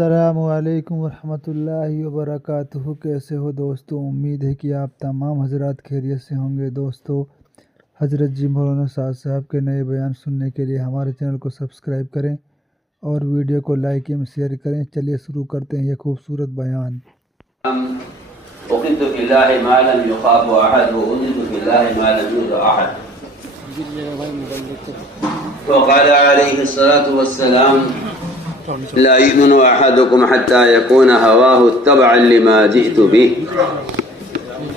السلام علیکم ورحمۃ اللہ وبرکاتہ۔ کیسے ہو دوستو؟ امید ہے کہ آپ تمام حضرات خیریت سے ہوں گے۔ دوستو، حضرت جی مولانا سعد صاحب کے نئے بیان سننے کے لیے ہمارے چینل کو سبسکرائب کریں اور ویڈیو کو لائک اور شیئر کریں۔ چلیے شروع کرتے ہیں یہ خوبصورت بیان۔ أقمت في الله ما لم يخاف أحد وأنزلت في الله ما لم يرضى أحد. وقال عليه الصلاة والسلام: لا يؤمن أحدكم حتى يكون هواه تبعا لما جئت به،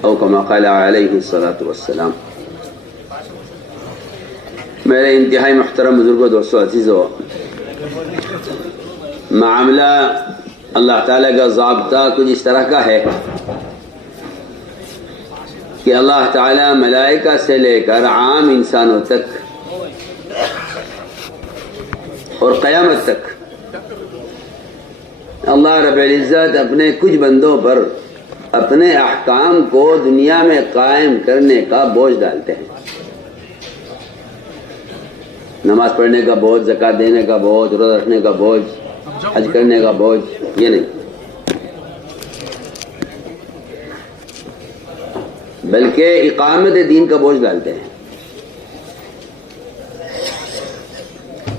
أو كما قال عليه الصلاة والسلام۔ میرے انتہائی محترم بزرگوں، دوستوں، عزیزوں، معاملہ اللہ تعالیٰ کا ضابطہ کچھ اس طرح کا ہے کہ اللہ تعالیٰ ملائکہ سے لے کر عام انسانوں تک اور قیامت تک اللہ رب العزت اپنے کچھ بندوں پر اپنے احکام کو دنیا میں قائم کرنے کا بوجھ ڈالتے ہیں۔ نماز پڑھنے کا بوجھ، زکوٰۃ دینے کا بوجھ، روزہ رکھنے کا بوجھ، حج کرنے کا بوجھ، یہ نہیں، بلکہ اقامت دین کا بوجھ ڈالتے ہیں۔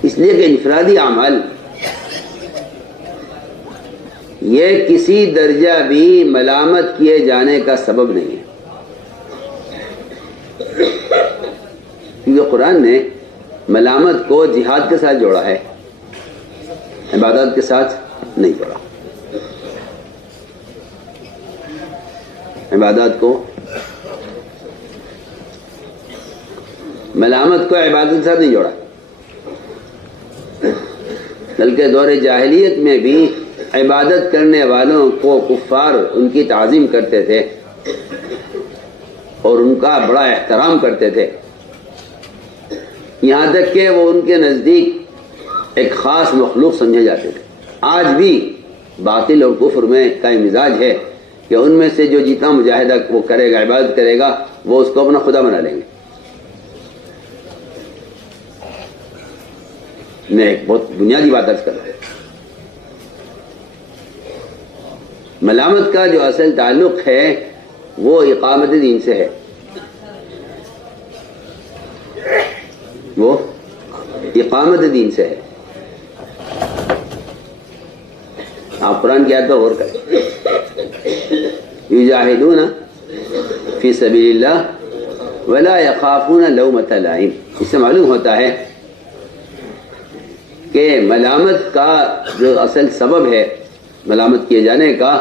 اس لیے کہ انفرادی اعمال یہ کسی درجہ بھی ملامت کیے جانے کا سبب نہیں ہے، کیونکہ قرآن نے ملامت کو جہاد کے ساتھ جوڑا ہے، عبادت کے ساتھ نہیں جوڑا۔ عبادت کو، ملامت کو عبادت کے ساتھ نہیں جوڑا، بلکہ دور جاہلیت میں بھی عبادت کرنے والوں کو کفار ان کی تعظیم کرتے تھے اور ان کا بڑا احترام کرتے تھے، یہاں تک کہ وہ ان کے نزدیک ایک خاص مخلوق سمجھے جاتے تھے۔ آج بھی باطل اور کفر میں کا مزاج ہے کہ ان میں سے جو جتنا مجاہدہ وہ کرے گا، عبادت کرے گا، وہ اس کو اپنا خدا بنا لیں گے۔ میں ایک بہت بنیادی بات عرض کر رہا ہوں، ملامت کا جو اصل تعلق ہے وہ اقامت دین سے ہے، وہ اقامت دین سے ہے۔ آپ قرآن کی آیت پر غور کریں، یجاہدون فی سبیل اللہ ولا یخافون لومۃ لائم۔ اس سے معلوم ہوتا ہے کہ ملامت کا جو اصل سبب ہے ملامت کیے جانے کا،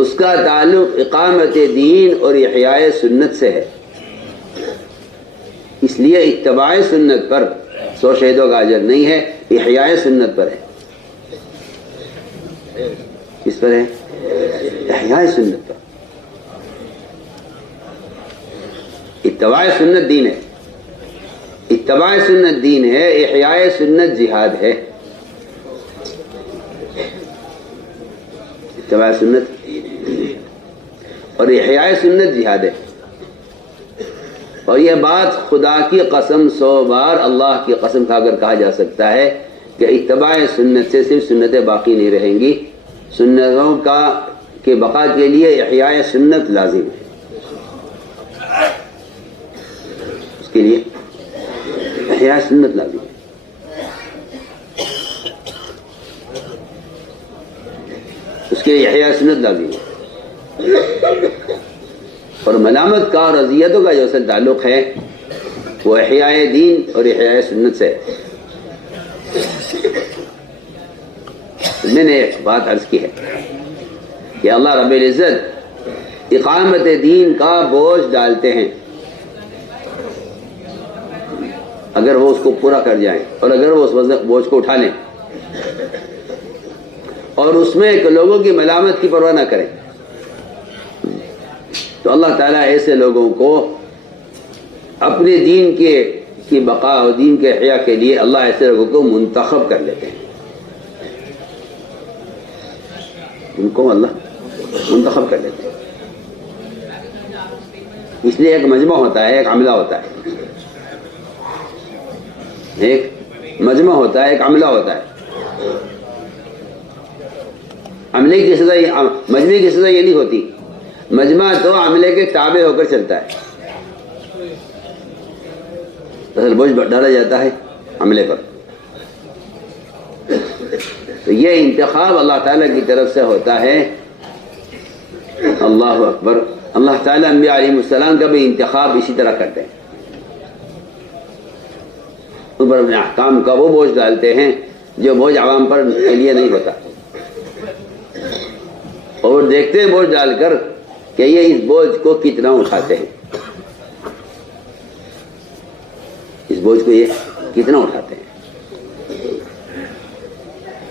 اس کا تعلق اقامت دین اور احیاء سنت سے ہے۔ اس لیے اتباع سنت پر 100 شہیدوں کا اجر نہیں ہے، احیاء سنت پر ہے۔ کس پر ہے؟ احیاء سنت پر۔ اتباع سنت دین ہے، اتباع سنت دین ہے، احیاء سنت جہاد ہے۔ اتباع سنت اور احیاء سنت جہاد ہے، اور یہ بات خدا کی قسم 100 بار اللہ کی قسم کھا کر کہا جا سکتا ہے کہ اتباع سنت سے صرف سنتیں باقی نہیں رہیں گی، سنتوں کا کے بقا کے لیے احیاء سنت لازم ہے۔ اس کے لیے احیاء سنت لازم ہے۔ اس کے لیے احیاء سنت لازم ہے۔ اور ملامت کا اور اذیتوں کا جو اصل تعلق ہے وہ احیاء دین اور احیاء سنت سے ہے۔ میں نے ایک بات عرض کی ہے کہ اللہ رب العزت اقامت دین کا بوجھ ڈالتے ہیں، اگر وہ اس کو پورا کر جائیں اور اگر وہ اس بوجھ کو اٹھا لیں اور اس میں لوگوں کی ملامت کی پرواہ نہ کریں، تو اللہ تعالیٰ ایسے لوگوں کو اپنے دین کی بقا اور دین کے احیاء کے لیے اللہ ایسے لوگوں کو منتخب کر لیتے ہیں، ان کو اللہ منتخب کر لیتے ہیں۔ اس لیے ایک مجمع ہوتا ہے، ایک عملہ ہوتا ہے، ایک مجمع ہوتا ہے، ایک عملہ ہوتا ہے۔ عملے کی سزا مجمع کی سزا یہ نہیں ہوتی، مجمع تو عملے کے تابع ہو کر چلتا ہے، اصل بوجھ ڈالا جاتا ہے عملے پر. تو یہ انتخاب اللہ تعالیٰ کی طرف سے ہوتا ہے. اللہ اکبر. اللہ تعالیٰ انبیاء علیہ السلام کا بھی انتخاب اسی طرح کرتے ہیں، اوپر اپنے احکام کا وہ بوجھ ڈالتے ہیں جو بوجھ عوام پر کے لیے نہیں ہوتا، اور دیکھتے ہیں بوجھ ڈال کر کہ یہ اس بوجھ کو کتنا اٹھاتے ہیں، اس بوجھ کو یہ کتنا اٹھاتے ہیں.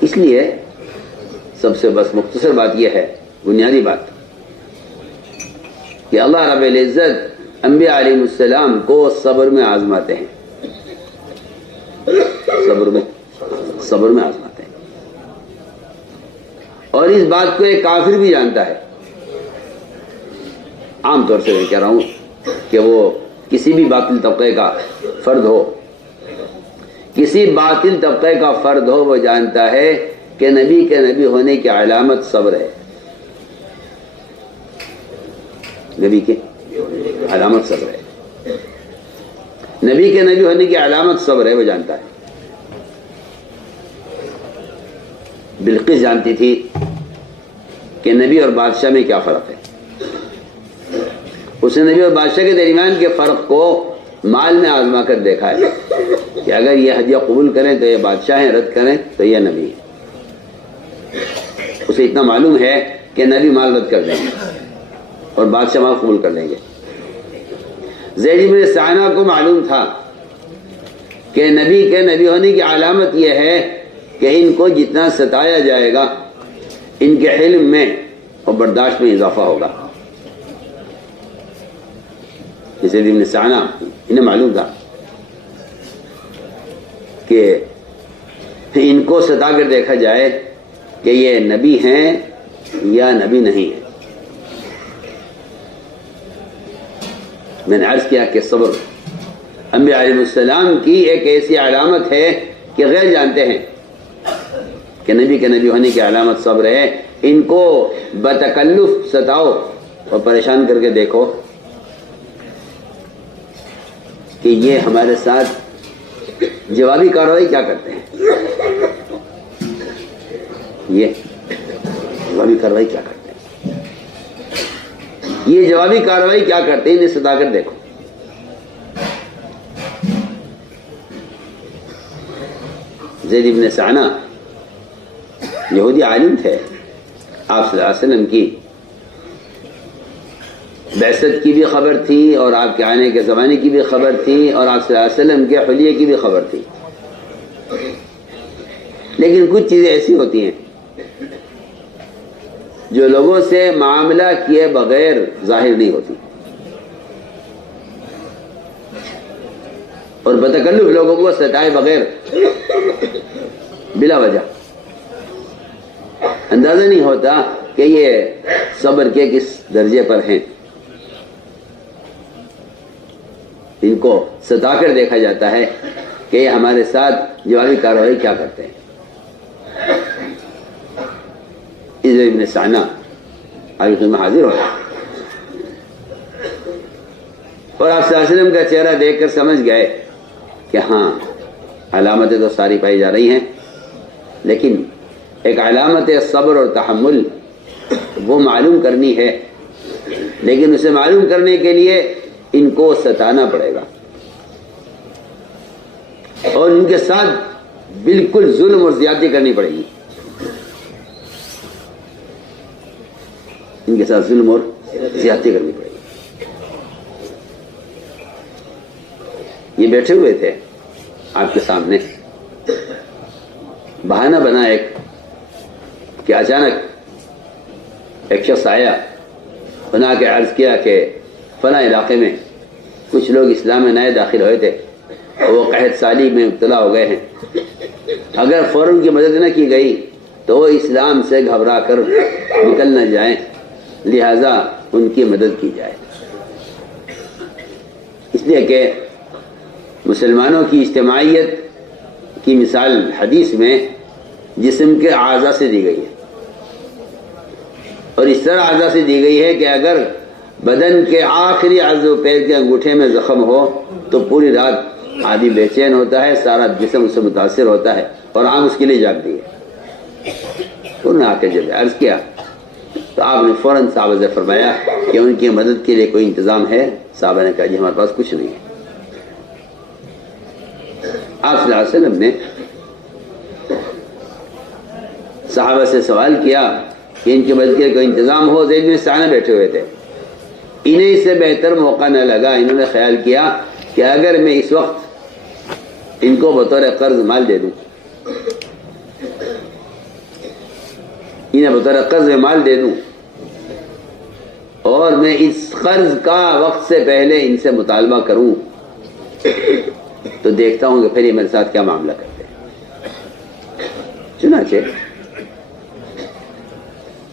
اس لیے سب سے بس مختصر بات یہ ہے، بنیادی بات، کہ اللہ رب العزت انبیاء علیہ السلام کو صبر میں آزماتے ہیں، صبر میں آزماتے ہیں. اور اس بات کو ایک کافر بھی جانتا ہے. عام طور سے میں کہہ رہا ہوں کہ وہ کسی بھی باطل طبقے کا فرد ہو، کسی باطل طبقے کا فرد ہو، وہ جانتا ہے کہ نبی کے نبی ہونے کی علامت صبر ہے. نبی کے علامت صبر ہے، نبی کے نبی ہونے کی علامت صبر ہے، وہ جانتا ہے. بلقیس جانتی تھی کہ نبی اور بادشاہ میں کیا فرق ہے. اس نے نبی اور بادشاہ کے درمیان کے فرق کو مال میں آزما کر دیکھا ہے کہ اگر یہ ہدیہ قبول کریں تو یہ بادشاہ ہیں، رد کریں تو یہ نبی ہے. اسے اتنا معلوم ہے کہ نبی مال رد کر دیں گے اور بادشاہ مال قبول کر لیں گے. زید بن سعنہ کو معلوم تھا کہ نبی کے نبی ہونے کی علامت یہ ہے کہ ان کو جتنا ستایا جائے گا ان کے علم میں اور برداشت میں اضافہ ہوگا. زید بن سعنہ انہیں معلوم تھا کہ ان کو ستا کر دیکھا جائے کہ یہ نبی ہیں یا نبی نہیں ہیں. میں نے عرض کیا کہ صبر انبیاء علیہ السلام کی ایک ایسی علامت ہے کہ غیر جانتے ہیں کہ نبی کے نبی ہونے کی علامت صبر ہے. ان کو بتکلف ستاؤ اور پریشان کر کے دیکھو کہ یہ ہمارے ساتھ جوابی کارروائی کیا کرتے ہیں. یہ جوابی کارروائی کیا کرتے ہیں، یہ جوابی کارروائی کیا کرتے ہیں، انہیں ستا کر دیکھو. زید بن سعنہ یہودی عالم تھے، آپ صلی اللہ علیہ وسلم کی بعثت کی بھی خبر تھی اور آپ کے آنے کے زمانے کی بھی خبر تھی اور آپ صلی اللہ علیہ وسلم کے حلیے کی بھی خبر تھی. لیکن کچھ چیزیں ایسی ہوتی ہیں جو لوگوں سے معاملہ کیے بغیر ظاہر نہیں ہوتی، اور بتکلف لوگوں کو ستائے بغیر بلا وجہ اندازہ نہیں ہوتا کہ یہ صبر کے کس درجے پر ہیں. ان کو ستا کر دیکھا جاتا ہے کہ یہ ہمارے ساتھ جوابی کارروائی کیا کرتے ہیں. زید بن سعنہ آگے خدمت حاضر ہو اور آپ صلی اللہ علیہ وسلم کا چہرہ دیکھ کر سمجھ گئے کہ ہاں علامتیں تو ساری پائی جا رہی ہیں، لیکن ایک علامت صبر اور تحمل وہ معلوم کرنی ہے. لیکن اسے معلوم کرنے کے لیے ان کو ستانا پڑے گا اور ان کے ساتھ بالکل ظلم اور زیادتی کرنی پڑے گی. ان کے ساتھ ظلم اور زیادتی کرنی پڑے گی. یہ بیٹھے ہوئے تھے آپ کے سامنے، بہانہ بنا ایک کہ اچانک ایک شخص آیا، بنا کے عرض کیا کہ فلاں علاقے میں کچھ لوگ اسلام میں نئے داخل ہوئے تھے، وہ قحط سالی میں مبتلا ہو گئے ہیں، اگر فوراً کی مدد نہ کی گئی تو وہ اسلام سے گھبرا کر نکل نہ جائیں، لہذا ان کی مدد کی جائے. اس لیے کہ مسلمانوں کی اجتماعیت کی مثال حدیث میں جسم کے اعضاء سے دی گئی ہے. اور اس طرح اعضاء سے دی گئی ہے کہ اگر بدن کے آخری عضو پیر کے انگوٹھے میں زخم ہو تو پوری رات آدمی بے چین ہوتا ہے، سارا جسم اس سے متاثر ہوتا ہے اور آنکھ اس کے لیے جاگتی ہے۔ انہوں نے آ کے جب عرض کیا تو آپ نے فوراً صحابہ سے فرمایا کہ ان کی مدد کے لیے کوئی انتظام ہے؟ صحابہ نے کہا جی ہمارے پاس کچھ نہیں ہے۔ آپ صلی اللہ علیہ وسلم نے صحابہ سے سوال کیا کہ ان کی مدد کے لیے کوئی انتظام ہو۔ زید بن ثانیہ بیٹھے ہوئے تھے، انہیں اس سے بہتر موقع نہ لگا، انہوں نے خیال کیا کہ اگر میں اس وقت ان کو بطور قرض مال دے دوں، انہیں بطور قرض میں مال دے دوں اور میں اس قرض کا وقت سے پہلے ان سے مطالبہ کروں تو دیکھتا ہوں کہ پھر یہ میرے ساتھ کیا معاملہ کرتے ہیں۔ چنانچہ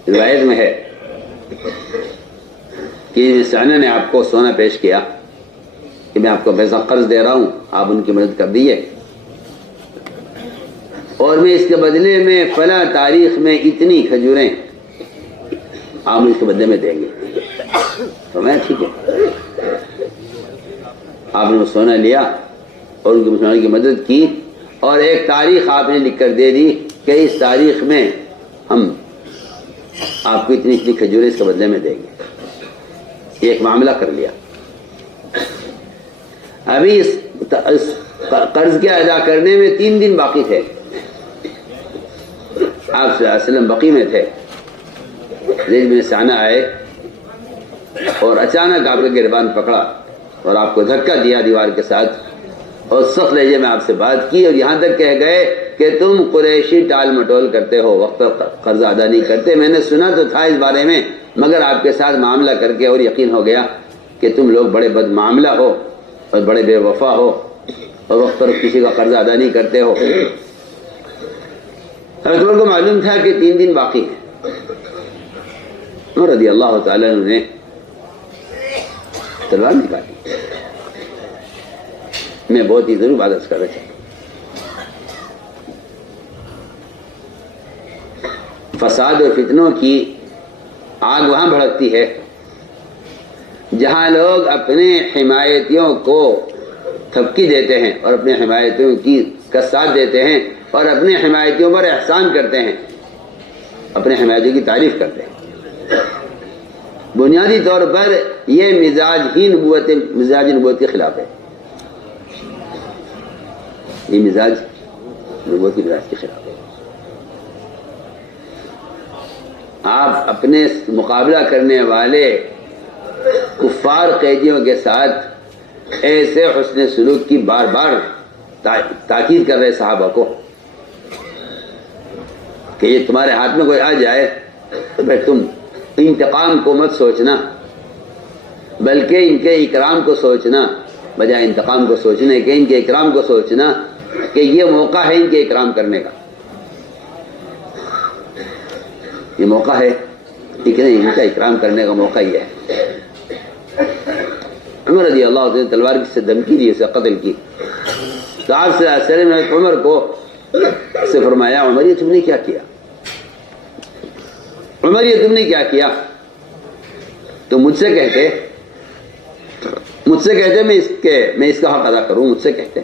روایت میں ہے کہ ثانیہ نے آپ کو سونا پیش کیا کہ میں آپ کو پیسہ قرض دے رہا ہوں، آپ ان کی مدد کر دیجیے اور میں اس کے بدلے میں فلاں تاریخ میں اتنی کھجوریں آپ اس کے بدلے میں دیں گے۔ تو میں ٹھیک ہے، آپ نے وہ سونا لیا اور ان کے مسلمانوں کی مدد کی اور ایک تاریخ آپ نے لکھ کر دے دی کہ اس تاریخ میں ہم آپ کو اتنی اتنی کھجوریں اس کے بدلے میں دیں گے۔ یہ ایک معاملہ کر لیا۔ ابھی اس قرض کے ادا کرنے میں 3 دن باقی تھے۔ آپ صلی اللہ علیہ وسلم بقی میں تھے، زید بن ثانیہ آئے اور اچانک آپ کا گریبان پکڑا اور آپ کو دھکا دیا دیوار کے ساتھ اور سخت لہجے میں آپ سے بات کی اور یہاں تک کہہ گئے کہ تم قریشی ٹال مٹول کرتے ہو، وقت پر قرض ادا نہیں کرتے۔ میں نے سنا تو تھا اس بارے میں، مگر آپ کے ساتھ معاملہ کر کے اور یقین ہو گیا کہ تم لوگ بڑے بد معاملہ ہو اور بڑے بے وفا ہو اور وقت پر کسی کا قرض ادا نہیں کرتے ہو۔ حضرت عمر کو معلوم تھا کہ 3 دن باقی ہیں۔ عمر رضی اللہ تعالیٰ عنہ نے تلوار نکالی۔ میں بہت ہی ضرور بات کر رہا تھا۔ فساد اور فتنوں کی آگ وہاں بھڑکتی ہے جہاں لوگ اپنے حمایتیوں کو تھپکی دیتے ہیں اور اپنے حمایتیوں کا ساتھ دیتے ہیں اور اپنے حمایتیوں پر احسان کرتے ہیں، اپنے حمایتیوں کی تعریف کرتے ہیں۔ بنیادی طور پر یہ مزاج نبوت کے خلاف ہے، یہ مزاج نبوت کی مزاج کے خلاف ہے۔ آپ اپنے مقابلہ کرنے والے کفار قیدیوں کے ساتھ ایسے حسن سلوک کی بار بار تاکید کر رہے صحابہ کو کہ یہ تمہارے ہاتھ میں کوئی آ جائے تو پھر تم انتقام کو مت سوچنا بلکہ ان کے اکرام کو سوچنا، بجائے انتقام کو سوچنے کے ان کے اکرام کو سوچنا کہ یہ موقع ہے ان کے اکرام کرنے کا، یہ موقع ہے ان کا اکرام کرنے کا موقع یہ ہے۔ عمر رضی اللہ عنہ نے تلوار سے دھمکی دی، اسے قتل کی۔ تو آپ صلی اللہ علیہ وسلم نے عمر کو سے فرمایا عمر یہ تم نے کیا کیا؟ عمر یہ تم نے کیا کیا؟ تو مجھ سے کہتے میں اس کا حق ادا کروں، مجھ سے کہتے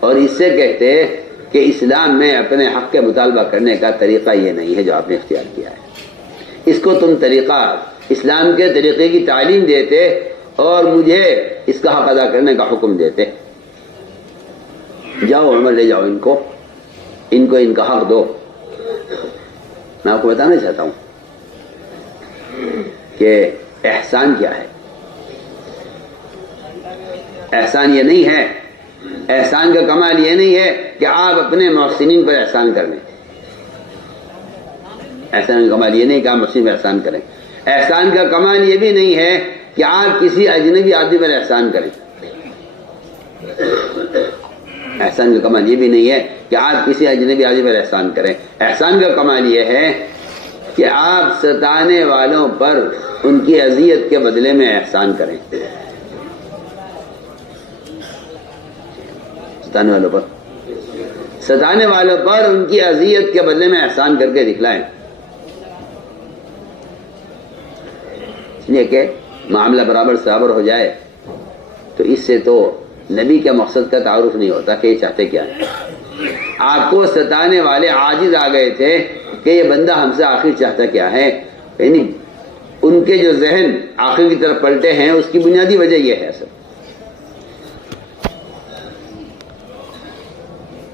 اور اس سے کہتے کہ اسلام میں اپنے حق کے مطالبہ کرنے کا طریقہ یہ نہیں ہے جو آپ نے اختیار کیا ہے، اس کو تم طریقہ اسلام کے طریقے کی تعلیم دیتے اور مجھے اس کا حق ادا کرنے کا حکم دیتے۔ جاؤ عمر لے جاؤ ان کو ان کا حق دو۔ میں آپ کو بتانا چاہتا ہوں کہ احسان کیا ہے۔ احسان یہ نہیں ہے، احسان کا کمال یہ نہیں ہے کہ آپ اپنے محسنین پر احسان کر لیں، احسان کا کمال یہ نہیں کہ آپ محسنین پر احسان کریں، احسان کا کمال یہ بھی نہیں ہے کہ آپ کسی اجنبی آدمی پر احسان کریں، احسان کا کمال یہ بھی نہیں ہے کہ آپ کسی اجنبی آدمی پر احسان کریں، احسان کا کمال یہ ہے کہ آپ ستانے والوں پر ان کی اذیت کے بدلے میں احسان کریں، ستانے والوں پر ان کی اذیت کے بدلے میں احسان کر کے دکھلائیں۔ یہ کہ معاملہ برابر برابر ہو جائے، تو اس سے تو نبی کے مقصد کا تعارف نہیں ہوتا کہ یہ چاہتے کیا ہے۔ آپ کو ستانے والے عاجز آ گئے تھے کہ یہ بندہ ہم سے آخر چاہتا کیا ہے، یعنی ان کے جو ذہن آخر کی طرف پلٹے ہیں اس کی بنیادی وجہ یہ ہے اصل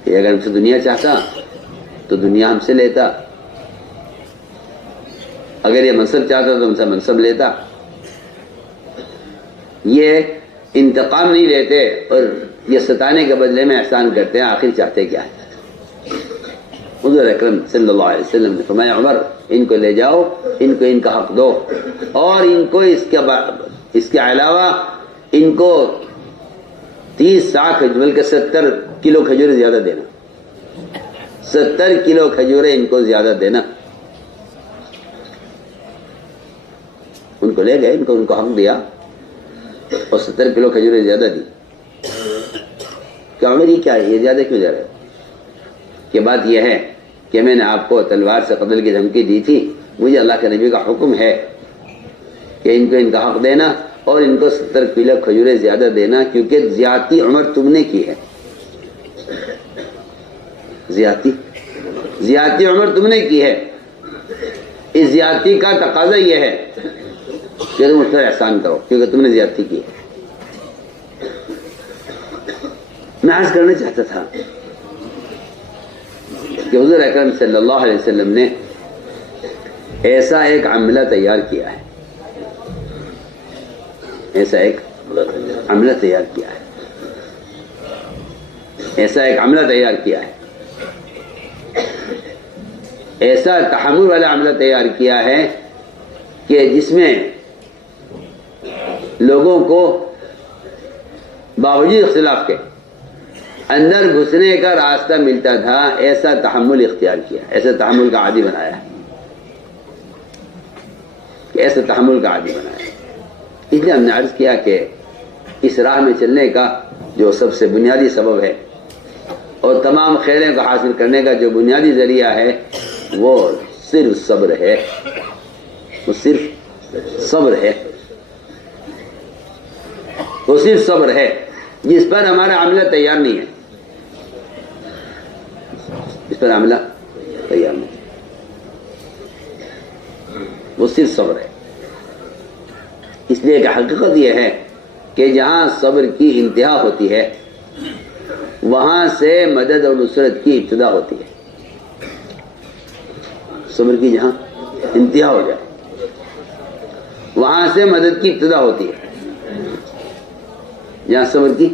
کہ اگر ہم سے دنیا چاہتا تو دنیا ہم سے لیتا، اگر یہ منصب چاہتا تو ہم سے منصب لیتا۔ یہ انتقام نہیں لیتے اور یہ ستانے کے بدلے میں احسان کرتے ہیں، آخر چاہتے کیا ہے۔ حضور اکرم صلی اللہ علیہ وسلم نے فرمایا عمر ان کو لے جاؤ، ان کو ان کا حق دو، اور ان کو اس کے علاوہ ان کو 30 ساکھ بلکہ 70 کلو کھجوریں زیادہ دینا، 70 کلو کھجوریں ان کو زیادہ دینا۔ ان کو لے گئے، ان کو حق دیا اور 70 کلو کھجوریں زیادہ دی۔ کہ عمر یہ کیا ہے، یہ زیادہ کیوں دے رہے ہو؟ کہ بات یہ ہے کہ میں نے آپ کو تلوار سے قتل کی دھمکی دی تھی، مجھے اللہ کے نبی کا حکم ہے کہ ان کو ان کا حق دینا اور ان کو 70 کلو کھجوریں زیادہ دینا، کیونکہ زیادتی عمر تم نے کی ہے، زیادتی عمر تم نے کی ہے۔ اس زیادتی کا تقاضا یہ ہے کہ تم اس پر احسان کرو کیونکہ تم نے زیادتی کی ہے۔ میں عرض کرنا چاہتا تھا کہ حضور اکرم صلی اللہ علیہ وسلم نے ایسا ایک عملہ تیار کیا ہے، ایسا ایک عملہ تیار کیا ہے، ایسا ایک عملہ تیار کیا ہے، ایسا تحمل والا عملہ تیار کیا ہے کہ جس میں لوگوں کو باوجود اختلاف کے اندر گھسنے کا راستہ ملتا تھا، ایسا تحمل اختیار کیا، ایسا تحمل کا عادی بنایا، ایسا تحمل کا عادی بنایا۔ اس لیے ہم نے عرض کیا کہ اس راہ میں چلنے کا جو سب سے بنیادی سبب ہے اور تمام خیریں کو حاصل کرنے کا جو بنیادی ذریعہ ہے وہ صرف صبر ہے، وہ صرف صبر ہے، وہ صرف صبر ہے، جس پر ہمارا عملہ تیار نہیں ہے، اس پر عملہ تیار نہیں، وہ صرف صبر ہے۔ اس لیے کہ حقیقت یہ ہے کہ جہاں صبر کی انتہا ہوتی ہے وہاں سے مدد اور نصرت کی ابتدا ہوتی ہے۔ صبر کی جہاں انتہا ہو جائے وہاں سے مدد کی ابتدا ہوتی ہے، جہاں صبر کی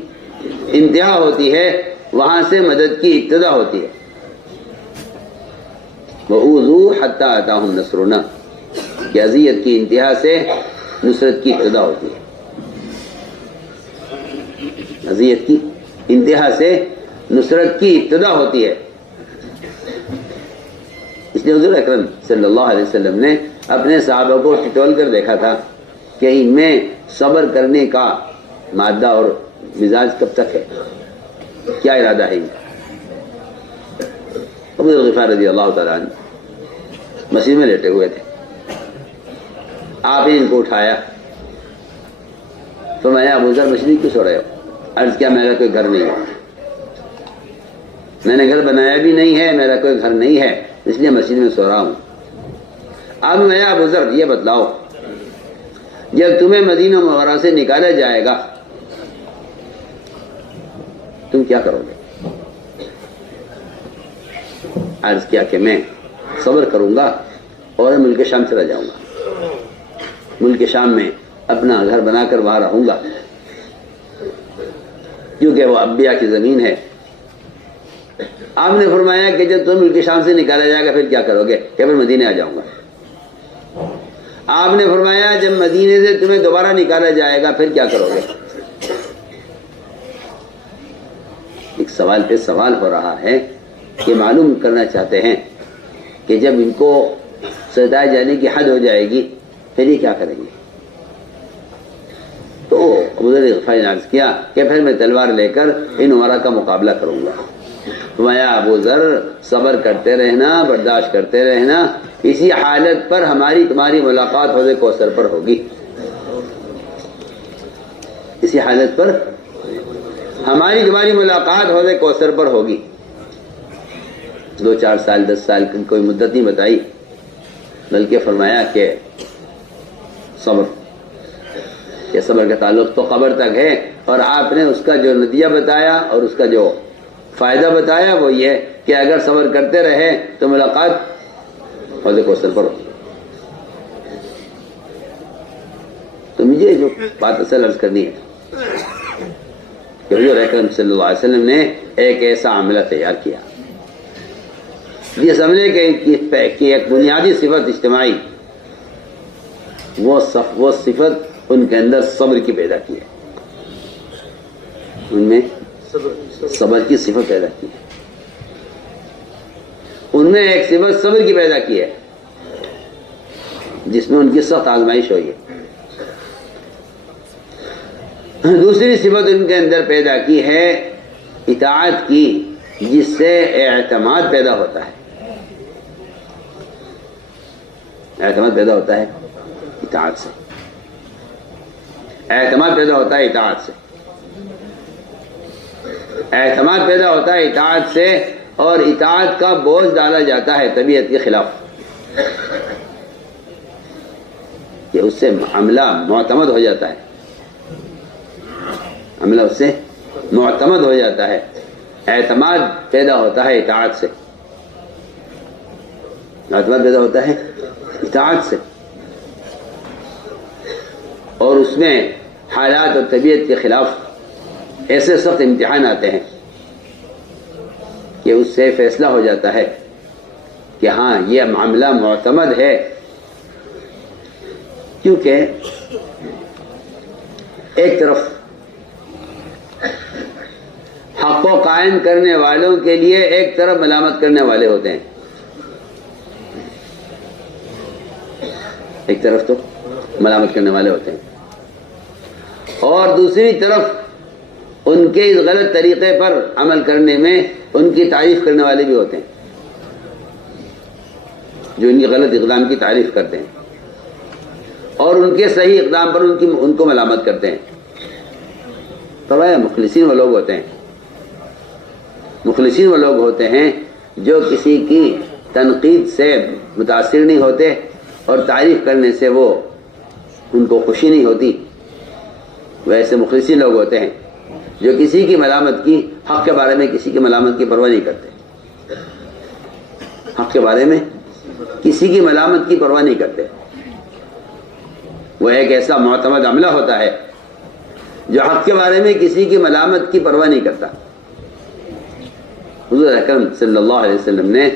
انتہا ہوتی ہے وہاں سے مدد کی ابتدا ہوتی ہے۔ وَأُوذُوا حَتَّىٰ أَتَاهُمْ نَصْرُنَا، کہ اذیت کی انتہا سے نصرت کی ابتدا ہوتی ہے، اذیت کی انتہا سے نصرت کی ابتدا ہوتی ہے۔ اس لیے حضور اکرم صلی اللہ علیہ وسلم نے اپنے صحابہ کو ٹٹول کر دیکھا تھا کہ ان میں صبر کرنے کا مادہ اور مزاج کب تک ہے، کیا ارادہ ہے۔ ابو ذر غفاری رضی اللہ تعالیٰ عنہ مسجد میں لیٹے ہوئے تھے، آپ نے ان کو اٹھایا، فرمایا ابو ذر مسجد کیوں سو رہے ہو؟ عرض کیا میرا کوئی گھر نہیں ہے، میں نے گھر بنایا بھی نہیں ہے، میرا کوئی گھر نہیں ہے، اس لیے مسجد میں سو رہا ہوں۔ آپ نے ابو ذر یہ بتلاؤ جب تمہیں مدینہ منورہ سے نکالا جائے گا تم کیا کرو گے؟ عرض کیا کہ میں صبر کروں گا اور ملک شام چلا جاؤں گا، ملک شام میں اپنا گھر بنا کر وہاں رہوں گا، کیونکہ وہ انبیاء کی زمین ہے۔ آپ نے فرمایا کہ جب تم ملک شام سے نکالا جائے گا پھر کیا کرو گے؟ کہ پھر مدینے آ جاؤں گا۔ آپ نے فرمایا جب مدینے سے تمہیں دوبارہ نکالا جائے گا پھر کیا کرو گے؟ ایک سوال پہ سوال ہو رہا ہے کہ معلوم کرنا چاہتے ہیں کہ جب ان کو ستائے جانے کی حد ہو جائے گی پھر یہ کیا کریں گے؟ تو ابو ذر غفاری نے عرض کیا کہ پھر میں تلوار لے کر ان عمرا کا مقابلہ کروں گا۔ فرمایا ابو ذر صبر کرتے رہنا، برداشت کرتے رہنا، اسی حالت پر ہماری تمہاری ملاقات حوض کوثر پر ہوگی، اسی حالت پر ہماری تمہاری ملاقات حوض کوثر پر ہوگی. 2-4 سال 10 سال کی کوئی مدت نہیں بتائی، بلکہ فرمایا کہ صبر، یہ صبر کا تعلق تو قبر تک ہے. اور آپ نے اس کا جو نتیجہ بتایا اور اس کا جو فائدہ بتایا وہ یہ کہ اگر صبر کرتے رہے تو ملاقات حوض کوثر پر ہوگی. تو مجھے جو بات اصل عرض کرنی ہے کہ حضور اکرم صلی اللہ علیہ وسلم نے ایک ایسا عملہ تیار کیا جس عملے کی ایک بنیادی صفت اجتماعی، وہ صفت ان کے اندر صبر کی پیدا کی ہے، ان میں صبر کی صفت پیدا کی ہے، ان میں ایک صفت صبر کی پیدا کی ہے جس میں ان کی سخت آزمائش ہوئی ہے. دوسری صفت ان کے اندر پیدا کی ہے اطاعت کی، جس سے اعتماد پیدا ہوتا ہے. اعتماد پیدا ہوتا ہے اطاعت سے، اعتماد پیدا ہوتا ہے اطاعت سے، اعتماد پیدا ہوتا ہے اطاعت سے، اور اطاعت کا بوجھ ڈالا جاتا ہے طبیعت کے خلاف کہ اس سے عملہ معتمد ہو جاتا ہے، عملہ اس سے معتمد ہو جاتا ہے. اعتماد پیدا ہوتا ہے اطاعت سے، اعتماد پیدا ہوتا ہے اطاعت سے، اور اس میں حالات اور طبیعت کے خلاف ایسے سخت امتحان آتے ہیں کہ اس سے فیصلہ ہو جاتا ہے کہ ہاں یہ معاملہ معتمد ہے. کیونکہ ایک طرف حق کو قائم کرنے والوں کے لیے ایک طرف ملامت کرنے والے ہوتے ہیں، ایک طرف تو ملامت کرنے والے ہوتے ہیں، اور دوسری طرف ان کے اس غلط طریقے پر عمل کرنے میں ان کی تعریف کرنے والے بھی ہوتے ہیں، جو ان کی غلط اقدام کی تعریف کرتے ہیں اور ان کے صحیح اقدام پر ان کو ملامت کرتے ہیں. فرمایا مخلصین وہ لوگ ہوتے ہیں، مخلصین وہ لوگ ہوتے ہیں جو کسی کی تنقید سے متاثر نہیں ہوتے اور تعریف کرنے سے وہ ان کو خوشی نہیں ہوتی. ویسے مخلصین لوگ ہوتے ہیں جو کسی کی ملامت کی، حق کے بارے میں کسی کی ملامت کی پرواہ نہیں کرتے، حق کے بارے میں کسی کی ملامت کی پرواہ نہیں کرتے. وہ ایک ایسا معتمد عملہ ہوتا ہے جو حق کے بارے میں کسی کی ملامت کی پرواہ نہیں کرتا. حضور اکرم صلی اللہ علیہ وسلم نے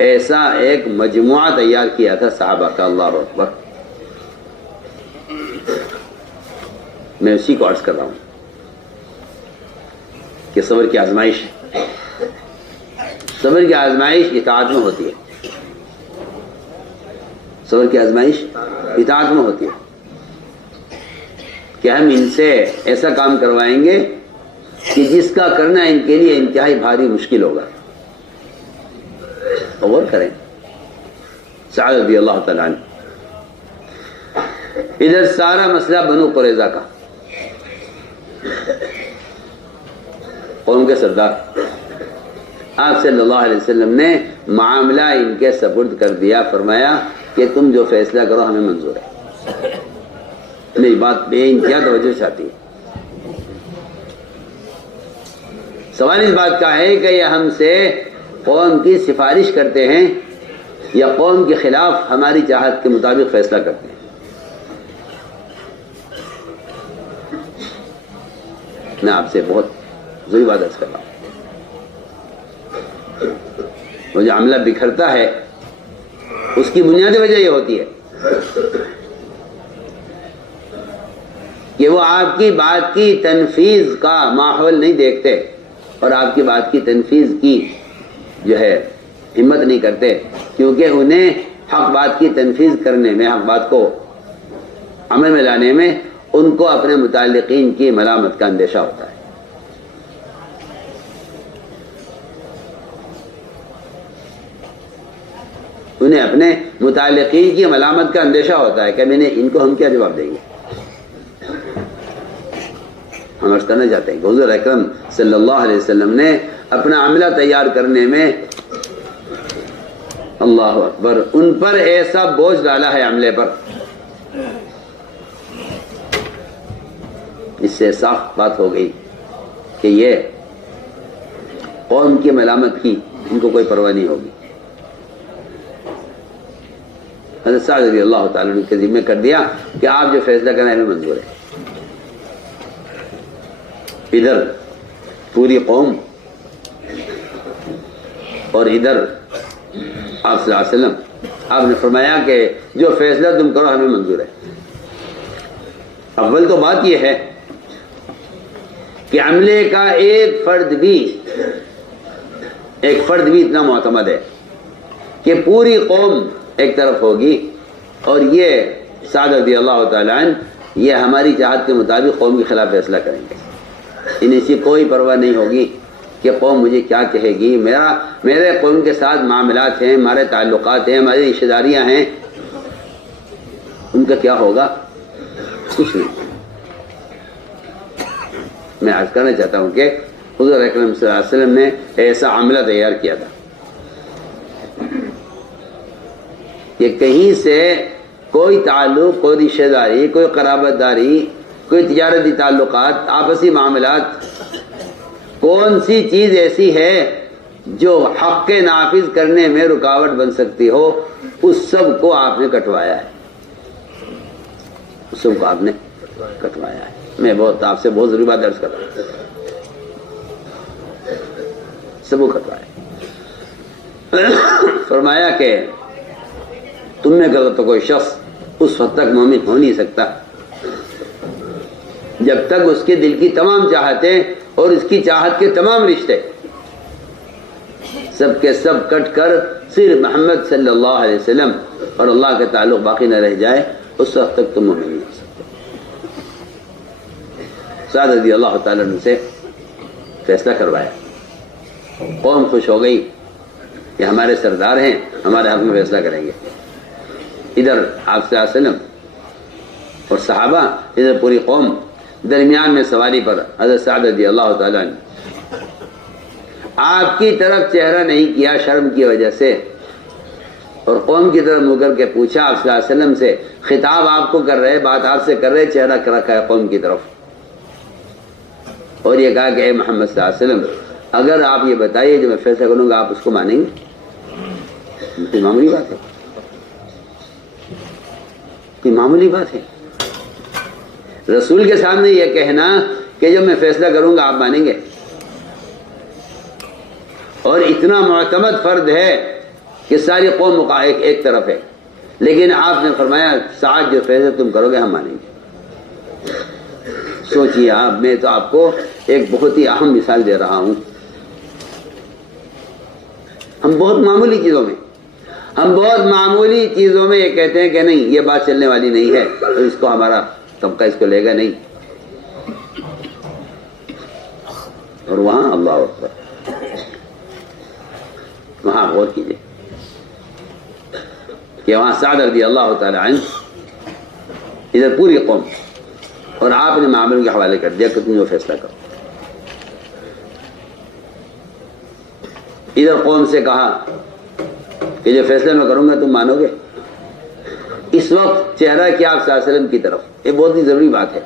ایسا ایک مجموعہ تیار کیا تھا صحابہ کا. اللہ اکبر. میں اسی کو عرض کر رہا ہوں کہ صبر کی آزمائش، صبر کی آزمائش اطاعت میں ہوتی ہے، صبر کی آزمائش اطاعت میں ہوتی ہے کہ ہم ان سے ایسا کام کروائیں گے کہ جس کا کرنا ان کے لیے انتہائی بھاری مشکل ہوگا. غور کریں سعد رضی اللہ تعالیٰ عنہ، ادھر سارا مسئلہ بنو قریظہ کا، قوم کے سردار، آپ صلی اللہ علیہ وسلم نے معاملہ ان کے سپرد کر دیا. فرمایا کہ تم جو فیصلہ کرو ہمیں منظور ہے. میری بات بے انتہا توجہ چاہتی ہے. سوال اس بات کا ہے کہ یہ ہم سے قوم کی سفارش کرتے ہیں یا قوم کے خلاف ہماری چاہت کے مطابق فیصلہ کرتے ہیں. میں آپ سے بہت ضروری بات عرض کر رہا ہوں. وہ جو عملہ بکھرتا ہے اس کی بنیادی وجہ یہ ہوتی ہے کہ وہ آپ کی بات کی تنفیذ کا ماحول نہیں دیکھتے اور آپ کی بات کی تنفیذ کی جو ہے ہمت نہیں کرتے، کیونکہ انہیں حق بات کی تنفیذ کرنے میں، حق بات کو عمل میں لانے میں ان کو اپنے متعلقین کی ملامت کا اندیشہ ہوتا ہے. انہیں اپنے متعلقین کی ملامت کا اندیشہ ہوتا ہے کہ میں نے ان کو ہم کیا جواب دیں گے. ہم عرض کرنا چاہتے ہیں کہ حضور اکرم صلی اللہ علیہ وسلم نے اپنا عملہ تیار کرنے میں اللہ اکبر ان پر ایسا بوجھ ڈالا ہے عملے پر، اس سے صاف بات ہو گئی کہ یہ قوم کی ملامت کی ان کو کوئی پرواہ نہیں ہوگی۔ حضرت سعد رضی اللہ تعالیٰ عنہ کے ذمہ کر دیا کہ آپ جو فیصلہ کریں ہمیں منظور ہے۔ ادھر پوری قوم اور ادھر آپ صلی اللہ علیہ وسلم، آپ نے فرمایا کہ جو فیصلہ تم کرو ہمیں منظور ہے۔ اول تو بات یہ ہے کہ عملے کا ایک فرد بھی اتنا معتمد ہے کہ پوری قوم ایک طرف ہوگی اور یہ سعد رضی اللہ تعالیٰ عنہ یہ ہماری چاہت کے مطابق قوم کے خلاف فیصلہ کریں گے، انہیں سے کوئی پرواہ نہیں ہوگی کہ قوم مجھے کیا کہے گی، میرے قوم کے ساتھ معاملات ہیں، ہمارے تعلقات ہیں، ہماری رشتہ داریاں ہیں، ان کا کیا ہوگا؟ کچھ نہیں۔ میں عرض کرنا چاہتا ہوں کہ حضور اکرم صلی اللہ علیہ وسلم نے ایسا عملہ تیار کیا تھا کہ کہیں سے کوئی تعلق، کوئی رشتہ داری، کوئی قرابت داری، کوئی تجارتی تعلقات، آپسی معاملات، کون سی چیز ایسی ہے جو حق کے نافذ کرنے میں رکاوٹ بن سکتی ہو، اس سب کو آپ نے کٹوایا ہے، اس سب کو آپ نے کٹوایا ہے۔ میں آپ سے بہت ضروری بات درج کر رہا ہوں، سب کو کٹوایا۔ فرمایا کہ تم میں اگر تو کوئی شخص اس وقت تک مومن ہو نہیں سکتا جب تک اس کے دل کی تمام چاہتیں اور اس کی چاہت کے تمام رشتے سب کے سب کٹ کر صرف محمد صلی اللہ علیہ وسلم اور اللہ کے تعلق باقی نہ رہ جائے، اس وقت تک تم مومن نہیں ہو سکتے۔ سعد رضی اللہ تعالیٰ عنہ سے فیصلہ کروایا، قوم خوش ہو گئی کہ ہمارے سردار ہیں، ہمارے حق میں فیصلہ کریں گے۔ ادھر آپ صلی اللہ علیہ وسلم اور صحابہ، ادھر پوری قوم، درمیان میں سواری پر حضرت سعد رضی اللہ تعالیٰ عنہ آپ کی طرف چہرہ نہیں کیا شرم کی وجہ سے، اور قوم کی طرف منہ کر کے پوچھا، آپ صلی اللہ علیہ وسلم سے خطاب آپ کو کر رہے، بات آپ سے کر رہے، چہرہ کر رکھا ہے قوم کی طرف، اور یہ کہا کہ اے محمد صلی اللہ علیہ وسلم اگر آپ یہ بتائیے جو میں فیصلہ کروں گا آپ اس کو مانیں گے؟ یہ معمولی بات ہے، یہ معمولی بات ہے رسول کے سامنے یہ کہنا کہ جب میں فیصلہ کروں گا آپ مانیں گے، اور اتنا معتمد فرد ہے کہ ساری قوم ایک طرف ہے، لیکن آپ نے فرمایا سعد جو فیصلہ تم کرو گے ہم مانیں گے۔ سوچئے آپ، میں تو آپ کو ایک بہت ہی اہم مثال دے رہا ہوں۔ ہم بہت معمولی چیزوں میں یہ کہتے ہیں کہ نہیں یہ بات چلنے والی نہیں ہے، تو اس کو ہمارا طبقہ اس کو لے گا نہیں، اور وہاں اللہ اکبر، وہاں غور کیجئے کہ وہاں سعد رضی اللہ تعالی عنہ، ادھر پوری قوم، اور آپ نے معاملوں کے حوالے کر دیا کہ تم جو فیصلہ کرو۔ ادھر قوم سے کہا کہ جو فیصلہ میں کروں گا تم مانو گے؟ اس وقت چہرہ کیا آپ صلی اللہ علیہ وسلم کی طرف، یہ بہت ہی ضروری بات ہے،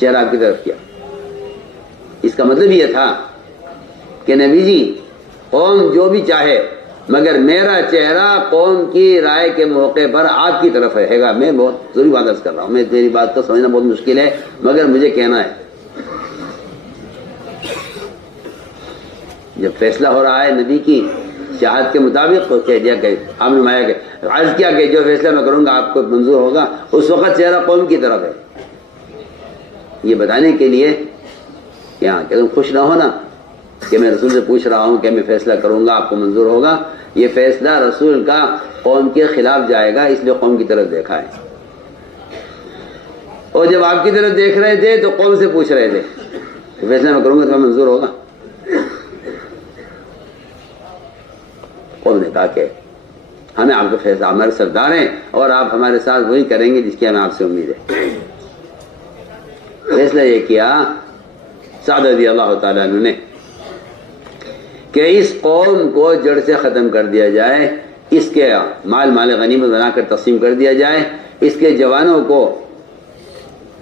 چہرہ آپ کی طرف کیا۔ اس کا مطلب یہ تھا کہ نبی جی قوم جو بھی چاہے مگر میرا چہرہ قوم کی رائے کے موقع پر آپ کی طرف رہے گا۔ میں بہت ضروری بات عرض کر رہا ہوں، میں تیری بات کو سمجھنا بہت مشکل ہے مگر مجھے کہنا ہے۔ جب فیصلہ ہو رہا ہے نبی کی چاہت کے مطابق تو کہہ دیا کہ آپ نے مایا کہ عرض کیا کہ جو فیصلہ میں کروں گا آپ کو منظور ہوگا، اس وقت چہرہ قوم کی طرف ہے، یہ بتانے کے لیے کہ ہاں کہ تم خوش نہ ہونا کہ میں رسول سے پوچھ رہا ہوں کہ میں فیصلہ کروں گا آپ کو منظور ہوگا، یہ فیصلہ رسول کا قوم کے خلاف جائے گا، اس لیے قوم کی طرف دیکھا ہے۔ اور جب آپ کی طرف دیکھ رہے تھے تو قوم سے پوچھ رہے تھے کہ فیصلہ میں کروں گا تو منظور ہوگا؟ قوم نے کہا کہ ہمیں آپ کا فیصلہ، ہمارے سردار ہیں اور آپ ہمارے ساتھ وہی کریں گے جس کی ہمیں آپ سے امید ہے۔ فیصلہ یہ کیا سعد رضی اللہ تعالیٰ عنہ نے کہ اس قوم کو جڑ سے ختم کر دیا جائے، اس کے مال غنیمت بنا کر تقسیم کر دیا جائے، اس کے جوانوں کو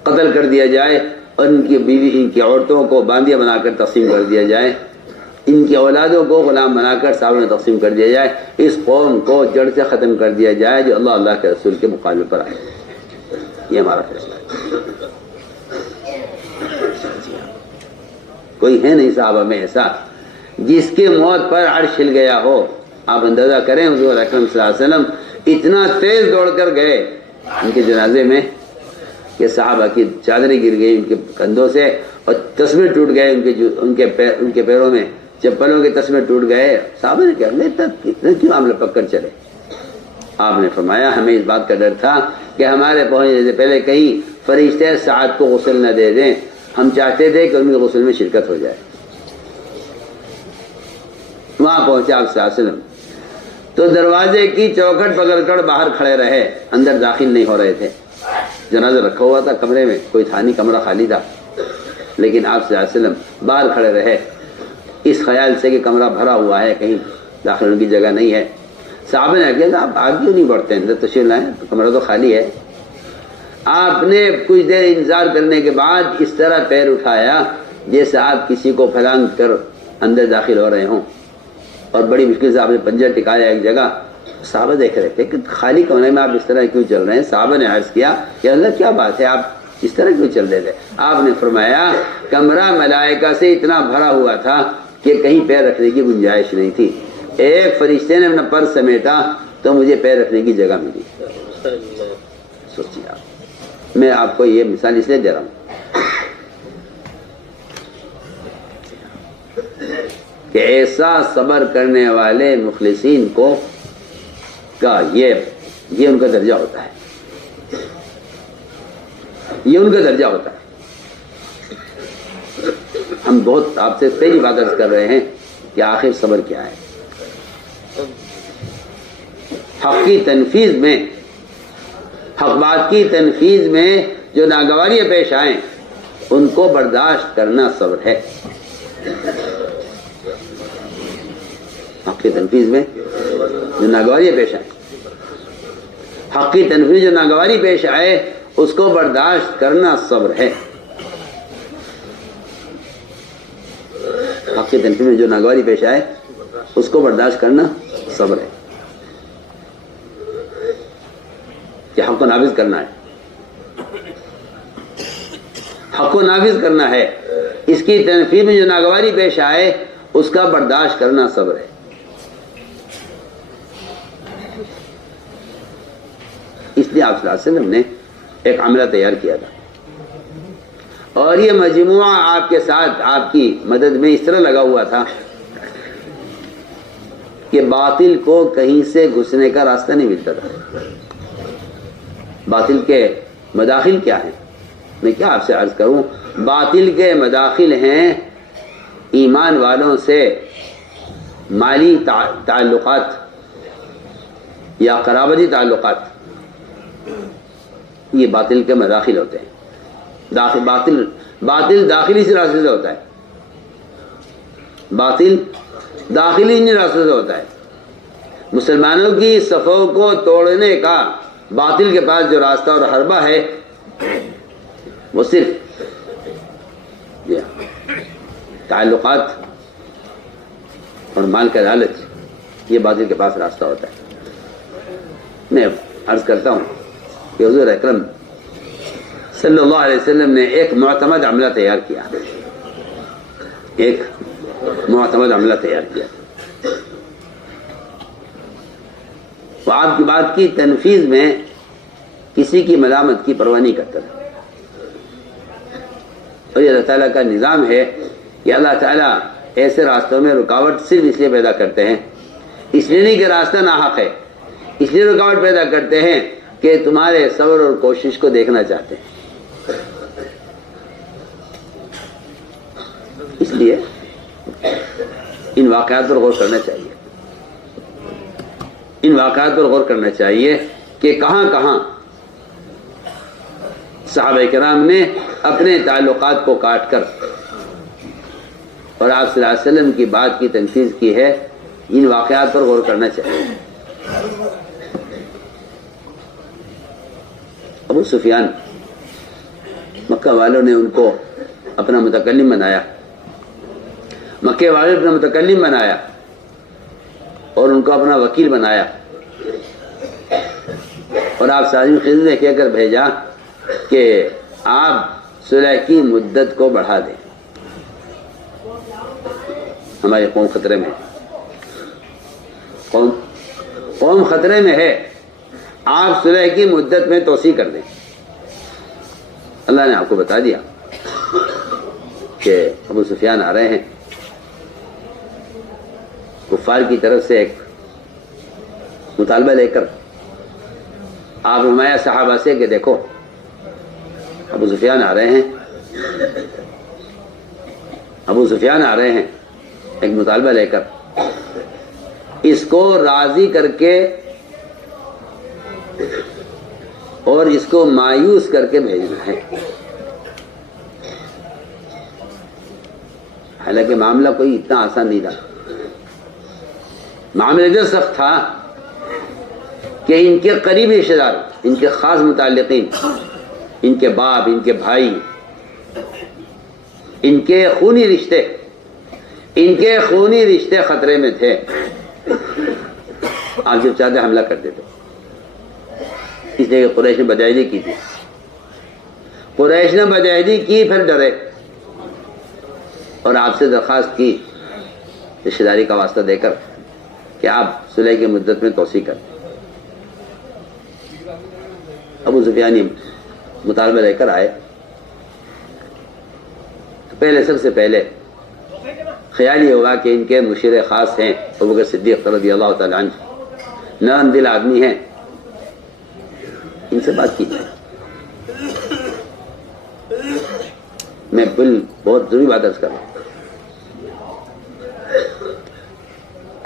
قتل کر دیا جائے اور ان کی بیوی ان کی عورتوں کو باندیاں بنا کر تقسیم کر دیا جائے، ان کی اولادوں کو غلام بنا کر صحابہ میں تقسیم کر دیا جائے، اس قوم کو جڑ سے ختم کر دیا جائے جو اللہ کے رسول کے مقابلے پر آئے۔ یہ ہمارا فیصلہ ہے۔ کوئی ہے نہیں صحابہ میں ایسا جس کے موت پر عرش ہل گیا ہو۔ آپ اندازہ کریں حضور اکرم صلی اللہ علیہ وسلم اتنا تیز دوڑ کر گئے ان کے جنازے میں کہ صحابہ کی چادریں گر گئی ان کے کندھوں سے اور تسمے ٹوٹ گئے ان کے پیروں میں، چپلوں کے تسمے ٹوٹ گئے۔ صحابہ نے کہا اتنا کیوں ہم لپک کر چلے؟ آپ نے فرمایا ہمیں اس بات کا ڈر تھا کہ ہمارے پہنچنے سے پہلے کہیں فرشتے سعد کو غسل نہ دے دیں، ہم چاہتے تھے کہ ان کے غسل میں شرکت ہو جائے۔ وہاں پہنچے آپ صلی اللہ علیہ وسلم تو دروازے کی چوکھٹ پکڑ کر باہر کھڑے رہے، اندر داخل نہیں ہو رہے تھے۔ جنازہ رکھا ہوا تھا کمرے میں، کوئی تھا نہیں، کمرہ خالی تھا، لیکن آپ صلی اللہ علیہ وسلم باہر کھڑے رہے اس خیال سے کہ کمرہ بھرا ہوا ہے، کہیں داخل ہونے کی جگہ نہیں ہے۔ صحابہ نے کہا آپ آگے کیوں نہیں بڑھتے، اندر تشریف لائیں، کمرہ تو خالی ہے۔ آپ نے کچھ دیر انتظار کرنے کے بعد اس طرح پیر اٹھایا جیسے آپ کسی کو پھلانگ کر اندر داخل ہو رہے ہوں، اور بڑی مشکل سے آپ نے پنجر ٹکایا ایک جگہ۔ صحابہ دیکھ رہے تھے کہ خالی کمرے میں آپ اس طرح کیوں چل رہے ہیں۔ صحابہ نے عرض کیا کہ اللہ کیا بات ہے، آپ اس طرح کیوں چل رہے تھے؟ آپ نے فرمایا کمرہ ملائکہ سے اتنا بھرا ہوا تھا کہ کہیں پیر رکھنے کی گنجائش نہیں تھی، ایک فرشتے نے اپنا پر سمیٹا تو مجھے پیر رکھنے کی جگہ ملی۔ سوچیے آپ، میں آپ کو یہ مثال اس لیے دے رہا ہوں کہ ایسا صبر کرنے والے مخلصین کو کا یہ ان کا درجہ ہوتا ہے، یہ ان کا درجہ ہوتا ہے۔ ہم بہت آپ سے پہلی بات عرض کر رہے ہیں کہ آخر صبر کیا ہے۔ حق کی تنفیذ میں، حق بات کی تنفیذ میں جو ناگواریاں پیش آئیں ان کو برداشت کرنا صبر ہے۔ حق کی تنفیذ میں جو ناگواری پیش آئے، حق کی تنفیذ جو ناگواری پیش آئے اس کو برداشت کرنا صبر ہے۔ حق کی تنفیذ میں جو ناگواری پیش آئے اس کو برداشت کرنا صبر ہے، کہ حق کو نافذ کرنا ہے، حق کو نافذ کرنا ہے، اس کی تنفیذ میں جو ناگواری پیش آئے اس کا برداشت کرنا صبر ہے۔ اس لیے آپ صلی اللہ علیہ وسلم نے ایک عملہ تیار کیا تھا، اور یہ مجموعہ آپ کے ساتھ آپ کی مدد میں اس طرح لگا ہوا تھا کہ باطل کو کہیں سے گھسنے کا راستہ نہیں ملتا تھا۔ باطل کے مداخل کیا ہیں؟ میں کیا آپ سے عرض کروں، باطل کے مداخل ہیں ایمان والوں سے مالی تعلقات یا قرابتی تعلقات، یہ باطل کے مداخل ہوتے ہیں۔ باطل داخلی سے راستے سے ہوتا ہے، باطل داخلی راستے سے ہوتا ہے۔ مسلمانوں کی صفوں کو توڑنے کا باطل کے پاس جو راستہ اور حربہ ہے وہ صرف تعلقات اور مال کا لالچ، یہ باطل کے پاس راستہ ہوتا ہے۔ میں عرض کرتا ہوں کہ حضور اکرم صلی اللہ علیہ وسلم نے ایک معتمد عملہ تیار کیا، ایک معتمد عملہ تیار کیا، وہ آپ کی بات کی تنفیذ میں کسی کی ملامت کی پرواہ نہیں کرتا تھا۔ اور یہ اللہ تعالیٰ کا نظام ہے کہ اللہ تعالیٰ ایسے راستوں میں رکاوٹ صرف اس لیے پیدا کرتے ہیں، اس لیے نہیں کہ راستہ ناحق ہے، اس لیے رکاوٹ پیدا کرتے ہیں کہ تمہارے صبر اور کوشش کو دیکھنا چاہتے ہیں۔ اس لیے ان واقعات پر غور کرنا چاہیے، ان واقعات پر غور کرنا چاہیے کہ کہاں کہاں صحابہ کرام نے اپنے تعلقات کو کاٹ کر اور آپ صلی اللہ علیہ وسلم کی بات کی تنفیذ کی ہے، ان واقعات پر غور کرنا چاہیے۔ ابو سفیان، مکہ والوں نے ان کو اپنا متکلم بنایا، مکے والے اپنا متکلم بنایا اور ان کو اپنا وکیل بنایا، اور آپ سازی خضر نے کہہ کر بھیجا کہ آپ صلح کی مدت کو بڑھا دیں، ہماری قوم خطرے میں ہے، قوم خطرے میں ہے، آپ صلح کی مدت میں توسیع کر دیں۔ اللہ نے آپ کو بتا دیا کہ ابو سفیان آ رہے ہیں، کفار کی طرف سے ایک مطالبہ لے کر آپ نمایاں صحابہ سے کہ دیکھو ابو سفیان آ رہے ہیں، ابو سفیان آ رہے ہیں ایک مطالبہ لے کر، اس کو راضی کر کے اور اس کو مایوس کر کے بھیجنا ہے۔ حالانکہ معاملہ کوئی اتنا آسان نہیں تھا، معاملہ جو سخت تھا کہ ان کے قریبی رشتہ دار، ان کے خاص متعلقین، ان کے باپ، ان کے بھائی، ان کے خونی رشتے خطرے میں تھے۔ آپ جب چاہتے حملہ کر دیتے، اس لیے کہ قریش نے بدعہدی کی تھی، قریش نے بدعہدی کی، پھر ڈرے اور آپ سے درخواست کی رشتہ داری کا واسطہ دے کر کہ آپ صلح کی مدت میں توسیع کریں۔ ابو سفیان مطالبہ لے کر آئے، پہلے سب سے پہلے خیال یہ ہوا کہ ان کے مشیر خاص ہیں ابوبکر صدیق رضی اللہ تعالیٰ عنہ، نرم دل آدمی ہیں، ان سے بات کی جائے۔ میں بہت ضروری بات عرض کر رہا ہوں،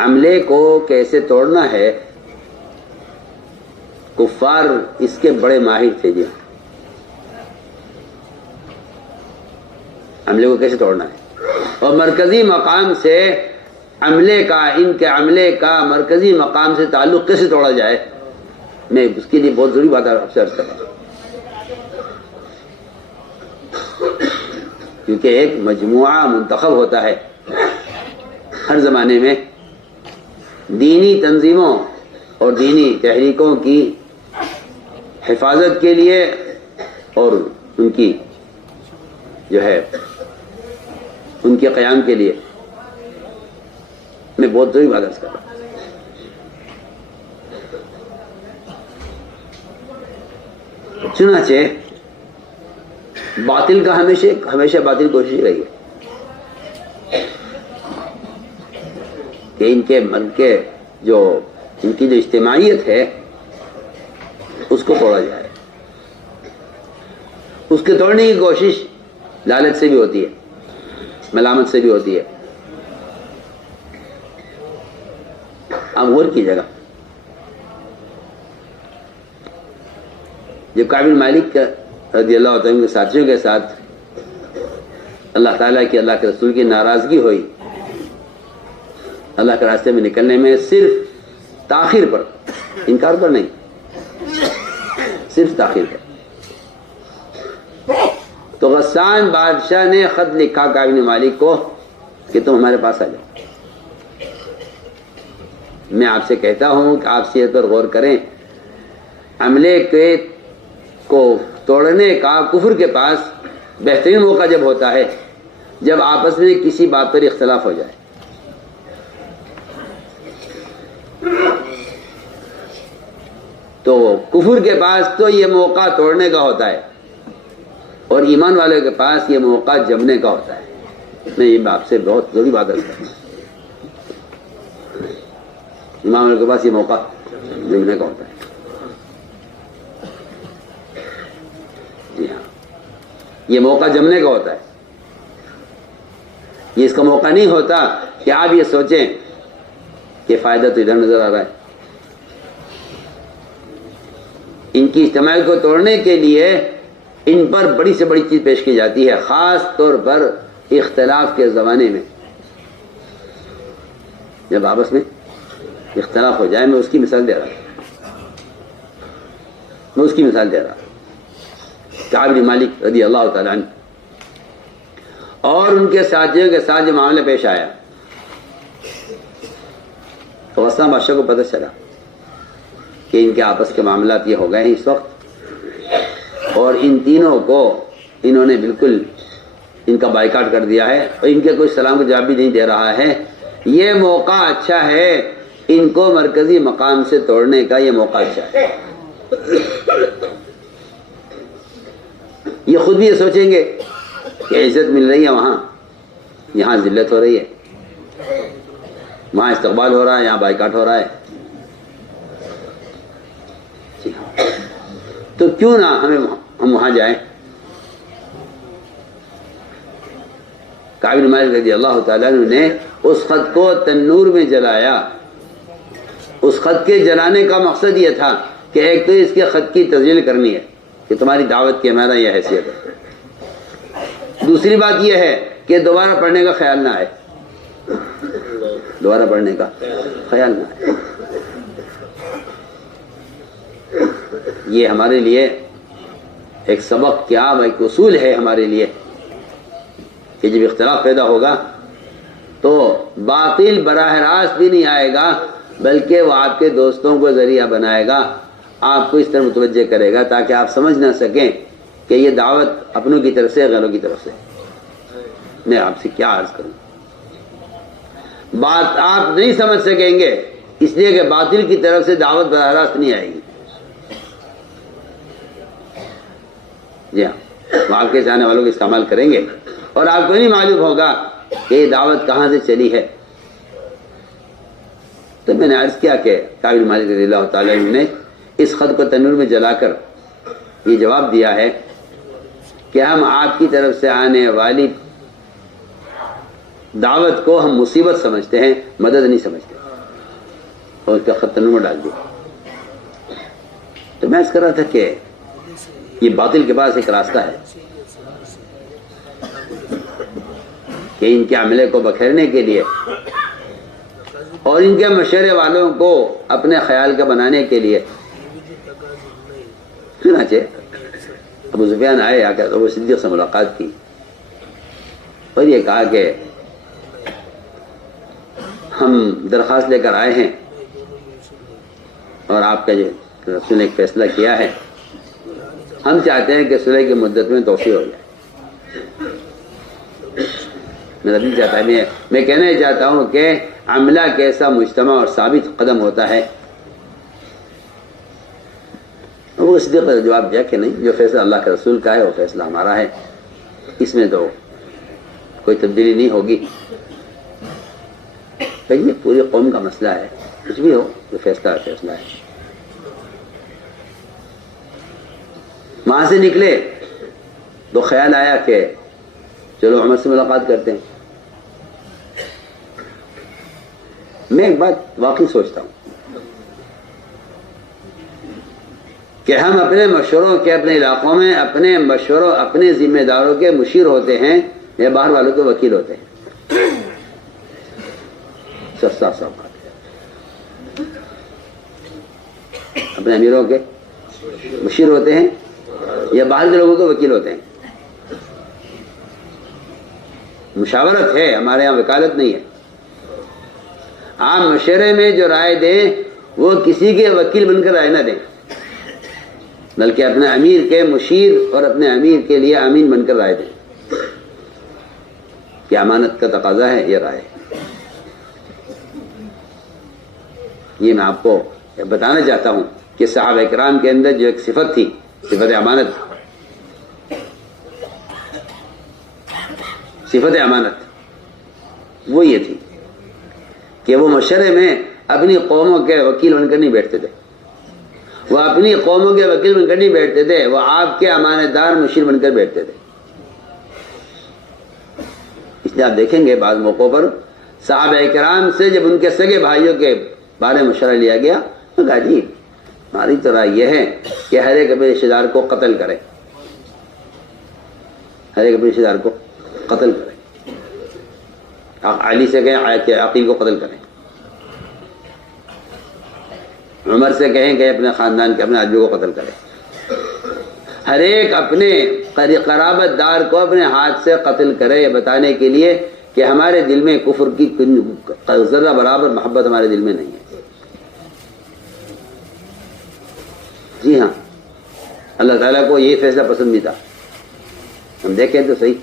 عملے کو کیسے توڑنا ہے، کفار اس کے بڑے ماہر تھے جی، عملے کو کیسے توڑنا ہے، اور مرکزی مقام سے عملے کا، ان کے عملے کا مرکزی مقام سے تعلق کیسے توڑا جائے، میں اس کے لیے بہت ضروری بات آپ سے عرض کر رہا ہوں۔ کیونکہ ایک مجموعہ منتخب ہوتا ہے ہر زمانے میں دینی تنظیموں اور دینی تحریکوں کی حفاظت کے لیے اور ان کی جو ہے ان کے قیام کے لیے، میں بہت ضروری بات عرض کر رہا ہوں۔ چنانچہ باطل کا ہمیشہ باطل کوشش رہی ہے کہ ان کے من کے جو ان کی جو اجتماعیت ہے اس کو توڑا جائے۔ اس کے توڑنے کی کوشش لالچ سے بھی ہوتی ہے، ملامت سے بھی ہوتی ہے۔ آپ غور کیجیے گا، جب کعب بن مالک رضی اللہ تعالیٰ کے ساتھیوں کے ساتھ اللہ تعالیٰ کی، اللہ کے رسول کی ناراضگی ہوئی اللہ کے راستے میں نکلنے میں، صرف تاخیر پر، انکار پر نہیں، صرف تاخیر پر، تو غسان بادشاہ نے خط لکھا کعب بن مالک کو کہ تم ہمارے پاس آ جاؤ، میں آپ سے کہتا ہوں کہ آپ سیرت پر غور کریں، عملے کو توڑنے کا کفر کے پاس بہترین موقع جب ہوتا ہے جب آپس میں کسی بات پر اختلاف ہو جائے۔ تو کفر کے پاس تو یہ موقع توڑنے کا ہوتا ہے اور ایمان والے کے پاس یہ موقع جمنے کا ہوتا ہے۔ میں یہ آپ سے بہت ضروری بات کرتا ہوں، ایمان والے کے پاس یہ موقع جمنے کا ہوتا ہے۔ جی ہاں، یہ موقع جمنے کا ہوتا ہے، یہ اس کا موقع نہیں ہوتا کہ آپ یہ سوچیں کہ فائدہ تو ادھر نظر آ رہا ہے۔ ان کی اجتماعیت کو توڑنے کے لیے ان پر بڑی سے بڑی چیز پیش کی جاتی ہے، خاص طور پر اختلاف کے زمانے میں جب آپس میں اختلاف ہو جائے. میں اس کی مثال دے رہا ہوں، کعب بن مالک رضی اللہ تعالیٰ عنہ اور ان کے ساتھیوں کے ساتھ جو معاملہ پیش آیا تو غسان بادشاہ کو پتہ چلا کہ ان کے آپس کے معاملات یہ ہو گئے ہیں اس وقت، اور ان تینوں کو انہوں نے بالکل ان کا بائیکاٹ کر دیا ہے اور ان کے کوئی سلام کا جواب بھی نہیں دے رہا ہے. یہ موقع اچھا ہے ان کو مرکزی مقام سے توڑنے کا، یہ موقع اچھا ہے. یہ خود بھی یہ سوچیں گے کہ عزت مل رہی ہے وہاں، یہاں ذلت ہو رہی ہے، وہاں استقبال ہو رہا ہے، یہاں بائیکاٹ ہو رہا ہے. تو کیوں نہ ہم وہاں جائیں. کعب بن مالک رضی اللہ تعالیٰ عنہ نے اس خط کو تنور میں جلایا. اس خط کے جلانے کا مقصد یہ تھا کہ ایک تو اس کے خط کی تسجیل کرنی ہے کہ تمہاری دعوت کی ہمارا یہ حیثیت ہے، دوسری بات یہ ہے کہ دوبارہ پڑھنے کا خیال نہ آئے، دوبارہ پڑھنے کا خیال نہ آئے. یہ ہمارے لیے ایک سبق کیا، ایک اصول ہے ہمارے لیے کہ جب اختلاف پیدا ہوگا تو باطل براہ راست بھی نہیں آئے گا، بلکہ وہ آپ کے دوستوں کو ذریعہ بنائے گا، آپ کو اس طرح متوجہ کرے گا تاکہ آپ سمجھ نہ سکیں کہ یہ دعوت اپنوں کی طرف سے غیروں کی طرف سے. میں آپ سے کیا عرض کروں، بات آپ نہیں سمجھ سکیں گے اس لیے کہ باطل کی طرف سے دعوت براہ راست نہیں آئے گی. جی ہاں، وہ آپ کے چاہنے والوں کو استعمال کریں گے اور آپ کو نہیں معلوم ہوگا کہ یہ دعوت کہاں سے چلی ہے. تو میں نے عرض کیا کہ کعب بن مالک رضی اللہ تعالیٰ عنہ نے اس خط کو تنور میں جلا کر یہ جواب دیا ہے کہ ہم آپ کی طرف سے آنے والی دعوت کو ہم مصیبت سمجھتے ہیں، مدد نہیں سمجھتے، اور اس کا خط تنور میں ڈال دیا. تو میں عرض کر رہا تھا کہ یہ باطل کے پاس ایک راستہ ہے کہ ان کے عملے کو بکھیرنے کے لیے اور ان کے مشورے والوں کو اپنے خیال کا بنانے کے لیے. چنانچہ ابو سفیان آئے، آ کر ابو صدیق سے ملاقات کی اور یہ کہا کہ ہم درخواست لے کر آئے ہیں اور آپ کا جو رسول نے ایک فیصلہ کیا ہے، ہم چاہتے ہیں کہ صلح کی مدت میں توسیع ہو جائے. میرا دل چاہتا ہے، میں کہنا چاہتا ہوں کہ عملہ کیسا مجتمع اور ثابت قدم ہوتا ہے. وہ اس دن جواب دیا کہ نہیں، جو فیصلہ اللہ کے رسول کا ہے وہ فیصلہ ہمارا ہے، اس میں تو کوئی تبدیلی نہیں ہوگی. یہ پوری قوم کا مسئلہ ہے، کچھ بھی ہو جو فیصلہ فیصلہ ہے. وہاں سے نکلے تو خیال آیا کہ چلو عمر سے ملاقات کرتے ہیں. میں ایک بات واقعی سوچتا ہوں کہ ہم اپنے مشوروں کے اپنے علاقوں میں اپنے مشوروں اپنے ذمہ داروں کے مشیر ہوتے ہیں یا باہر والوں کے وکیل ہوتے ہیں. سستا سا اپنے امیروں کے مشیر ہوتے ہیں یا باہر کے لوگوں کے وکیل ہوتے ہیں. مشاورت ہے، ہمارے یہاں وکالت نہیں ہے. آپ مشورے میں جو رائے دیں وہ کسی کے وکیل بن کر رائے نہ دیں، بلکہ اپنے امیر کے مشیر اور اپنے امیر کے لیے امین بن کر رائے دیں کہ امانت کا تقاضا ہے یہ رائے. یہ میں آپ کو بتانا چاہتا ہوں کہ صحابہ کرام کے اندر جو ایک صفت تھی، صفت امانت، صفت امانت وہ یہ تھی کہ وہ مشورے میں اپنی قوموں کے وکیل بن کر نہیں بیٹھتے تھے. وہ اپنی قوموں کے وکیل بن کر نہیں بیٹھتے تھے، وہ آپ کے امانت دار مشیر بن کر بیٹھتے تھے. اس لیے آپ دیکھیں گے بعض موقعوں پر صحابہ کرام سے جب ان کے سگے بھائیوں کے بارے میں مشورہ لیا گیا تو کہا جی ہماری تو رائے یہ ہے کہ ہر ایک اپنے رشتے دار کو قتل کرے. ہر ایک اپنے رشتے دار کو قتل کرے. علی سے کہیں کہ عقیل کو قتل کریں، عمر سے کہیں کہ اپنے خاندان کے اپنے آدمی کو قتل کرے. ہر ایک اپنے قرابت دار کو اپنے ہاتھ سے قتل کرے، یہ بتانے کے لیے کہ ہمارے دل میں کفر کی ذرہ برابر محبت ہمارے دل میں نہیں ہے. جی ہاں، اللہ تعالیٰ کو یہ فیصلہ پسند نہیں تھا. ہم دیکھیں تو صحیح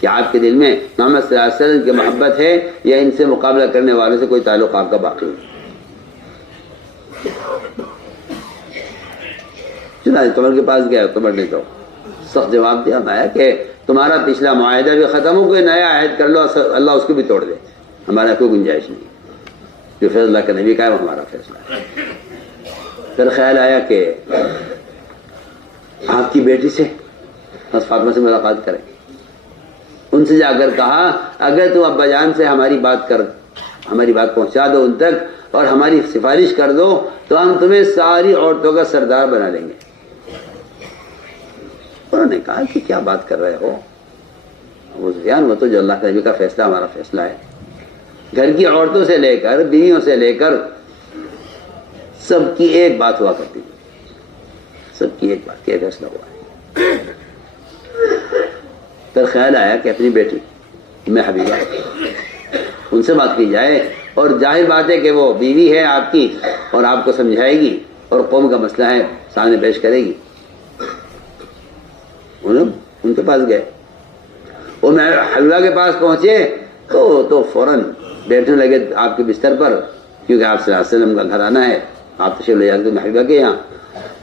کہ آپ کے دل میں محمد صلی اللہ علیہ وسلم کی محبت ہے یا ان سے مقابلہ کرنے والوں سے کوئی تعلق آپ کا باقی نہیں. چنانچہ تمر کے پاس گیا، تمر نے تو سخت جواب دیا، میں کہ تمہارا پچھلا معاہدہ بھی ختم ہو، کوئی نیا عہد کر لو، اللہ اس کو بھی توڑ دے، ہمارا کوئی گنجائش نہیں. جو فیصلہ اللہ کا نبی کا ہے وہ ہمارا فیصلہ ہے. پھر خیال آیا کہ آپ کی بیٹی سے بس فاطمہ سے ملاقات کریں. ان سے جا کر کہا اگر تم ابا جان سے ہماری بات پہنچا دو ان تک اور ہماری سفارش کر دو تو ہم تمہیں ساری عورتوں کا سردار بنا لیں گے. انہوں نے کہا کہ کیا بات کر رہے ہو ابو سفیان، وہ تو جو اللہ کے نبی کا فیصلہ ہمارا فیصلہ ہے. گھر کی عورتوں سے لے کر بیویوں سے لے کر سب کی ایک بات ہوا کرتی تھی، سب کی ایک بات، یہ فیصلہ ہوا ہے. پھر خیال آیا کہ اپنی بیٹی میں حبیبہ ان سے بات کی جائے، اور ظاہر بات ہے کہ وہ بیوی ہے آپ کی اور آپ کو سمجھائے گی اور قوم کا مسئلہ ہے سامنے پیش کرے گی. ان کے پاس گئے، وہ میں حبیبہ کے پاس پہنچے تو فوراً بیٹھنے لگے آپ کے بستر پر، کیونکہ آپ صلی اللہ علیہ وسلم کا گھرانہ ہے، آپ تشریف لے جاتے حبیبہ کے یہاں.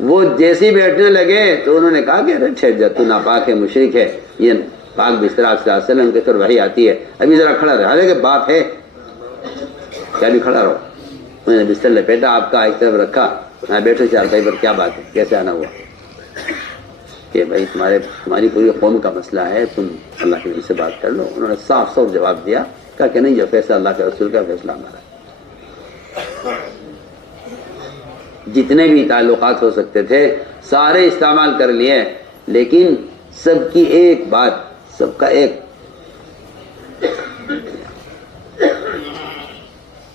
وہ جیسے بیٹھنے لگے تو انہوں نے کہا کہ ارے ٹھہر جا، تو ناپاک ہے، مشرک ہے، یہ پاک بستر آپ صلی اللہ علیہ وسلم کے پھر وحی آتی ہے، ابھی ذرا کھڑا رہے، حالانکہ باپ ہے کیا بھی کھڑا رہو. انہوں نے بستر لپیٹا، آپ کا ایک طرف رکھا، میں بیٹھو چارپائی پر، کیا بات ہے، کیسے آنا ہوا؟ کہ بھائی تمہاری پوری قوم کا مسئلہ ہے، تم اللہ کے نبی سے بات کر لو. انہوں نے صاف صاف جواب دیا، کہا کہ نہیں، جو فیصلہ اللہ کے رسول کا فیصلہ ہمارا ہے. جتنے بھی تعلقات ہو سکتے تھے سارے استعمال کر لیے، لیکن سب کی ایک بات، سب کا ایک.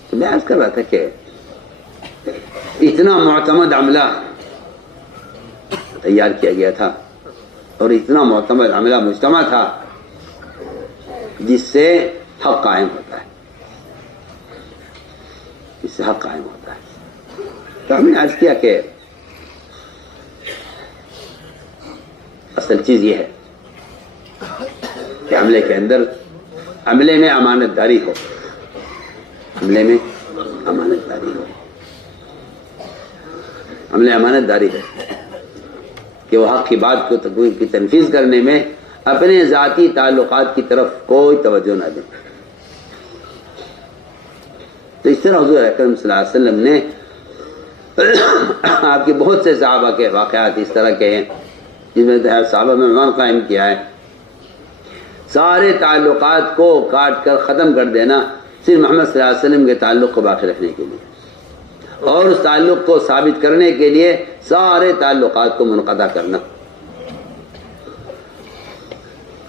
تو میں عرض کر رہا تھا کہ اتنا معتمد عملہ تیار کیا گیا تھا اور اتنا معتمد عملہ مجتمع تھا جس سے حق قائم ہوتا ہے، اس سے حق قائم ہوتا ہے. تو ہم نے عرض کیا کہ اصل چیز یہ ہے کہ عملے کے اندر، عملے میں امانت داری ہو، عملے میں امانت داری ہو، عملے امانت داری ہے کہ وہ حق کی بات کو کی تنفیذ کرنے میں اپنے ذاتی تعلقات کی طرف کوئی توجہ نہ دیں. تو اس طرح حضور اکرم صلی اللہ علیہ وسلم نے آپ کے بہت سے صحابہ کے واقعات اس طرح کے ہیں جن میں صحابہ میں ایمان قائم کیا ہے. سارے تعلقات کو کاٹ کر ختم کر دینا صرف محمد صلی اللہ علیہ وسلم کے تعلق کو باقی رکھنے کے لیے، اور اس تعلق کو ثابت کرنے کے لیے سارے تعلقات کو منقطع کرنا.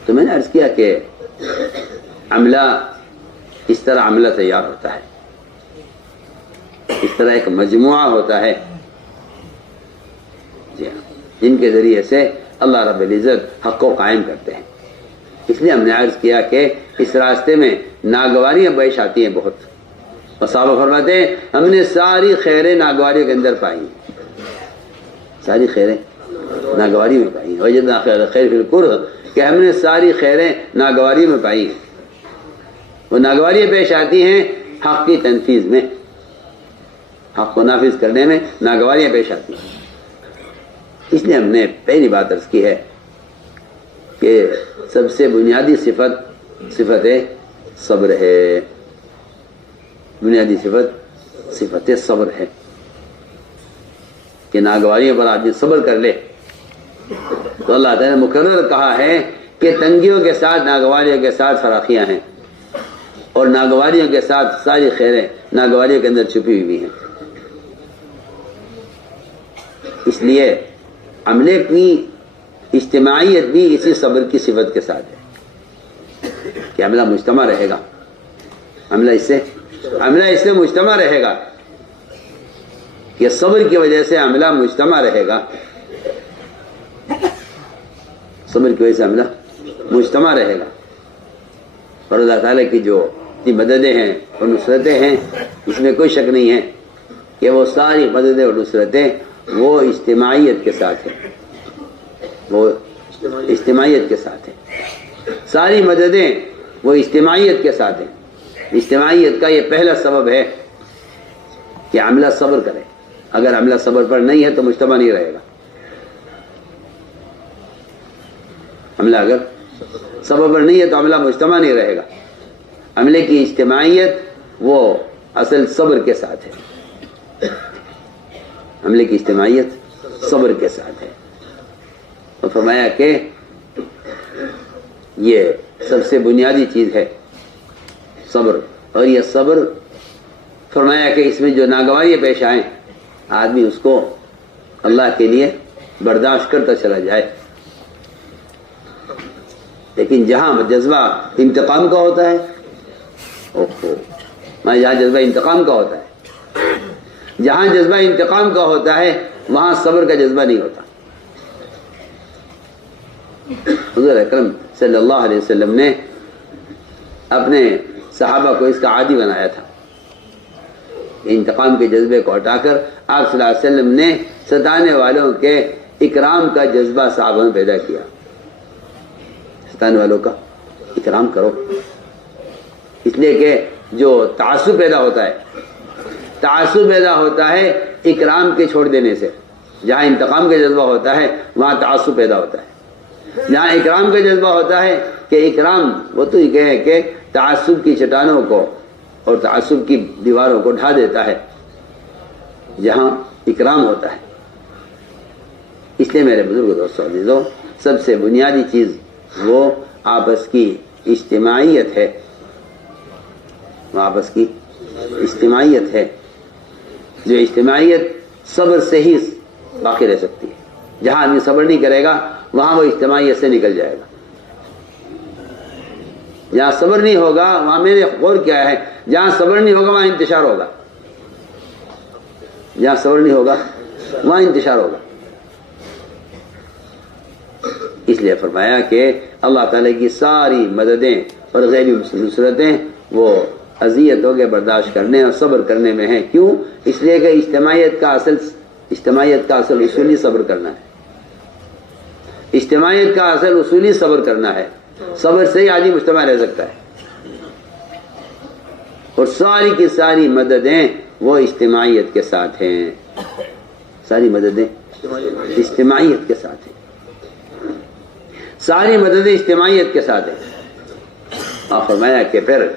تو میں نے عرض کیا کہ عملہ اس طرح عملہ تیار ہوتا ہے، اس طرح ایک مجموعہ ہوتا ہے جی ہاں، جن کے ذریعے سے اللہ رب العزت حق کو قائم کرتے ہیں. اس لیے ہم نے عرض کیا کہ اس راستے میں ناگواریاں پیش آتی ہیں بہت، اور صحابہ فرماتے ہیں ہم نے ساری خیریں ناگواریوں کے اندر پائی ہیں، ساری خیریں ناگواری میں پائی ہیں. وجدنا خیر فی الکرہ، کہ ہم نے ساری خیریں ناگواری میں پائی ہیں. وہ ناگواریاں پیش آتی ہیں حق کی تنفیذ میں، حق کو نافذ کرنے میں ناگواریاں پیش آتی ہیں. اس لیے ہم نے پہلی بات عرض کی ہے کہ سب سے بنیادی صفت صبر ہے، بنیادی صفت صبر ہے کہ ناگواریوں پر آدمی صبر کر لے. تو اللہ تعالیٰ نے مقرر کہا ہے کہ تنگیوں کے ساتھ ناگواریوں کے ساتھ فراخیاں ہیں، اور ناگواریوں کے ساتھ ساری خیریں ناگواریوں کے اندر چھپی ہوئی ہیں. اس لیے عملے کی اجتماعیت بھی اسی صبر کی صفت کے ساتھ ہے کہ عملہ مجتمع رہے گا، عملہ اس سے مجتمع رہے گا، کہ صبر کی وجہ سے عملہ مجتمع رہے گا، صبر کی وجہ سے عملہ مجتمع رہے گا۔ اور اللہ تعالیٰ کی جو مددیں ہیں اور نصرتیں ہیں، اس میں کوئی شک نہیں ہے کہ وہ ساری مددیں اور نصرتیں وہ اجتماعیت کے ساتھ ہیں، وہ اجتماعیت کے ساتھ ہیں، ساری مددیں وہ اجتماعیت کے ساتھ ہیں۔ اجتماعیت کا یہ پہلا سبب ہے کہ عملہ صبر کرے، اگر عملہ صبر پر نہیں ہے تو مجتمع نہیں رہے گا، عملہ اگر صبر پر نہیں ہے تو عملہ مجتمع نہیں رہے گا۔ عملے کی اجتماعیت وہ اصل صبر کے ساتھ ہے، عملے کی اجتماعیت صبر کے ساتھ ہے۔ اور فرمایا کہ یہ سب سے بنیادی چیز ہے صبر، اور یہ صبر فرمایا کہ اس میں جو ناگواری پیش آئیں آدمی اس کو اللہ کے لیے برداشت کرتا چلا جائے، لیکن جہاں جذبہ انتقام کا ہوتا ہے، جہاں جذبہ انتقام کا ہوتا ہے، جہاں جذبہ انتقام کا ہوتا ہے وہاں صبر کا جذبہ نہیں ہوتا۔ حضور اکرم صلی اللہ علیہ وسلم نے اپنے صحابہ کو اس کا عادی بنایا تھا، انتقام کے جذبے کو ہٹا کر آپ صلی اللہ علیہ وسلم نے ستانے والوں کے اکرام کا جذبہ صحابہ میں پیدا کیا۔ ستانے والوں کا اکرام کرو، اس لیے کہ جو تعصب پیدا ہوتا ہے اکرام کے چھوڑ دینے سے۔ جہاں انتقام کا جذبہ ہوتا ہے وہاں تعصب پیدا ہوتا ہے، جہاں اکرام کا جذبہ ہوتا ہے کہ اکرام وہ تو یہ کہے کہ تعصب کی چٹانوں کو اور تعصب کی دیواروں کو ڈھا دیتا ہے، جہاں اکرام ہوتا ہے۔ اس لیے میرے بزرگ دوستوں عزیزوں، سب سے بنیادی چیز وہ آپس کی اجتماعیت ہے، وہ آپس کی اجتماعیت ہے، جو اجتماعیت صبر سے ہی باقی رہ سکتی ہے۔ جہاں آدمی صبر نہیں کرے گا وہاں وہ اجتماعیت سے نکل جائے گا۔ جہاں صبر نہیں ہوگا وہاں میں نے غور کیا ہے، جہاں صبر نہیں ہوگا وہاں انتشار ہوگا، جہاں صبر نہیں ہوگا وہاں انتشار ہوگا۔ اس لیے فرمایا کہ اللہ تعالیٰ کی ساری مددیں اور غیبی نصرتیں وہ اذیتوں کے برداشت کرنے اور صبر کرنے میں ہیں۔ کیوں؟ اس لیے کہ اجتماعیت کا اصل اصولی صبر کرنا ہے، اجتماعیت کا اصل اصولی صبر کرنا ہے۔ صبر سے ہی آدمی مجتمع رہ سکتا ہے، اور ساری کی ساری مددیں وہ اجتماعیت کے ساتھ ہیں، ساری مددیں اجتماعیت کے ساتھ ہیں، ساری مددیں اجتماعیت کے ساتھ ہیں۔ اور فرمایا کہ پھر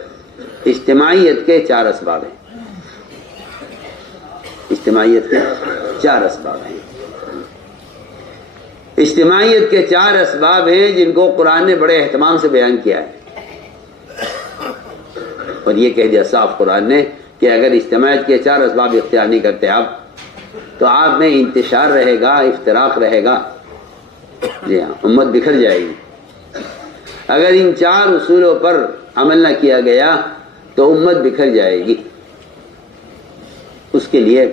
اجتماعیت کے 4 اسباب ہیں، اجتماعیت کے 4 اسباب ہیں، اجتماعیت کے 4 اسباب ہیں جن کو قرآن نے بڑے اہتمام سے بیان کیا ہے، اور یہ کہہ دیا صاف قرآن نے کہ اگر اجتماعیت کے 4 اسباب اختیار نہیں کرتے آپ تو آپ میں انتشار رہے گا، افتراق رہے گا، جی ہاں، امت بکھر جائے گی۔ اگر ان 4 اصولوں پر عمل نہ کیا گیا تو امت بکھر جائے گی۔ اس کے لیے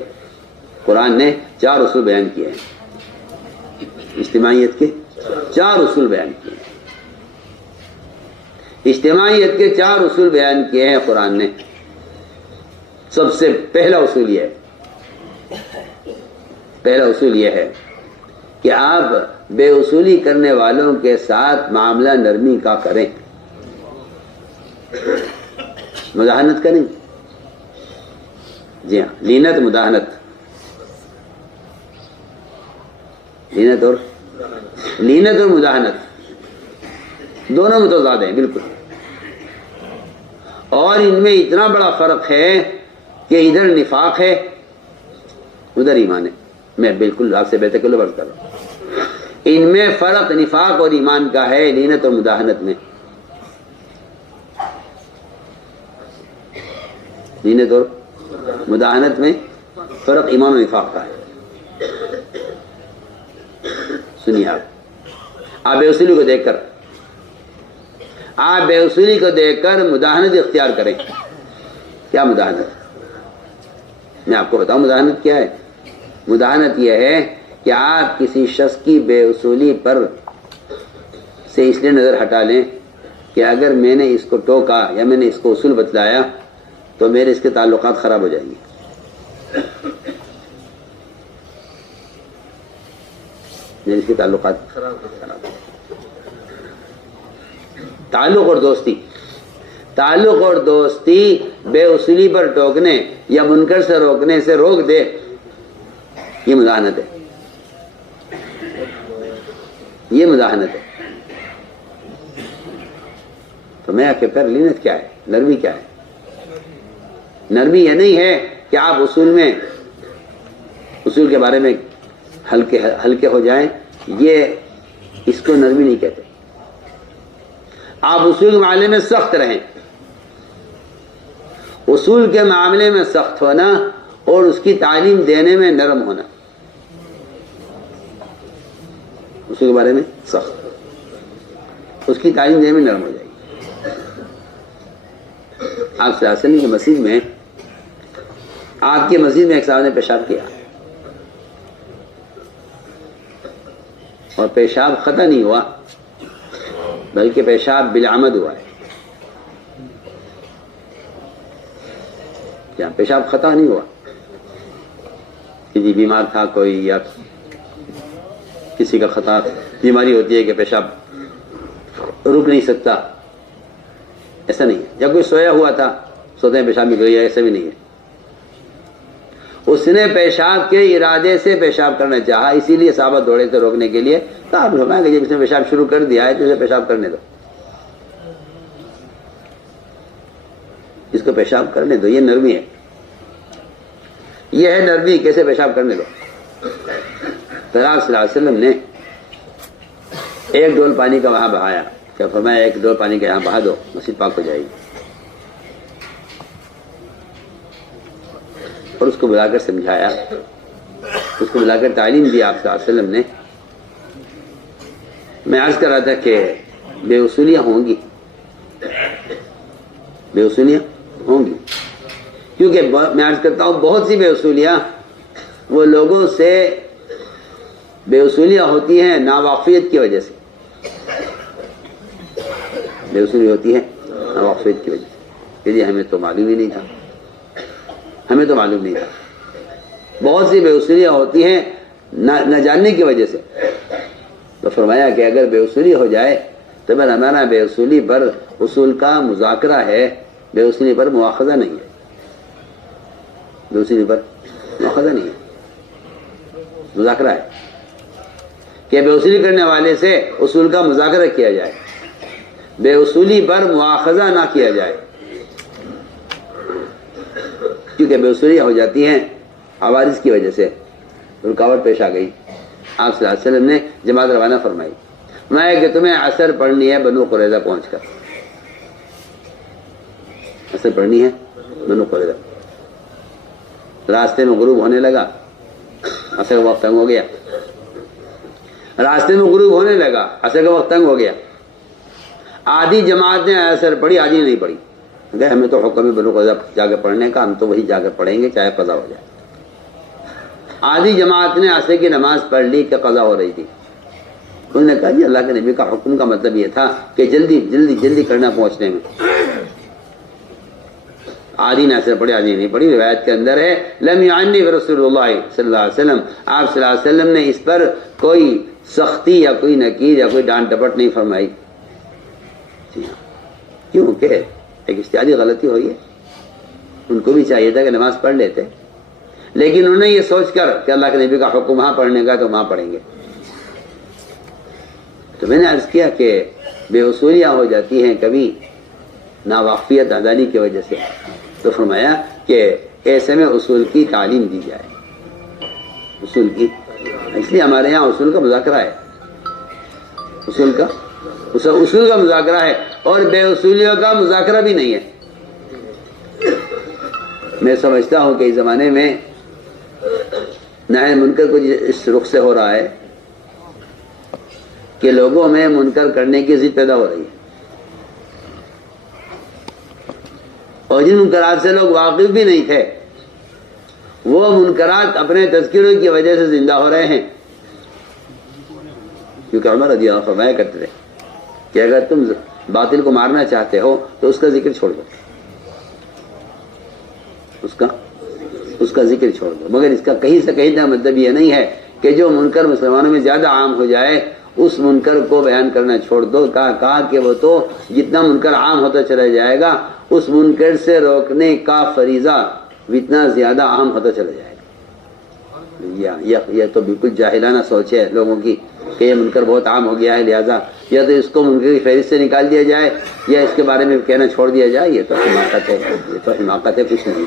قرآن نے 4 اصول بیان کیے ہیں، اجتماعیت کے 4 اصول بیان کیے ہیں، اجتماعیت کے 4 اصول بیان کیے ہیں قرآن نے۔ سب سے پہلا اصول یہ ہے کہ آپ بے اصولی کرنے والوں کے ساتھ معاملہ نرمی کا کریں، مداحنت کریں، جی ہاں، لینت مداحنت، لینت اور مداحنت دونوں متضاد ہیں بالکل، اور ان میں اتنا بڑا فرق ہے کہ ادھر نفاق ہے ادھر ایمان ہے۔ میں بالکل آپ سے بہتر عرض کر رہا ہوں، ان میں فرق نفاق اور ایمان کا ہے، لینت اور مداحنت میں، لینت اور مداحنت میں فرق ایمان و نفاق کا ہے۔ سنیے آپ، آپ بے اصولی کو دیکھ کر مداحنت اختیار کریں. کیا مداحنت؟ میں آپ کو بتاؤں مداحنت کیا ہے. مداحنت یہ ہے کہ آپ کسی شخص کی بے اصولی پر سے اس لیے نظر ہٹا لیں کہ اگر میں نے اس کو ٹوکا یا میں نے اس کو اصول بتلایا تو میرے اس کے تعلقات خراب ہو جائیں گے. میرے اس کے تعلقات خراب. تعلق اور دوستی بے اصولی پر ٹوکنے یا منکر سے روکنے سے روک دے، یہ مداحنت ہے. یہ مداحنت ہے. تو میں کہ پھر لینت کیا ہے، نرمی کیا ہے؟ نرمی یہ نہیں ہے کہ آپ اصول کے بارے میں ہلکے ہو جائیں، یہ اس کو نرمی نہیں کہتے. آپ اصول کے معاملے میں سخت رہیں. اصول کے معاملے میں سخت ہونا اور اس کی تعلیم دینے میں نرم ہونا. اصول کے بارے میں سخت، اس کی تعلیم دینے میں نرم ہو جائے گی. آپ صلی اللہ علیہ وسلم کی مسجد میں، آپ کی مسجد میں ایک صاحب نے پیشاب کیا اور پیشاب خطا نہیں ہوا بلکہ پیشاب بالعمد ہوا ہے. کیا پیشاب خطا نہیں ہوا کہ جی بیمار تھا کوئی یا کسی کا خطا بیماری ہوتی ہے کہ پیشاب رک نہیں سکتا، ایسا نہیں ہے. یا کوئی سویا ہوا تھا، سوتے ہیں پیشاب نکل گیا، ایسا بھی نہیں ہے. اس نے پیشاب کے ارادے سے پیشاب کرنا چاہا، اسی لیے صحابہ دوڑے تھے روکنے کے لیے. تو آپ فرمائیں کہ جب اس نے پیشاب شروع کر دیا ہے تو اسے پیشاب کرنے دو، اس کو پیشاب کرنے دو. یہ نرمی ہے، یہ ہے نرمی. کیسے پیشاب کرنے دو؟ پھر آپ صلی اللہ علیہ وسلم نے ایک ڈول پانی کا وہاں بہایا. کیا فرمایا؟ ایک ڈول پانی کا یہاں بہا دو، مسجد پاک ہو جائے گی. اور اس کو بلا کر سمجھایا، اس کو بلا کر تعلیم دی آپ صلی اللہ علیہ وسلم نے. میں عرض کر رہا تھا کہ بے اصولیاں ہوں گی، بے اصولیاں ہوں گی، کیونکہ میں عرض کرتا ہوں بہت سی بے اصولیاں وہ لوگوں سے بے اصولیاں ہوتی ہیں ناواقفیت کی وجہ سے. بے اصولی ہوتی ہے ناواقفیت کی وجہ سے، کہ جی ہمیں تو معلوم ہی نہیں تھا، ہمیں تو معلوم نہیں تھا. بہت سی بے اصولیاں ہوتی ہیں نہ جاننے کی وجہ سے. تو فرمایا کہ اگر بے اصولی ہو جائے تو پھر ہمارا بے اصولی پر اصول کا مذاکرہ ہے، بے اصولی پر مواخذہ نہیں ہے. بے اصولی پر مواخذہ نہیں ہے، مذاکرہ ہے کہ بے اصولی کرنے والے سے اصول کا مذاکرہ کیا جائے، بے اصولی پر مواخذہ نہ کیا جائے. کیونکہ بے اصولیاں ہو جاتی ہیں حوادث کی وجہ سے، رکاوٹ پیش آ گئی. آپ صلی اللہ علیہ وسلم نے جماعت روانہ فرمائی، میں کہ تمہیں عصر پڑھنی ہے بنو قریظہ پہنچ کر. عصر پڑھنی ہے بنو قریظہ. راستے میں غروب ہونے لگا، عصر کا وقت تنگ ہو گیا. راستے میں غروب ہونے لگا، عصر کا وقت تنگ ہو گیا. آدھی جماعت نے عصر پڑھی، آدھی نہیں پڑھی. کہ ہمیں تو حکم ہے بنو قریظہ جا کے پڑھنے کا، ہم تو وہی جا کر پڑھیں گے چاہے قضا ہو جائے. آدھی جماعت نے عصر کی نماز پڑھ لی کہ قضا ہو رہی تھی. انہوں نے کہا جی اللہ کے نبی کا حکم کا مطلب یہ تھا کہ جلدی جلدی جلدی کرنا پہنچنے میں. آدھی نے عصر پڑھی، آدھی نہیں پڑھی. روایت کے اندر ہے لم یعنی رسول اللہ صلی اللہ علیہ وسلم، آپ صلی اللہ علیہ وسلم نے اس پر کوئی سختی یا کوئی نکیر یا کوئی ڈانٹ ڈپٹ نہیں فرمائی. کیونکہ ایک اجتہادی غلطی ہوئی ہے. ان کو بھی چاہیے تھا کہ نماز پڑھ لیتے، لیکن انہوں نے یہ سوچ کر کہ اللہ کے نبی کا حکم وہاں پڑھنے کا تو وہاں پڑھیں گے. تو میں نے عرض کیا کہ بے اصولیاں ہو جاتی ہیں کبھی ناواقفیت نادانی کی وجہ سے. تو فرمایا کہ ایسے میں اصول کی تعلیم دی جائے. اصول کی، اس لیے ہمارے یہاں اصول کا مذاکرہ ہے، اصول کا مذاکرہ ہے، اور بے اصولیوں کا مذاکرہ بھی نہیں ہے. میں سمجھتا ہوں کہ اس زمانے میں نہی منکر کو اس رخ سے ہو رہا ہے کہ لوگوں میں منکر کرنے کی ضد پیدا ہو رہی ہے، اور جن منکرات سے لوگ واقف بھی نہیں تھے وہ منکرات اپنے تذکروں کی وجہ سے زندہ ہو رہے ہیں. کیونکہ عمر رضی اللہ عنہ فرمایا کرتے تھے کہ اگر تم باطل کو مارنا چاہتے ہو تو اس کا ذکر چھوڑ دو، اس کا ذکر چھوڑ دو. مگر اس کا کہیں سے کہیں کا مطلب یہ نہیں ہے کہ جو منکر مسلمانوں میں زیادہ عام ہو جائے اس منکر کو بیان کرنا چھوڑ دو. کہا کہ وہ تو جتنا منکر عام ہوتا چلا جائے گا اس منکر سے روکنے کا فریضہ اتنا زیادہ عام ہوتا چلا جائے گا. یہ تو بالکل جاہلانہ سوچ ہے لوگوں کی کہ یہ منکر بہت عام ہو گیا ہے، لہذا یا تو اس کو منکر کی فہرست سے نکال دیا جائے یا اس کے بارے میں کہنا چھوڑ دیا جائے. یہ تو حماقت ہے، یہ تو حماقت ہے، کچھ نہیں.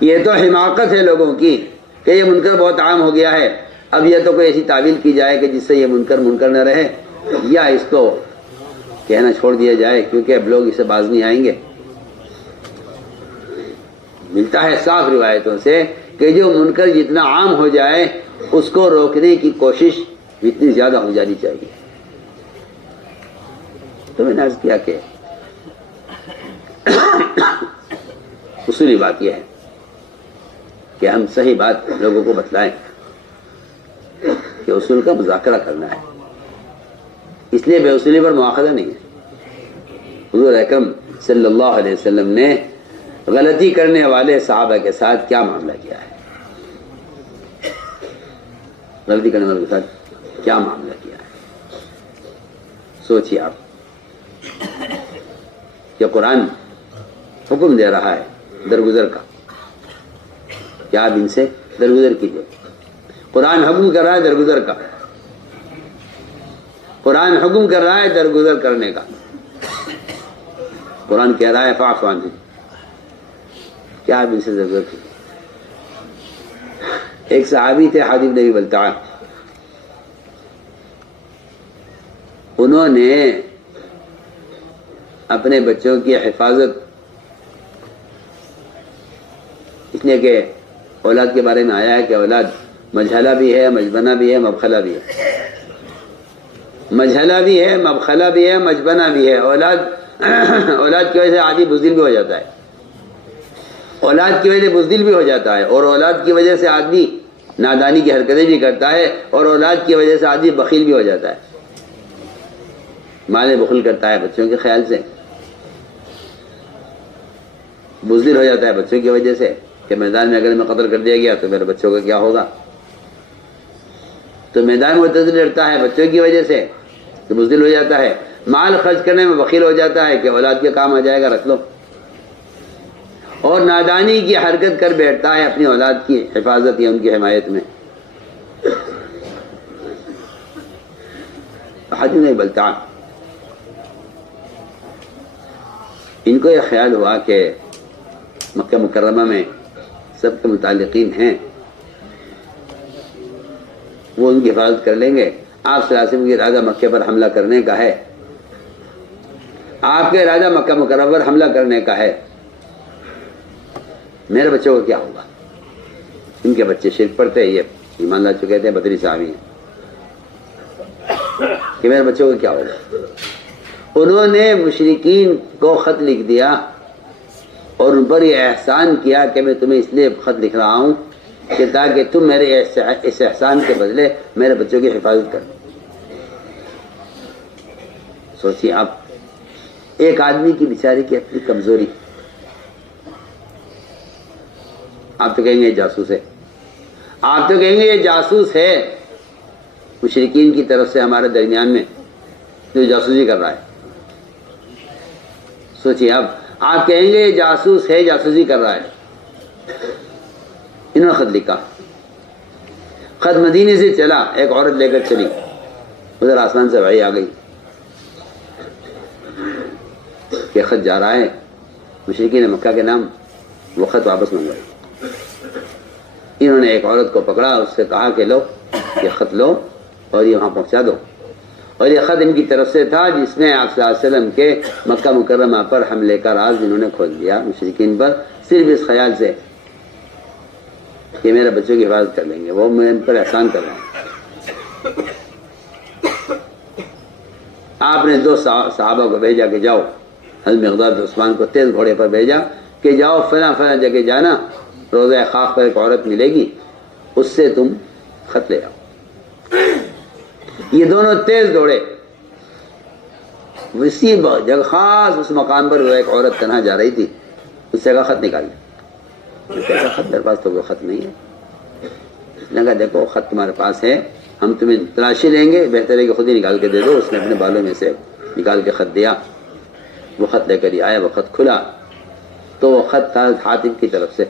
یہ تو حماقت ہے لوگوں کی کہ یہ منکر بہت عام ہو گیا ہے، اب یہ تو کوئی ایسی تعویل کی جائے کہ جس سے یہ منکر نہ رہے، یا اس کو کہنا چھوڑ دیا جائے کیونکہ اب لوگ اسے باز نہیں آئیں گے. ملتا ہے صاف روایتوں سے کہ جو منکر جتنا عام ہو جائے اس کو روکنے کی کوشش اتنی زیادہ ہو جانی چاہیے. تو میں نے عرض کیا کہ اصولی بات یہ ہے کہ ہم صحیح بات لوگوں کو بتلائیں کہ اصول کا مذاکرہ کرنا ہے، اس لیے بے اصولی پر مواخذہ نہیں ہے. حضور اکرم صلی اللہ علیہ وسلم نے غلطی کرنے والے صحابہ کے ساتھ کیا معاملہ کیا ہے، غلطی کرنے والے کے ساتھ کیا معاملہ کیا ہے. سوچیے آپ کہ قرآن حکم دے رہا ہے درگزر کا کہ آپ ان سے درگزر کیجیے. قرآن حکم کر رہا ہے درگزر کا، قرآن حکم کر رہا ہے درگزر کرنے کا. قرآن کہہ رہا ہے فاعف عنہم، کیا آپ ان سے درگزر کیجیے. ایک صحابی تھے حاطب بن ابی بلتعہ، انہوں نے اپنے بچوں کی حفاظت اس لیے کہ اولاد کے بارے میں آیا ہے کہ اولاد مجھلہ بھی ہے، مجبنہ بھی ہے، مبخلہ بھی ہے. مجھلہ بھی ہے، مبخلہ بھی ہے، مجبنہ بھی ہے. اولاد کی وجہ سے آدمی بزدل بھی ہو جاتا ہے، اولاد کی وجہ سے بزدل بھی ہو جاتا ہے، اور اولاد کی وجہ سے آدمی نادانی کی حرکتیں بھی کرتا ہے، اور اولاد کی وجہ سے آدمی بخیل بھی ہو جاتا ہے. مال بخل کرتا ہے بچوں کے خیال سے، بزدل ہو جاتا ہے بچوں کی وجہ سے کہ میدان میں اگر میں قتل کر دیا گیا تو میرے بچوں کا کیا ہوگا. تو میدان معتزل لڑتا ہے بچوں کی وجہ سے تو بزدل ہو جاتا ہے. مال خرچ کرنے میں بخیل ہو جاتا ہے کہ اولاد کے کام آ جائے گا، رکھ لو. اور نادانی کی حرکت کر بیٹھتا ہے اپنی اولاد کی حفاظت یا ان کی حمایت میں. حاطب بن بلتعہ ان کو یہ خیال ہوا کہ مکہ مکرمہ میں سب کے متعلقین ہیں، وہ ان کی حفاظت کر لیں گے. آپ صلی اللہ علیہ وسلم کی ارادہ مکے پر حملہ کرنے کا ہے، آپ کا ارادہ مکہ مکرمہ پر حملہ کرنے کا ہے، میرے بچوں کو کیا ہوگا. ان کے بچے شرک پڑھتے، یہ ایمان لا چکے تھے، بدری صحابی ہیں، کہ میرے بچوں کو کیا ہوگا. انہوں نے مشرکین کو خط لکھ دیا اور ان پر یہ احسان کیا کہ میں تمہیں اس لیے خط لکھ رہا ہوں کہ تاکہ تم میرے اس احسان کے بدلے میرے بچوں کی حفاظت کرو. سوچیے آپ، ایک آدمی کی بیچارے کی اپنی کمزوری، آپ تو کہیں گے یہ جاسوس ہے، آپ تو کہیں گے یہ جاسوس ہے، مشرکین کی طرف سے ہمارے درمیان میں جو جاسوسی کر رہا ہے. سوچیے آپ کہیں گے یہ جاسوس ہے، جاسوسی کر رہا ہے. انہوں نے خط لکھا، خط مدینے سے چلا، ایک عورت لے کر چلی، ادھر آسمان سے وحی آ گئی کہ خط جا رہا ہے. مشرکین مکہ کے نام وہ خط واپس منگوائے. انہوں نے ایک عورت کو پکڑا، اس سے کہا کہ لو یہ خط لو اور یہ وہاں پہنچا دو. اور یہ خط ان کی طرف سے تھا جس میں آپ صلی اللہ علیہ وسلم کے مکہ مکرمہ پر حملے کا راز انہوں نے کھول دیا مشرکین پر، صرف اس خیال سے کہ میرے بچوں کی حفاظت کر لیں گے، وہ میں ان پر احسان کر رہا ہوں. آپ نے 2 صحابہ کو بھیجا کہ جاؤ، حضرت مقداد عثمان کو تیز گھوڑے پر بھیجا کہ جاؤ فلاں فلاں جگہ جانا، روضہ خاک پر ایک عورت ملے گی، اس سے تم خط لے آؤ۔ یہ دونوں تیز دوڑے، اسی جگہ خاص اس مقام پر ایک عورت تنہا جا رہی تھی، اس سے کہا خط نکال لیں۔ کہا خط میرے پاس تو کوئی خط نہیں ہے۔ اس نے کہا دیکھو خط تمہارے پاس ہے، ہم تمہیں تلاشی لیں گے، بہتر ہے کہ خود ہی نکال کے دے دو۔ اس نے اپنے بالوں میں سے نکال کے خط دیا، وہ خط لے کر ہی آیا۔ وہ خط کھلا تو وہ خط تھا حاتم کی طرف سے،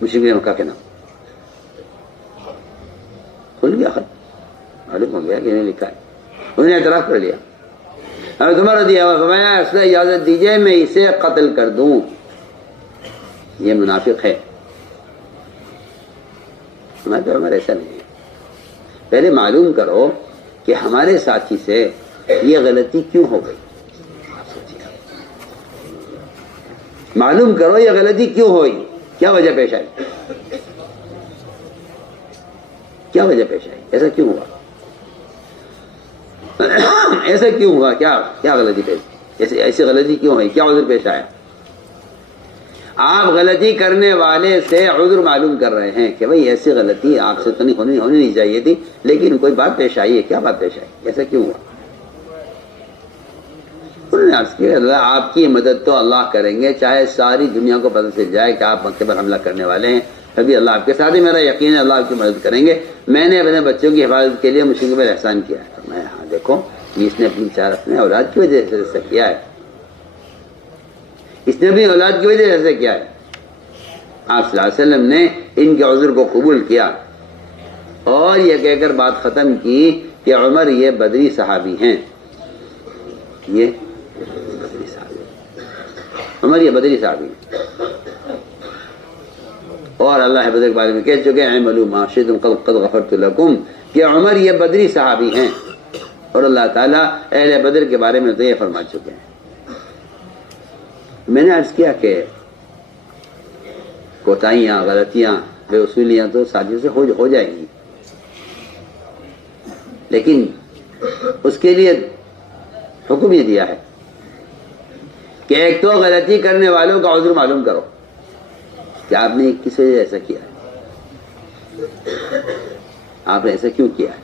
مشرکین مکہ کے نام۔ کھل گیا خط، معلوم ہو گیا کہ انہیں لکھا ہے، انہوں نے اعتراف کر لیا۔ حضرت عمر رضی اللہ عنہ فرمایا اس نے اجازت دیجئے میں اسے قتل کر دوں، یہ منافق ہے۔ ہمارے عمر ایسا نہیں ہے، پہلے معلوم کرو کہ ہمارے ساتھی سے یہ غلطی کیوں ہو گئی، معلوم کرو یہ غلطی کیوں ہوئی، کیا وجہ پیش آئی، کیا وجہ پیش آئی، ایسا کیوں ہوا، ایسا کیوں ہوا، کیا غلطی پیش، ایسی غلطی کیوں ہوئی، کیا عذر پیش آیا۔ آپ غلطی کرنے والے سے عذر معلوم کر رہے ہیں کہ بھئی ایسی غلطی آپ سے تو ہونی نہیں چاہیے تھی، لیکن کوئی بات پیش آئی ہے، کیا بات پیش آئی، ایسا کیوں ہوا۔ انہوں نے عرض کیا اللہ آپ کی مدد تو اللہ کریں گے، چاہے ساری دنیا کو پتہ چل جائے کہ آپ مکے پر حملہ کرنے والے ہیں، پھر اللہ آپ کے ساتھ ہی، میرا یقین ہے اللہ آپ کی مدد کریں گے۔ میں نے اپنے بچوں کی حفاظت کے لیے مشرکوں پر احسان کیا ہے۔ میں ہاں دیکھو اس نے اپنے اولاد کی وجہ سے ایسا کیا ہے، اس نے اپنی اولاد کی وجہ سے ایسا کیا ہے۔ آپ صلی اللہ علیہ وسلم نے ان کے عذر کو قبول کیا اور یہ کہہ کر بات ختم کی کہ عمر یہ بدری صحابی ہیں، یہ بدری صحابی، عمر یہ بدری صحابی ہیں، اور اللہ بدر کے بارے میں کہہ چکے ہیں اعملوا ما شئتم قد غفرت لکم، کہ عمر یہ بدری صحابی ہیں، اور اللہ تعالیٰ اہل بدر کے بارے میں تو یہ فرما چکے ہیں۔ میں نے عرض کیا کہ کوتاہیاں، غلطیاں، بے اصولیاں تو ساتھیوں سے ہو جائیں گی، لیکن اس کے لیے حکم یہ دیا ہے کہ ایک تو غلطی کرنے والوں کا عذر معلوم کرو کہ آپ نے کس وجہ ایسا کیا ہے، آپ نے ایسا کیوں کیا ہے،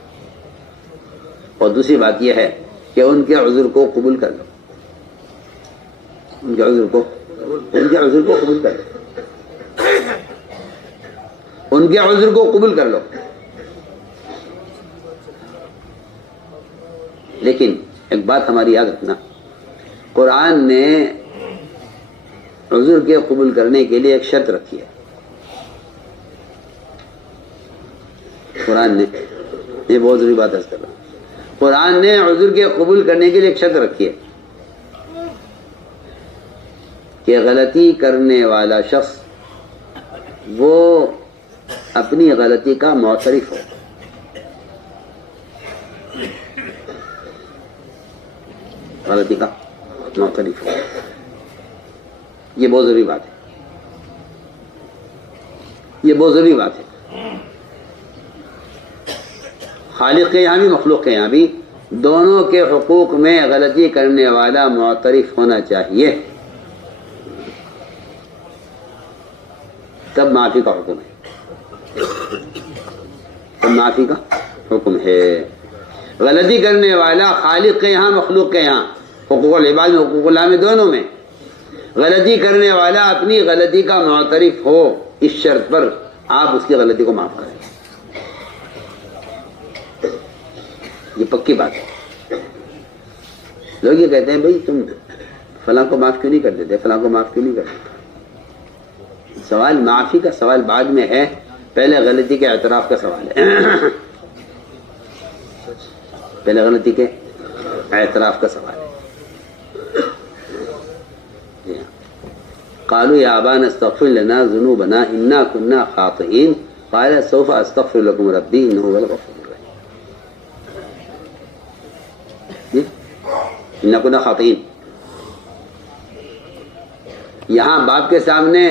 اور دوسری بات یہ ہے کہ ان کے عذر کو قبول کر لو، ان کے عذر کو قبول کر لو، ان کے عذر کو قبول کر لو۔ لیکن ایک بات ہماری یاد رکھنا، قرآن نے عذر کے قبول کرنے کے لیے ایک شرط رکھی ہے۔ قرآن نے، یہ بہت ضروری بات ہے، قرآن نے عذر کے قبول کرنے کے لیے ایک شرط رکھی ہے کہ غلطی کرنے والا شخص وہ اپنی غلطی کا معترف ہو، غلطی کا معترف ہو، یہ بہت ضروری بات ہے، یہ بہت ضروری بات ہے۔ خالق کے یہاں بھی مخلوق کے یہاں بھی دونوں کے حقوق میں غلطی کرنے والا معترف ہونا چاہیے، تب معافی کا حکم ہے، تب معافی کا حکم ہے۔ غلطی کرنے والا خالق کے یہاں مخلوق کے یہاں، حقوق العباد میں، حقوق اللہ میں، دونوں میں غلطی کرنے والا اپنی غلطی کا معترف ہو، اس شرط پر آپ اس کی غلطی کو معاف کریں، یہ پکی بات ہے۔ لوگ یہ کہتے ہیں بھئی تم فلاں کو معاف کیوں نہیں کر دیتے، فلاں کو معاف کیوں نہیں کر دیتے۔ سوال معافی کا سوال بعد میں ہے، پہلے غلطی کے اعتراف کا سوال ہے، پہلے غلطی کے اعتراف کا سوال ہے۔ قالوا یا ابانا استغفر لنا ذنوبنا انا كنا خاطئین قال سوف استغفر لكم ربی انه هو الغفور الرحیم، انا كنا خاطئین۔ یہاں باپ کے سامنے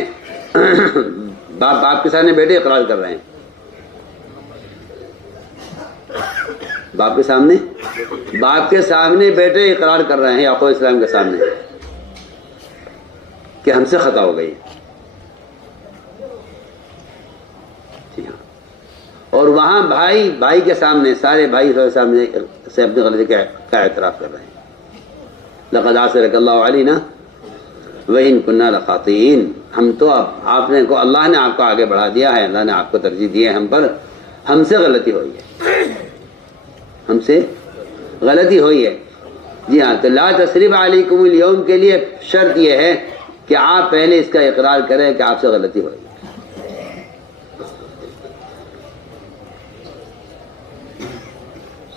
باپ کے سامنے بیٹے اقرار کر رہے ہیں، باپ کے سامنے بیٹے اقرار کر رہے ہیں یعقوب السلام کے سامنے کہ ہم سے خطا ہو گئی. جی ہاں. اور وہاں بھائی کے سامنے سارے بھائی کے سامنے سے اپنی غلطی کا اعتراف کر رہے ہیں. لقد آثرک اللہ علینا وإن كنا لخاطئین. ہم تو اللہ نے آپ کو آگے بڑھا دیا ہے, اللہ نے آپ کو ترجیح دی ہے ہم پر, ہم سے غلطی ہوئی ہے. جی ہاں. تو لا تثریب علیکم اليوم کے لیے شرط یہ ہے کہ آپ پہلے اس کا اقرار کریں کہ آپ سے غلطی ہوئی ہے.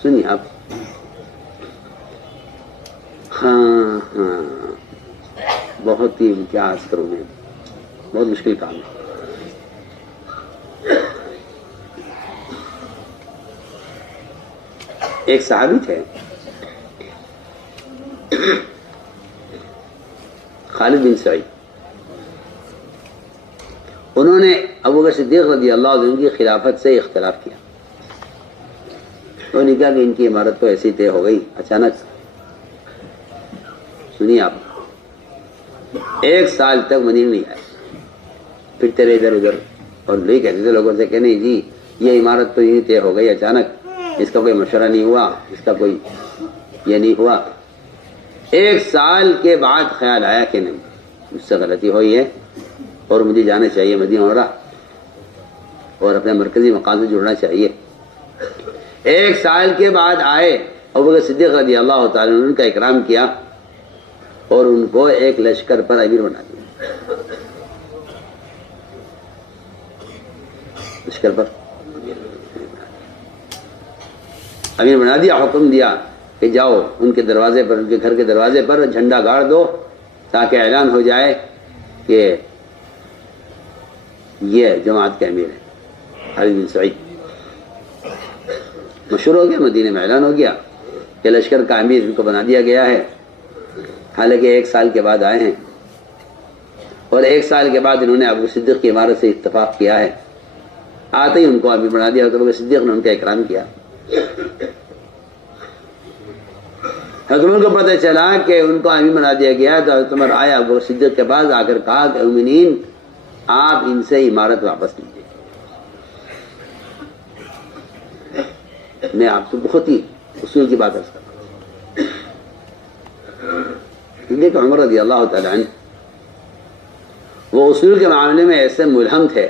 سنیے آپ. ہاں بہت ہی کیا عرض کروں میں, بہت مشکل کام ہے. ایک صحابی تھے خالد بن سعید. انہوں نے ابوبکر صدیق رضی اللہ عنہ کی خلافت سے اختلاف کیا. انہوں نے کہا کہ ان کی عمارت تو ایسی طے ہو گئی اچانک. سنیے آپ, 1 سال تک مدینہ نہیں آئے, پھرتے رہے ادھر ادھر, اور نہیں کہتے تھے لوگوں سے کہ نہیں جی یہ عمارت تو یوں طے ہو گئی اچانک, اس کا کوئی مشورہ نہیں ہوا, اس کا کوئی یہ نہیں ہوا. 1 سال کے بعد خیال آیا کہ نہیں مجھ سے غلطی ہوئی ہے اور مجھے جانا چاہیے مدینہ منورہ اور اپنے مرکزی مقام سے جڑنا چاہیے. 1 سال کے بعد آئے, ابوبکر صدیق رضی اللہ تعالیٰ عنہ کا اکرام کیا اور ان کو ایک لشکر پر امیر بنا دیا. لشکر پر امیر بنا دیا. حکم دیا کہ جاؤ ان کے دروازے پر, ان کے گھر کے دروازے پر جھنڈا گاڑ دو تاکہ اعلان ہو جائے کہ یہ جماعت کے امیر ہیں خالد بن سعید. مشہور ہو گیا, مدینے میں اعلان ہو گیا کہ لشکر کا امیر ان کو بنا دیا گیا ہے. حالانکہ 1 سال کے بعد آئے ہیں اور 1 سال کے بعد انہوں نے ابو صدیق کی عمارت سے اتفاق کیا ہے. آتے ہی ان کو امیر بنا دیا. تو ابو صدیق نے ان کا اکرام کیا. حضرت کو پتہ چلا کہ ان کو امیر بنا دیا گیا تو حضرت عمر آیا ابو صدیق کے پاس, آ کر کہا کہ مومنین آپ ان سے عمارت واپس لیجیے. میں آپ کو بہت ہی اصول کی بات کرتا ہوں. دیکھو عمر رضی اللہ تعالیٰ عنہ وہ اصول کے معاملے میں ایسے ملہم تھے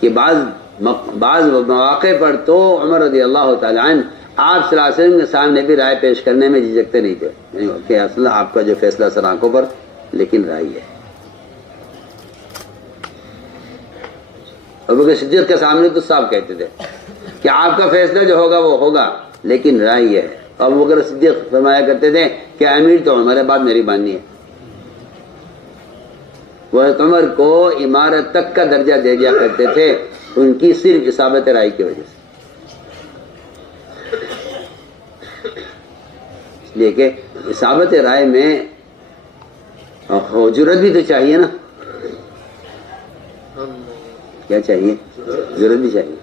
کہ بعض مواقع پر تو عمر رضی اللہ تعالیٰ عنہ آپ صلی اللہ علیہ وسلم کے سامنے بھی رائے پیش کرنے میں جھجکتے نہیں تھے, کہ اصل آپ کا جو فیصلہ سر آنکھوں پر, لیکن رائے ہے. ابوبکر صدیق کے سامنے تو صاحب کہتے تھے کہ آپ کا فیصلہ جو ہوگا وہ ہوگا, لیکن رائے ہے. ابوبکر صدیق فرمایا کرتے تھے کہ امیر تو ہمارے بعد میری باننی ہے. وہ عمر کو عمارت تک کا درجہ دے دیا کرتے تھے ان کی صرف اصابت رائے کی وجہ سے. اس لیے کہ اصابت رائے میں جرأت بھی تو چاہیے نا. کیا چاہیے؟ جرأت بھی چاہیے.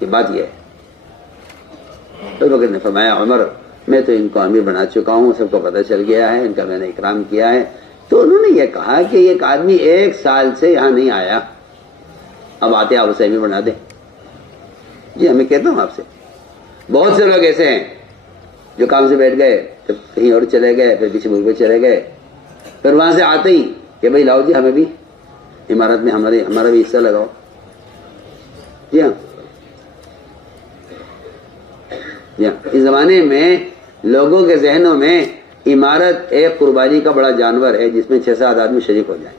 یہ بات یہ ہے. ابو بکر نے فرمایا عمر میں تو ان کو امیر بنا چکا ہوں, سب کو پتہ چل گیا ہے, ان کا میں نے اکرام کیا ہے. تو انہوں نے یہ کہا کہ ایک آدمی 1 سال سے یہاں نہیں آیا, اب آتے آپ اسے امیر بنا دیں. جی ہمیں کہتا ہوں آپ سے, بہت سے لوگ ایسے ہیں جو کام سے بیٹھ گئے, پھر کہیں اور چلے گئے, پھر کسی ملک میں چلے گئے, پھر وہاں سے آتے ہی کہ بھائی لاؤ جی ہمیں بھی عمارت میں ہمارا بھی حصہ لگاؤ. جی ہاں, اس زمانے میں لوگوں کے ذہنوں میں عمارت ایک قربانی کا بڑا جانور ہے جس میں 6-7 آدمی شریک ہو جائیں.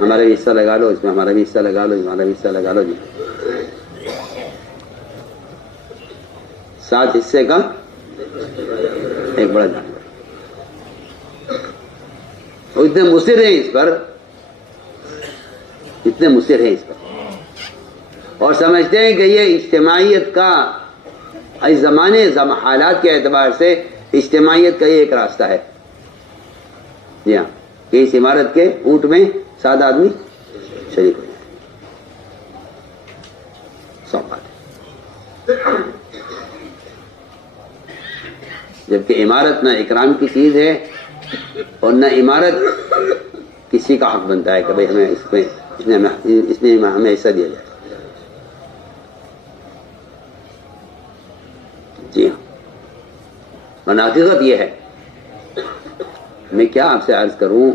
ہمارا بھی حصہ لگا لو, اس میں ہمارا بھی حصہ لگا لو, ہمارا بھی حصہ لگا لو. جی 7 حصے کا ایک بڑا جانور. وہ اتنے مصر ہیں اس پر, اتنے مصر ہیں اس پر, اور سمجھتے ہیں کہ یہ اجتماعیت کا اس زمانے حالات کے اعتبار سے اجتماعیت کا یہ ایک راستہ ہے. جی ہاں کہ اس عمارت کے اونٹ میں 7 آدمی شریک ہو جائیں. سب بات ہے. جبکہ عمارت نہ اکرام کی چیز ہے اور نہ عمارت کسی کا حق بنتا ہے کہ بھئی ہمیں اس نے ہمیں حصہ دیا جائے. جی ہاں اور حقیقت یہ ہے، میں کیا آپ سے عرض کروں،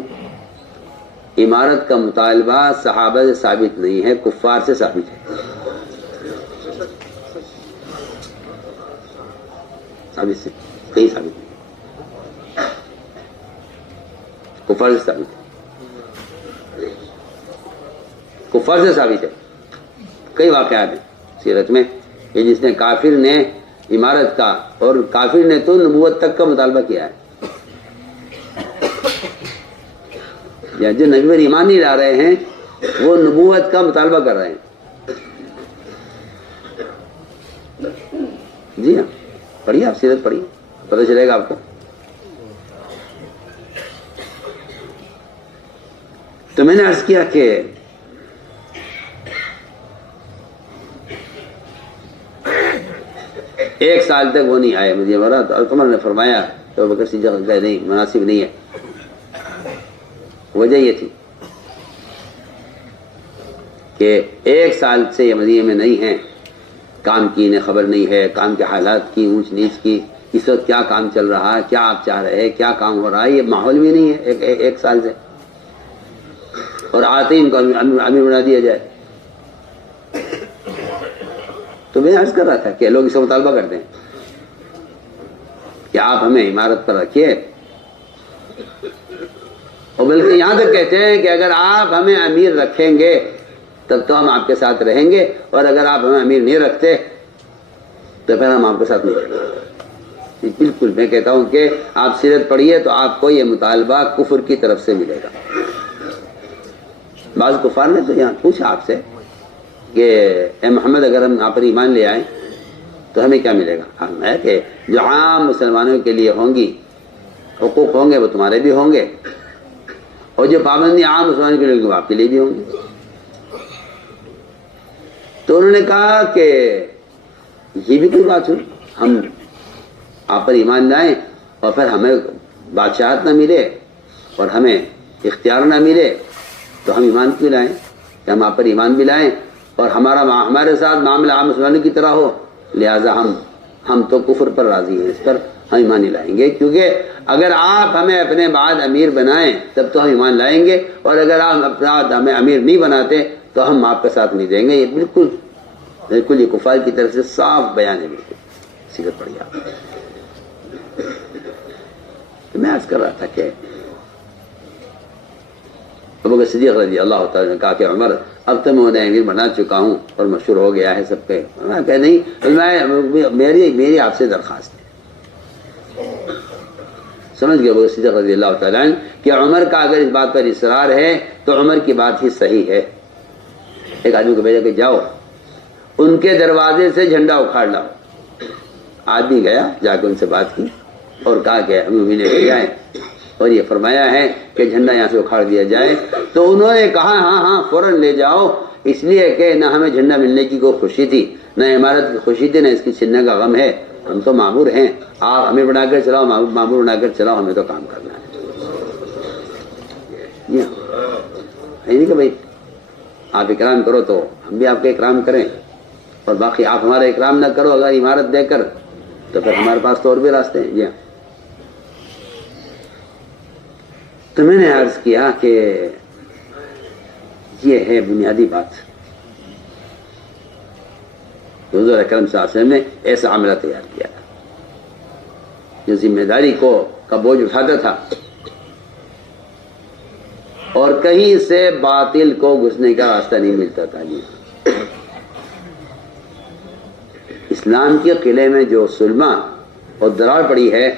عمارت کا مطالبہ صحابہ سے ثابت نہیں ہے، کفار سے ثابت ہے. ثابت سے کہیں ثابت نہیں، کفار سے ثابت ہے. کفار سے ثابت ہے. کئی واقعات ہیں سیرت میں کہ جس نے کافر نے عمارت کا، اور کافر نے تو نبوت تک کا مطالبہ کیا ہے. یا جو نبی پر ایمان نہیں لا رہے ہیں وہ نبوت کا مطالبہ کر رہے ہیں. جی ہاں پڑھیے، آپ سیرت پڑھیے، پتہ چلے گا آپ کو. تو میں نے عرض کیا کہ ایک سال تک وہ نہیں آئے مجھے مرا. تو عمر نے فرمایا تو بکر صدیق کہ نہیں، مناسب نہیں ہے. وجہ یہ تھی کہ 1 سال سے یہ مدینے میں نہیں ہیں، کام کی انہیں خبر نہیں ہے، کام کے حالات کی، اونچ نیچ کی، اس وقت کیا کام چل رہا ہے، کیا آپ چاہ رہے ہیں، کیا کام ہو رہا ہے، یہ ماحول بھی نہیں ہے 1 سال سے. اور آتے ہی ان کو امیر بنا دیا جائے. تو میں عرض کر رہا تھا کہ لوگ اس سے مطالبہ کرتے ہیں کہ آپ ہمیں عمارت پر رکھیے، اور بلکہ یہاں تک کہتے ہیں کہ اگر آپ ہمیں امیر رکھیں گے تب تو ہم آپ کے ساتھ رہیں گے، اور اگر آپ ہمیں امیر نہیں رکھتے تو پھر ہم آپ کے ساتھ نہیں رہیں گے. بالکل میں کہتا ہوں کہ آپ سیرت پڑھیے تو آپ کو یہ مطالبہ کفر کی طرف سے ملے گا. بعض کفار نے تو یہاں پوچھا آپ سے کہ اے محمد اگر ہم آپ پر ایمان لے آئیں تو ہمیں کیا ملے گا؟ ہے کہ جو عام مسلمانوں کے لیے ہوں گی حقوق ہوں گے وہ تمہارے بھی ہوں گے، اور جو پابندی عام مسلمانوں کے لیے وہ آپ کے لیے بھی ہوں گی. تو انہوں نے کہا کہ یہ بھی کوئی بات ہوئی، ہم آپ پر ایمان لائیں اور پھر ہمیں بادشاہت نہ ملے اور ہمیں اختیار نہ ملے تو ہم ایمان کیوں لائیں؟ کہ ہم آپ پر ایمان بھی لائیں اور ہمارے ساتھ معاملہ عام مسلمانوں کی طرح ہو. لہٰذا ہم تو کفر پر راضی ہیں، اس پر ہم ایمان نہیں لائیں گے، کیونکہ اگر آپ ہمیں اپنے بعد امیر بنائیں تب تو ہم ایمان لائیں گے، اور اگر آپ اپنا ہمیں امیر نہیں بناتے تو ہم آپ کا ساتھ نہیں دیں گے. یہ بالکل یہ کفار کی طرف سے صاف بیان ہے. بالکل سیرت پڑھیے آپ. تو میں عرض کر رہا تھا کہ ابو بکر صدیق رضی اللہ تعالیٰ نے کہا کہ عمر اب تو میں انہیں امیر بنا چکا ہوں اور مشہور ہو گیا ہے سب پہ. میں کہ نہیں، میری آپ سے درخواست ہے. سمجھ گئے ابو بکر صدیق رضی اللہ تعالیٰ کہ عمر کا اگر اس بات پر اصرار ہے تو عمر کی بات ہی صحیح ہے. ایک آدمی کو بھیجا کہ جاؤ ان کے دروازے سے جھنڈا اکھاڑ لاؤ. آدمی گیا، جا کے ان سے بات کی اور کہا کہ ہمیں لے جائیں اور یہ فرمایا ہے کہ جھنڈا یہاں سے اکھاڑ دیا جائے. تو انہوں نے کہا ہاں فوراً لے جاؤ، اس لیے کہ نہ ہمیں جھنڈا ملنے کی کوئی خوشی تھی، نہ عمارت کی خوشی تھی، نہ اس کی چھننے کا غم ہے. ہم تو معمور ہیں، آپ ہمیں بنا کر چلاؤ، معمور بنا کر چلاؤ، ہمیں تو کام کرنا ہے. نہیں کہ بھائی آپ اکرام کرو تو ہم بھی آپ کا اکرام کریں، اور باقی آپ ہمارا اکرام نہ کرو اگر عمارت دے کر تو پھر ہمارے پاس تو اور بھی راستے ہیں. جی ہاں. تو میں نے عرض کیا کہ یہ ہے بنیادی بات. حضور اکرم صلی اللہ علیہ وسلم نے ایسا عملہ تیار کیا تھا جو ذمہ داری کا بوجھ اٹھاتا تھا اور کہیں سے باطل کو گھسنے کا راستہ نہیں ملتا تھا. جی اسلام کے قلعے میں جو سلمہ اور درار پڑی ہے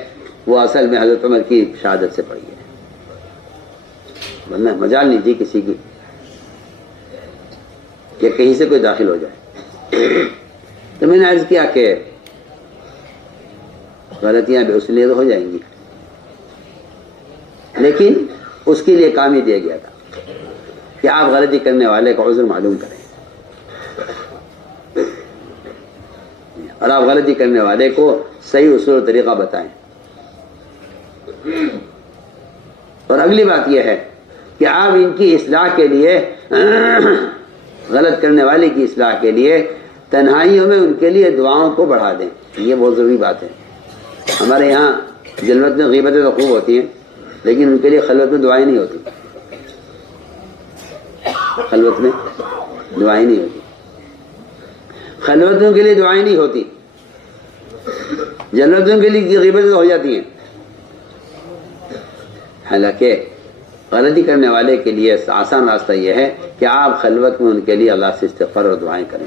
وہ اصل میں حضرت عمر کی شہادت سے پڑی ہے، ورنہ مجال نہیں تھی کسی کی کہ کہیں سے کوئی داخل ہو جائے. تو میں نے عرض کیا کہ غلطیاں بے اصولی تو ہو جائیں گی، لیکن اس کے لیے کام ہی دیا گیا تھا کہ آپ غلطی کرنے والے کا عذر معلوم کریں اور آپ غلطی کرنے والے کو صحیح اصول و طریقہ بتائیں۔ اور اگلی بات یہ ہے کہ آپ ان کی اصلاح کے لیے، غلط کرنے والے کی اصلاح کے لیے تنہائیوں میں ان کے لیے دعاؤں کو بڑھا دیں۔ یہ بہت ضروری بات ہے۔ ہمارے یہاں جلوت میں غیبتیں تو خوب ہوتی ہیں، لیکن ان کے لیے خلوت میں دعائیں نہیں ہوتی، خلوت میں دعائیں نہیں ہوتی، خلوتوں کے لیے دعائیں نہیں ہوتی، جلوتوں کے لیے غیبتیں ہو جاتی ہیں۔ حالانکہ غلطی کرنے والے کے لیے آسان راستہ یہ ہے کہ آپ خلوت میں ان کے لیے اللہ سے استغفار اور دعائیں کریں۔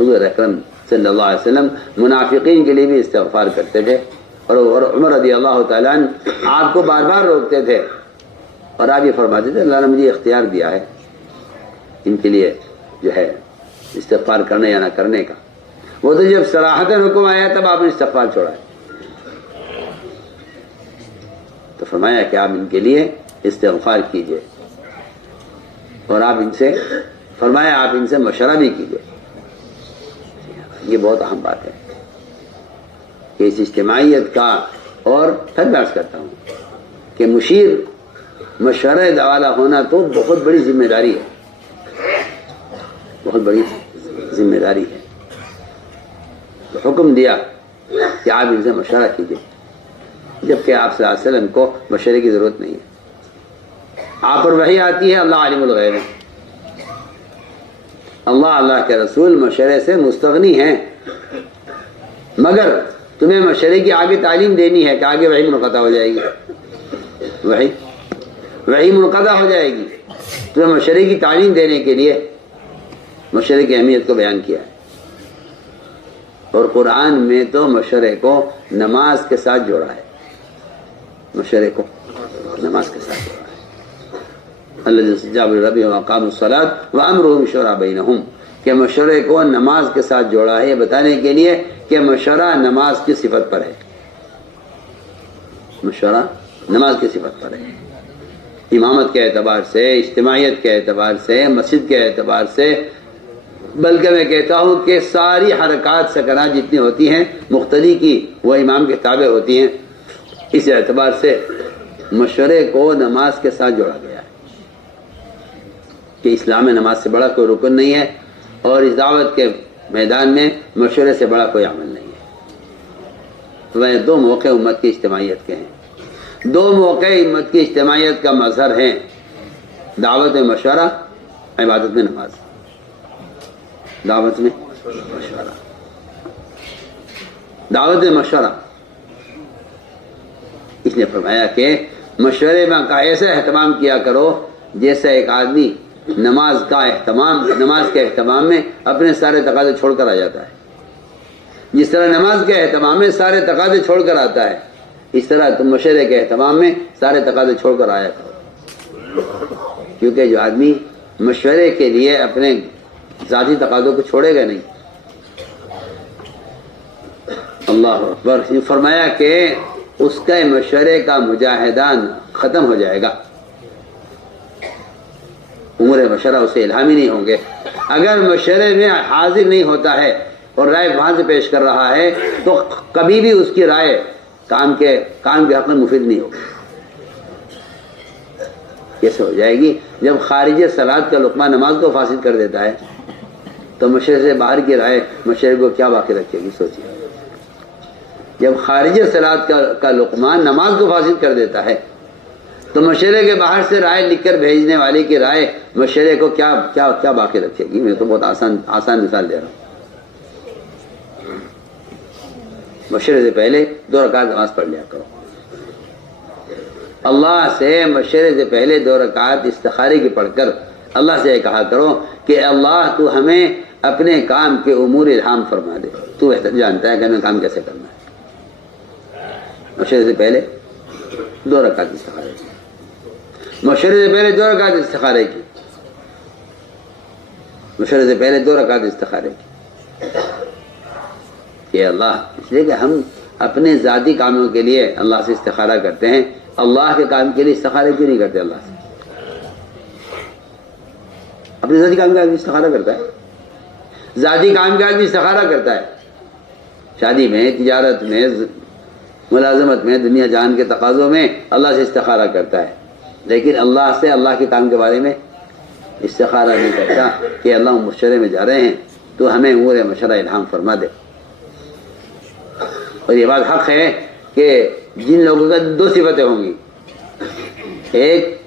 حضور اکرم صلی اللہ علیہ وسلم منافقین کے لیے بھی استغفار کرتے تھے، اور عمر رضی اللہ تعالیٰ عنہ آپ کو بار بار روکتے تھے، اور آپ یہ فرماتے تھے اللہ نے مجھے اختیار دیا ہے ان کے لیے جو ہے استغفار کرنے یا نہ کرنے کا۔ وہ تو جب صراحتاً حکم آیا تب آپ نے استغفار چھوڑا ہے، تو فرمایا کہ آپ ان کے لیے استغفار کیجئے، اور آپ ان سے فرمایا آپ ان سے مشورہ بھی کیجئے۔ یہ بہت اہم بات ہے کہ اس اجتماعیت کا، اور پھر میں عرض کرتا ہوں کہ مشیر مشورہ والا ہونا تو بہت بڑی ذمہ داری ہے، بہت بڑی ذمہ داری ہے۔ تو حکم دیا کہ آپ ان سے مشورہ کیجئے، جبکہ آپ صلی اللہ علیہ وسلم کو مشورے کی ضرورت نہیں ہے۔ آپ پر وحی آتی ہے، اللہ عالم الغیب ہے، اللہ کے رسول مشورے سے مستغنی ہیں، مگر تمہیں مشورے کی آگے تعلیم دینی ہے کہ آگے وحی منقطع ہو جائے گی، وحی منقطع ہو جائے گی۔ تمہیں مشورے کی تعلیم دینے کے لیے مشورے کی اہمیت کو بیان کیا ہے، اور قرآن میں تو مشورے کو نماز کے ساتھ جوڑا ہے، مشورے کو نماز کے ساتھ جوڑا ہے۔ الذين استجابوا لربهم وأقاموا الصلاة وأمرهم شورى بينهم، کہ مشورے کو نماز کے ساتھ جوڑا ہے، یہ بتانے کے لیے کہ مشورہ نماز کی صفت پر ہے، مشورہ نماز کی صفت پر ہے، امامت کے اعتبار سے، اجتماعیت کے اعتبار سے، مسجد کے اعتبار سے، بلکہ میں کہتا ہوں کہ ساری حرکات سکنات جتنی ہوتی ہیں مقتدی کی وہ امام کے تابع ہوتی ہیں۔ اس اعتبار سے مشورے کو نماز کے ساتھ جوڑا گیا ہے کہ اسلام میں نماز سے بڑا کوئی رکن نہیں ہے، اور اس دعوت کے میدان میں مشورے سے بڑا کوئی عمل نہیں ہے۔ تو وہ دو موقع امت کی اجتماعیت کے ہیں، دو موقع امت کی اجتماعیت کا مظہر ہیں، دعوت میں مشورہ، عبادت میں نماز۔ دعوت میں مشورہ، دعوت میں مشورہ، اس نے فرمایا کہ مشورے میں کا ایسا اہتمام کیا کرو جیسا ایک آدمی نماز کے اہتمام میں اپنے سارے تقاضے چھوڑ کر آ جاتا ہے۔ جس طرح نماز کے اہتمام میں سارے تقاضے چھوڑ کر آتا ہے، اس طرح تم مشورے کے اہتمام میں سارے تقاضے چھوڑ کر آیا کرو، کیونکہ جو آدمی مشورے کے لیے اپنے ذاتی تقاضوں کو چھوڑے گا نہیں، اللہ اکبر، فرمایا کہ اس کا مشورے کا مجاہدان ختم ہو جائے گا، امور مشورہ اسے الہامی نہیں ہوں گے۔ اگر مشورے میں حاضر نہیں ہوتا ہے اور رائے وہاں سے پیش کر رہا ہے تو کبھی بھی اس کی رائے کام کے حق میں مفید نہیں ہوگی۔ کیسے ہو جائے گی؟ جب خارج صلاۃ کا لقمہ نماز کو فاسد کر دیتا ہے تو مشورے سے باہر کی رائے مشورے کو کیا باقی رکھے گی؟ سوچیے، جب خارج صلاۃ کا لقمہ نماز کو فاسد کر دیتا ہے تو مشورے کے باہر سے رائے لکھ کر بھیجنے والے کی رائے مشورے کو کیا باقی رکھے گی؟ میں تو بہت آسان مثال دے رہا ہوں۔ مشورے سے پہلے 2 رکعت نماز پڑھ لیا کرو، اللہ سے مشورے سے پہلے 2 رکعت استخارے کی پڑھ کر اللہ سے کہا کرو کہ اللہ تو ہمیں اپنے کام کے امور الہام فرما دے، تو بہتر جانتا ہے کہ ہمیں کام کیسے کرنا ہے۔ مشورے سے پہلے 2 رکعت استخارے کی، مشورے سے پہلے 2 رکعت استخارے کی، مشورے سے پہلے 2 رکعت استخارے کی کہ اللہ، اس لیے کہ اپنے ذاتی کاموں کے لیے اللہ سے استخارہ کرتے ہیں، اللہ کے کام کے لیے استخارہ کیوں نہیں کرتے اللہ سے؟ اپنے ذاتی کام کا آدمی استخارہ کرتا ہے، ذاتی کام کا آدمی استخارہ کرتا ہے، شادی میں، تجارت میں، ملازمت میں، دنیا جہان کے تقاضوں میں اللہ سے استخارہ کرتا ہے، لیکن اللہ سے اللہ کے کام کے بارے میں استخارہ نہیں کرتا کہ اللہ مشورے میں جا رہے ہیں تو ہمیں امور مشورہ الہام فرما دے۔ اور یہ بات حق ہے کہ جن لوگوں کا دو صفتیں ہوں گی، ایک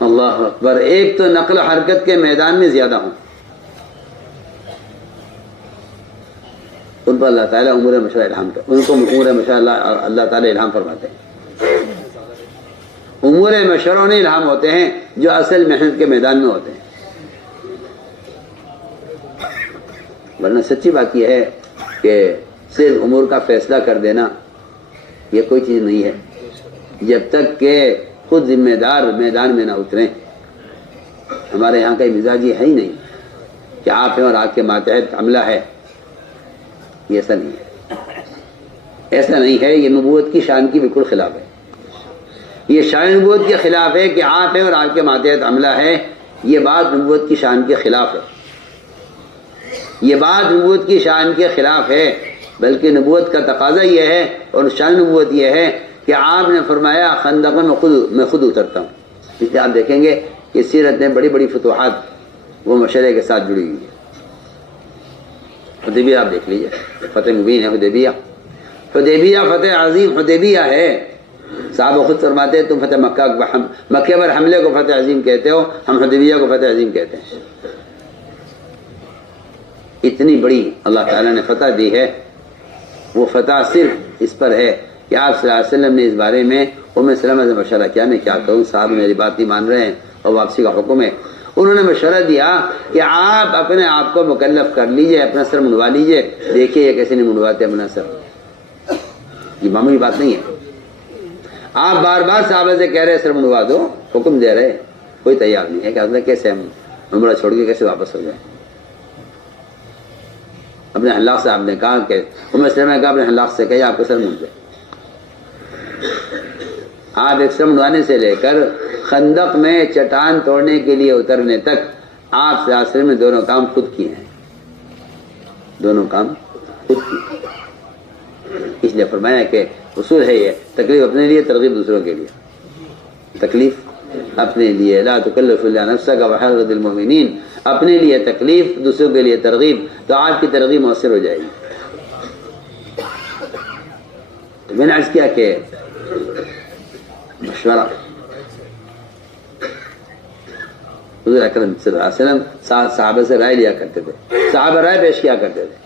اللہ اکبر، ایک تو نقل و حرکت کے میدان میں زیادہ ہوں، ان پر اللہ تعالیٰ امور مشورہ الہام کرتا، ان کو امور مشورہ اللہ تعالیٰ الہام فرماتے ہیں۔ امور مشورہ نہیں الہام ہوتے ہیں جو اصل محنت کے میدان میں ہوتے ہیں، ورنہ سچی بات یہ ہے کہ صرف امور کا فیصلہ کر دینا یہ کوئی چیز نہیں ہے جب تک کہ خود ذمہ دار میدان میں نہ اتریں۔ ہمارے یہاں کا مزاج یہ ہے ہی نہیں کہ آپ ہیں اور آپ کے ماتحت عملہ ہے، یہ ایسا نہیں ہے، ایسا نہیں ہے، یہ نبوت کی شان کی بالکل خلاف ہے، یہ شان نبوت کے خلاف ہے کہ آپ ہیں اور آپ کے ماتحت عملہ ہے، یہ بات نبوت کی شان کے خلاف ہے، یہ بات نبوت کی شان کے خلاف ہے، بلکہ نبوت کا تقاضا یہ ہے اور شان نبوت یہ ہے کہ آپ نے فرمایا خندق میں خود اترتا ہوں۔ اس لیے آپ دیکھیں گے کہ سیرت میں بڑی بڑی فتوحات وہ مشورے کے ساتھ جڑی ہوئی ہے۔ حدیبیہ آپ دیکھ لیجیے، فتح مبین ہے حدیبیہ، حدیبیہ فتح عظیم حدیبیہ ہے۔ صحابہ خود فرماتے ہیں تم فتح مکہ پر حملے کو فتح عظیم کہتے ہو، ہم حدیبیہ کو فتح عظیم کہتے ہیں۔ اتنی بڑی اللہ تعالیٰ نے فتح دی ہے، وہ فتح صرف اس پر ہے کہ آپ صلی اللہ علیہ وسلم نے اس بارے میں ام سلمہ سے مشورہ کیا، میں کیا کروں، صاحب میری بات نہیں مان رہے ہیں اور واپسی کا حکم ہے۔ انہوں نے مشورہ دیا کہ آپ اپنے آپ کو مکلف کر لیجئے، اپنا سر منڈوا لیجئے، دیکھیے یہ کیسے نہیں منڈواتے اپنا سر، یہ معمولی بات نہیں ہے۔ آپ بار بار صحابہ سے کہہ رہے سر منڈوا دو، حکم دے رہے، کوئی تیار نہیں ہے کہ حضرت کیسے ہم عمرہ چھوڑ کے کیسے واپس ہو جائیں۔ اپنے حلاق سے آپ نے کہا کہ ام سلمہ نے کہا اپنے حلاق سے کہیے آپ کو سر منڈ دے۔ آپ ایک سر منڈوانے سے لے کر خندق میں چٹان توڑنے کے لیے اترنے تک آپ صلی اللہ علیہ وسلم نے دونوں کام خود کیے ہیں، دونوں کام خود کیے۔ اس لیے فرمایا کہ اصول ہے یہ، تکلیف اپنے لیے، ترغیب دوسروں کے لیے۔ تکلیف اپنے لیے، لا تکلف الا نفسک وحرض المؤمنین، اپنے لیے تکلیف، دوسروں کے لیے ترغیب، تو آپ کی ترغیب مؤثر ہو جائے گی۔ تو میں نے عرض کیا کہ مشورہ حضور اکرم صلی اللہ علیہ وسلم صحابہ سے رائے لیا کرتے تھے، صحابہ رائے پیش کیا کرتے تھے،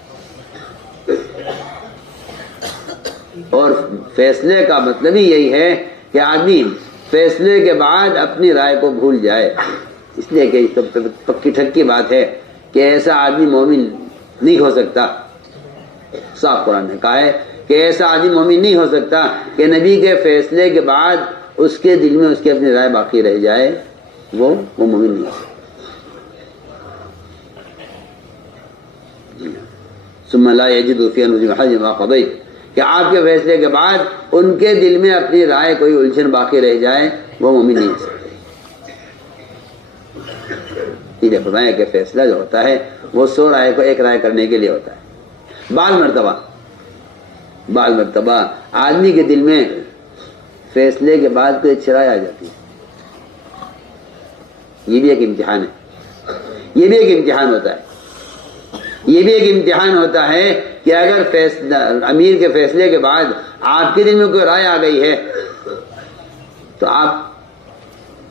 اور فیصلے کا مطلب ہی یہی ہے کہ آدمی فیصلے کے بعد اپنی رائے کو بھول جائے۔ اس لیے کہ پکی ٹھکی بات ہے کہ ایسا آدمی مومن نہیں ہو سکتا، صاف قرآن نے کہا ہے کہ ایسا آدمی مومن نہیں ہو سکتا کہ نبی کے فیصلے کے بعد اس کے دل میں اس کی اپنی رائے باقی رہ جائے، وہ مومن نہیں ہو سکتا۔ ثم لا يجدوا في انفسهم حرجا مما قضيت، کہ آپ کے فیصلے کے بعد ان کے دل میں اپنی رائے کوئی الجھن باقی رہ جائے، وہ مومن نہیں ہو سکتے۔ یہ فرمایا کہ فیصلہ جو ہوتا ہے وہ 100 رائے کو ایک رائے کرنے کے لیے ہوتا ہے۔ بعض مرتبہ آدمی کے دل میں فیصلے کے بعد کوئی اچھی رائے آ جاتی ہے، یہ بھی ایک امتحان ہے، یہ بھی ایک امتحان ہوتا ہے، یہ بھی ایک امتحان ہوتا ہے کہ اگر امیر کے فیصلے کے بعد آپ کے دل میں کوئی رائے آ گئی ہے تو آپ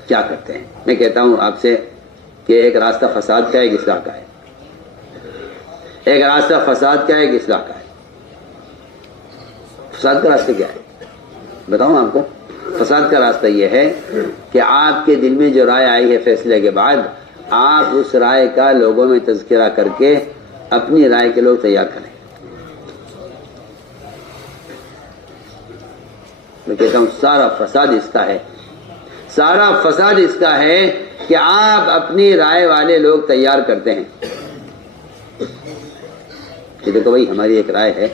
کیا کرتے ہیں؟ میں کہتا ہوں آپ سے کہ ایک راستہ فساد کا ہے، ایک اصلاح کا ہے، ایک راستہ فساد کا ہے، ایک اصلاح کا ہے۔ فساد کا راستہ کیا ہے بتاؤں آپ کو؟ فساد کا راستہ یہ ہے کہ آپ کے دل میں جو رائے آئی ہے فیصلے کے بعد، آپ اس رائے کا لوگوں میں تذکرہ کر کے اپنی رائے کے لوگ تیار کریں۔ میں کہتا ہوں سارا فساد اس کا ہے، سارا فساد اس کا ہے کہ آپ اپنی رائے والے لوگ تیار کرتے ہیں کہ دیکھو بھائی ہماری ایک رائے ہے،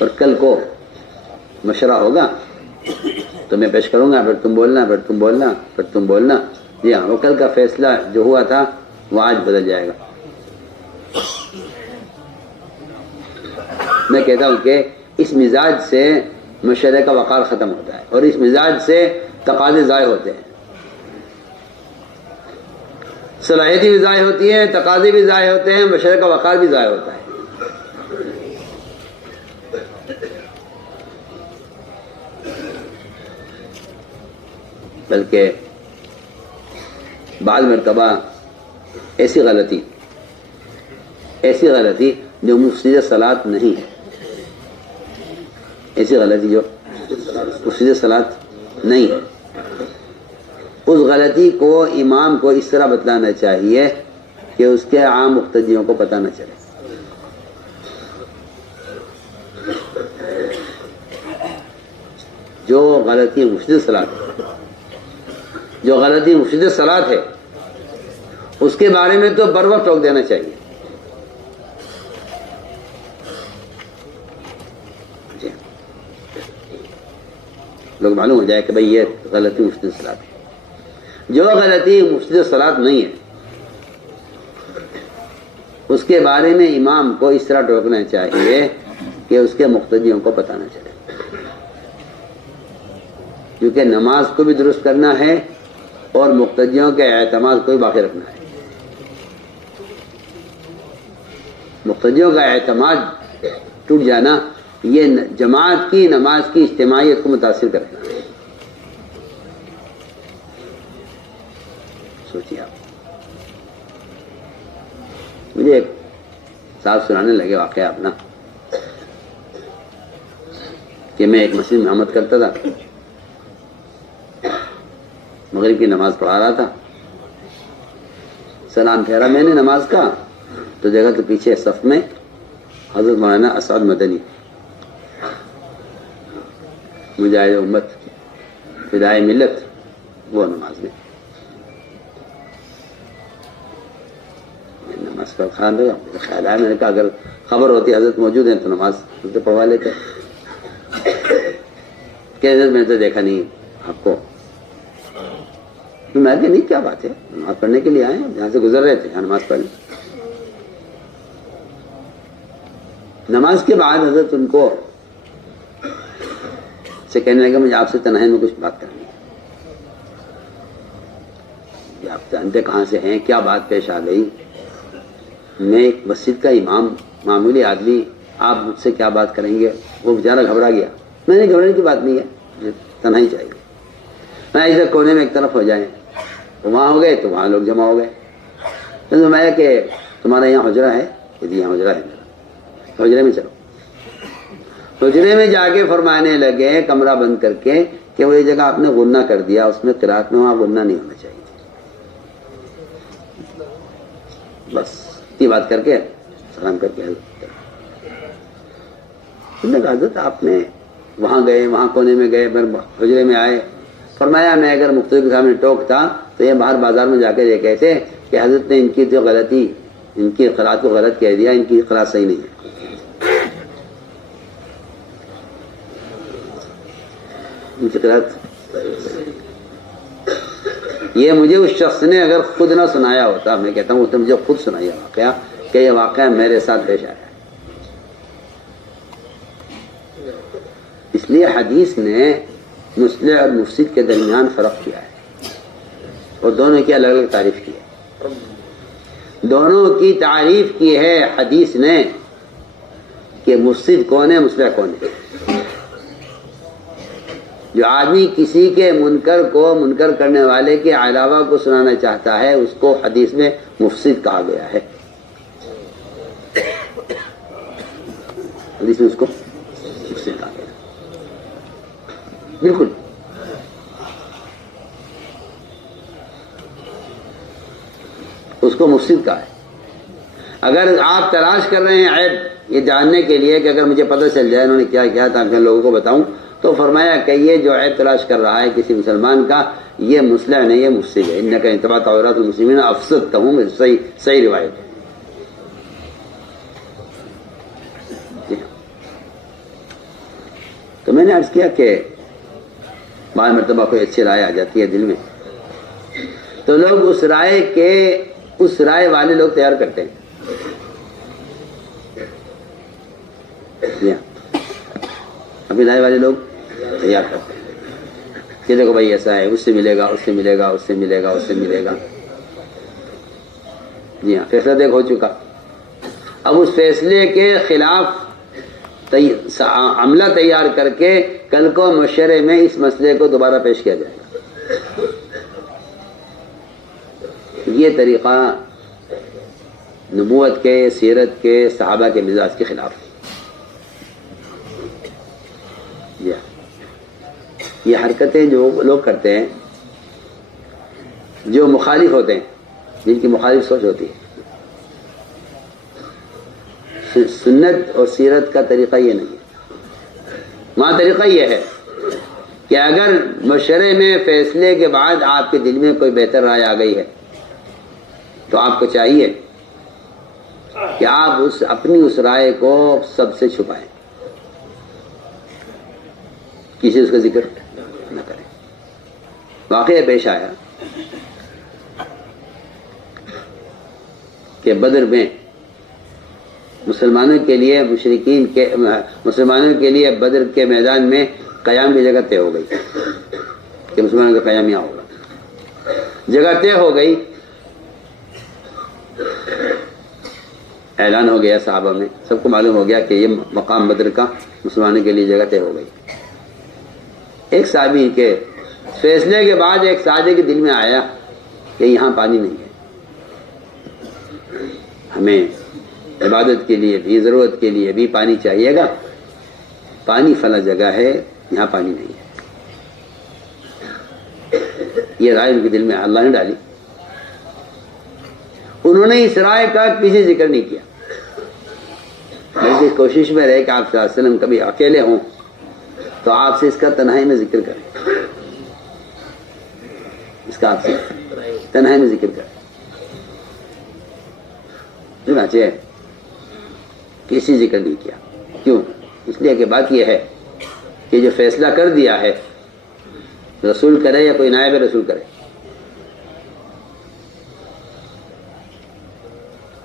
اور کل کو مشورہ ہوگا تو میں پیش کروں گا، پھر تم بولنا، پھر تم بولنا، پھر تم بولنا. جی ہاں، وہ کل کا فیصلہ جو ہوا تھا وہ آج بدل جائے گا. میں کہتا ہوں کہ اس مزاج سے مشورے کا وقار ختم ہوتا ہے اور اس مزاج سے تقاضے ضائع ہوتے ہیں. صلاحیتی بھی ضائع ہوتی ہے، تقاضے بھی ضائع ہوتے ہیں، مشورے کا وقار بھی ضائع ہوتا ہے. بلکہ بعض مرتبہ ایسی غلطی جو مفسد صلاۃ نہیں ہے، ایسی غلطی جو مفسد صلاۃ نہیں ہے، اس غلطی کو امام کو اس طرح بتلانا چاہیے کہ اس کے عام مقتدیوں کو پتہ نہ چلے. جو غلطی مفسد صلاۃ ہے اس کے بارے میں تو بر وقت ٹوک دینا چاہیے. لوگ معلوم ہو جائے کہ بھئی یہ غلطی مفسد صلاۃ ہے. جو غلطی مفسد صلاۃ نہیں ہے اس کے بارے میں امام کو اس طرح ٹوکنا چاہیے کہ اس کے مقتدیوں کو پتہ نہ چلے، کیونکہ نماز کو بھی درست کرنا ہے اور مقتدیوں کے اعتماد کو بھی باقی رکھنا ہے. مقتدیوں کا اعتماد ٹوٹ جانا یہ جماعت کی نماز کی اجتماعیت کو متاثر کرتا ہے. سوچیے آپ. مجھے ایک صاحب سنانے لگے واقعہ اپنا کہ میں ایک مسجد میں احمد کرتا تھا، مغرب کی نماز پڑھا رہا تھا. سلام پھیرا میں نے نماز کا تو دیکھا تو پیچھے صف میں حضرت مولانا اسعد مدنی، مجاہد امت فدائے ملت، وہ نماز میں نماز پر خان رہا. خیال آیا، میں نے کہا اگر خبر ہوتی حضرت موجود ہیں تو نماز پڑھوا لیتے. کہ حضرت میں نے تو دیکھا نہیں آپ کو. میں کہ نہیں، کیا بات ہے، نماز پڑھنے کے لیے آئے ہیں، جہاں سے گزر رہے تھے یہاں نماز پڑھنے. نماز کے بعد حضرت ان کو سے کہنے لگا مجھے آپ سے تنہائی میں کچھ بات کرنی ہے. آپ جانتے کہاں سے ہیں، کیا بات پیش آ گئی؟ میں ایک مسجد کا امام، معمولی آدمی، آپ مجھ سے کیا بات کریں گے؟ وہ بیچارہ گھبرا گیا. میں نے گھبرانے کی بات نہیں ہے، مجھے تنہائی چاہیے. میں ایسے کونے میں ایک طرف ہو جائیں، وہاں ہو گئے تو وہاں لوگ جمع ہو گئے. میں نے کہ تمہارا یہاں حجرہ ہے؟ کہ یہاں حجرہ ہے میرا. حجرے میں چلو. حجرے میں جا کے فرمانے لگے کمرہ بند کر کے کہ وہ یہ جگہ آپ نے غنہ کر دیا، اس میں قرات میں وہاں غنہ نہیں ہونا چاہیے. بس یہ بات کر کے سلام کر کے حضرت آپ نے وہاں گئے، وہاں کونے میں گئے، پھر حجرے میں آئے. فرمایا میں اگر مختلف کے سامنے ٹوکتا تو یہ باہر بازار میں جا کے یہ کہتے کہ حضرت نے ان کی جو غلطی، ان کی قرات کو غلط کہہ دیا، ان کی قرات صحیح نہیں ہے. ان کی قرات یہ مجھے اس شخص نے اگر خود نہ سنایا ہوتا، میں کہتا ہوں اس نے مجھے خود سنایا واقعہ کہ یہ واقعہ میرے ساتھ پیش آیا. اس لیے حدیث نے مصلح اور مفسد کے درمیان فرق کیا ہے اور دونوں کی الگ الگ تعریف کی ہے. دونوں کی تعریف کی ہے حدیث نے کہ مفسد کون ہے، مصلح کون ہے. جو آدمی کسی کے منکر کو منکر کرنے والے کے علاوہ کو سنانا چاہتا ہے اس کو حدیث میں مفسد کہا گیا ہے. حدیث میں اس کو مفسد کہا گیا. بالکل اس کو مفسد کہا ہے. اگر آپ تلاش کر رہے ہیں عیب یہ جاننے کے لیے کہ اگر مجھے پتہ چل جائے انہوں نے کیا کیا تاکہ میں لوگوں کو بتاؤں، تو فرمایا کہ یہ جو عیب تلاش کر رہا ہے کسی مسلمان کا، یہ مصلح نہیں، یہ مفسد ہے. انکا انتباہ عورات المسلمین افسدتہم، صحیح روایت ہے. میں نے عرض کیا کہ بعض مرتبہ کوئی اچھی رائے آ جاتی ہے دل میں تو لوگ اس رائے والے لوگ تیار کرتے ہیں. اپنی رائے والے لوگ تیار کرتے ہیں کہ دیکھو بھائی ایسا ہے، اس سے ملے گا، اس سے ملے گا، اس سے ملے گا، اس سے ملے گا. جی ہاں، فیصلہ دیکھ ہو چکا. اب اس فیصلے کے خلاف عملہ تیار کر کے کل کو مشورے میں اس مسئلے کو دوبارہ پیش کیا جائے گا. یہ طریقہ نبوت کے، سیرت کے، صحابہ کے مزاج کے خلاف ہے. یہ حرکتیں جو لوگ کرتے ہیں جو مخالف ہوتے ہیں، جن کی مخالف سوچ ہوتی ہے، سنت اور سیرت کا طریقہ یہ نہیں ہے. وہاں طریقہ یہ ہے کہ اگر مشورے میں فیصلے کے بعد آپ کے دل میں کوئی بہتر رائے آ گئی ہے تو آپ کو چاہیے کہ آپ اپنی اس رائے کو سب سے چھپائیں، کسی اس کا ذکر نہ کریں. واقعہ پیش آیا کہ بدر میں مسلمانوں کے لیے مسلمانوں کے لیے بدر کے میدان میں قیام کی جگہ طے ہو گئی کہ مسلمانوں کا قیام یہاں ہوگا. جگہ طے ہو گئی، اعلان ہو گیا صحابہ میں، سب کو معلوم ہو گیا کہ یہ مقام بدر کا مسلمانوں کے لیے جگہ طے ہو گئی. ایک صحابی کے فیصلے کے بعد ایک صحابی کے دل میں آیا کہ یہاں پانی نہیں ہے، ہمیں عبادت کے لیے بھی، ضرورت کے لیے بھی پانی چاہیے گا، پانی فلاں جگہ ہے، یہاں پانی نہیں ہے. یہ رائے ان کے دل میں اللہ نے ڈالی. انہوں نے اس رائے کا کسی ذکر نہیں کیا، بلکہ کوشش میں رہے کہ آپ صلی اللہ علیہ وسلم کبھی اکیلے ہوں تو آپ سے اس کا تنہائی میں ذکر کریں، اس کا آپ سے تنہائی میں ذکر کریں. چنانچہ کسی ذکر نہیں کیا. کیوں؟ اس لیے کہ بات یہ ہے کہ جو فیصلہ کر دیا ہے، رسول کرے یا کوئی نائب رسول کرے،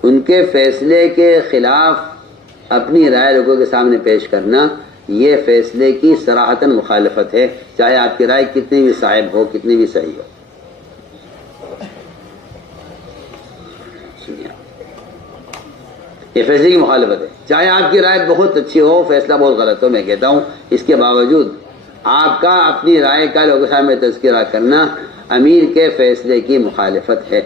ان کے فیصلے کے خلاف اپنی رائے لوگوں کے سامنے پیش کرنا، یہ فیصلے کی صراحتاً مخالفت ہے، چاہے آپ کی رائے کتنی بھی صائب ہو، کتنی بھی صحیح ہو. یہ فیصلے کی مخالفت ہے. چاہے آپ کی رائے بہت اچھی ہو، فیصلہ بہت غلط ہو، میں کہتا ہوں اس کے باوجود آپ کا اپنی رائے کا لوگوں کے سامنے تذکرہ کرنا امیر کے فیصلے کی مخالفت ہے.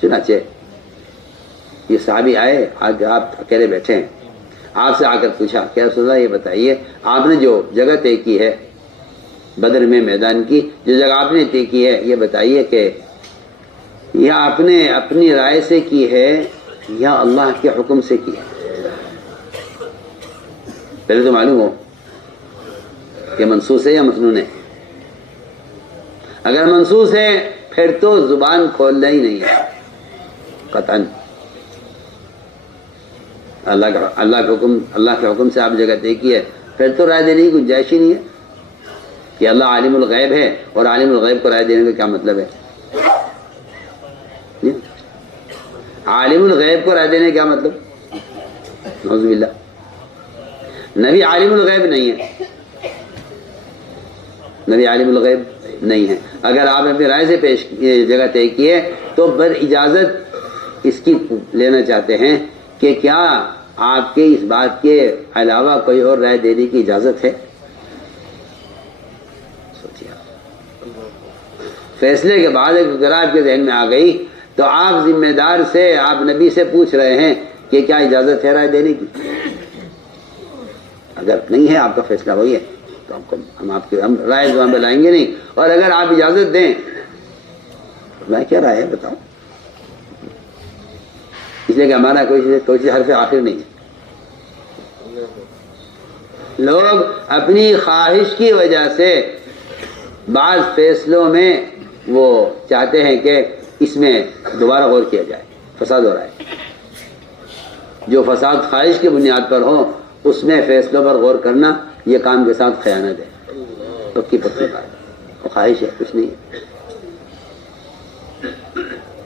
چنانچہ یہ صحابی آئے، آج آپ اکیلے بیٹھے ہیں، آپ سے آ کر پوچھا کہ رسول اللہ یہ بتائیے، آپ نے جو جگہ طے کی ہے بدر میں میدان کی، جو جگہ آپ نے طے کی ہے، یہ بتائیے کہ یہ آپ نے اپنی رائے سے کی ہے یا اللہ کے حکم سے کی ہے؟ پہلے تو معلوم ہو کہ منصوص ہے یا مسنون ہے. اگر منصوص ہے پھر تو زبان کھولنا ہی نہیں ہے قطعاً. اللہ کے حکم سے آپ جگہ طے کی ہے، پھر تو رائے دینے کی گنجائش ہی نہیں ہے کہ اللہ عالم الغیب ہے، اور عالم الغیب کو رائے دینے کا کیا مطلب ہے؟ عالم الغیب کو رائے دینے کا کیا مطلب؟ نعوذ باللہ. نبی عالم الغیب نہیں ہے، نبی عالم الغیب نہیں ہے. اگر آپ اپنی رائے سے پیش جگہ طے کیے تو بر اجازت اس کی لینا چاہتے ہیں کہ کیا آپ کے اس بات کے علاوہ کوئی اور رائے دینے کی اجازت ہے؟ فیصلے کے بعد اگر آپ کے ذہن میں آ گئی تو آپ ذمہ دار سے، آپ نبی سے پوچھ رہے ہیں کہ کیا اجازت ہے رائے دینے کی. اگر نہیں ہے، آپ کا فیصلہ وہی ہے تو ہم رائے زبان پہ لائیں گے نہیں. اور اگر آپ اجازت دیں میں کیا رائے ہے بتاؤ، اس لیے کہ ہمارا کوئی حرف آخر نہیں ہے. لوگ اپنی خواہش کی وجہ سے بعض فیصلوں میں وہ چاہتے ہیں کہ اس میں دوبارہ غور کیا جائے. فساد ہو رہا ہے. جو فساد خواہش کی بنیاد پر ہو اس میں فیصلوں پر غور کرنا یہ کام کے ساتھ خیانت ہے. پکی پکی بات ہے. خواہش ہے, کچھ نہیں ہے.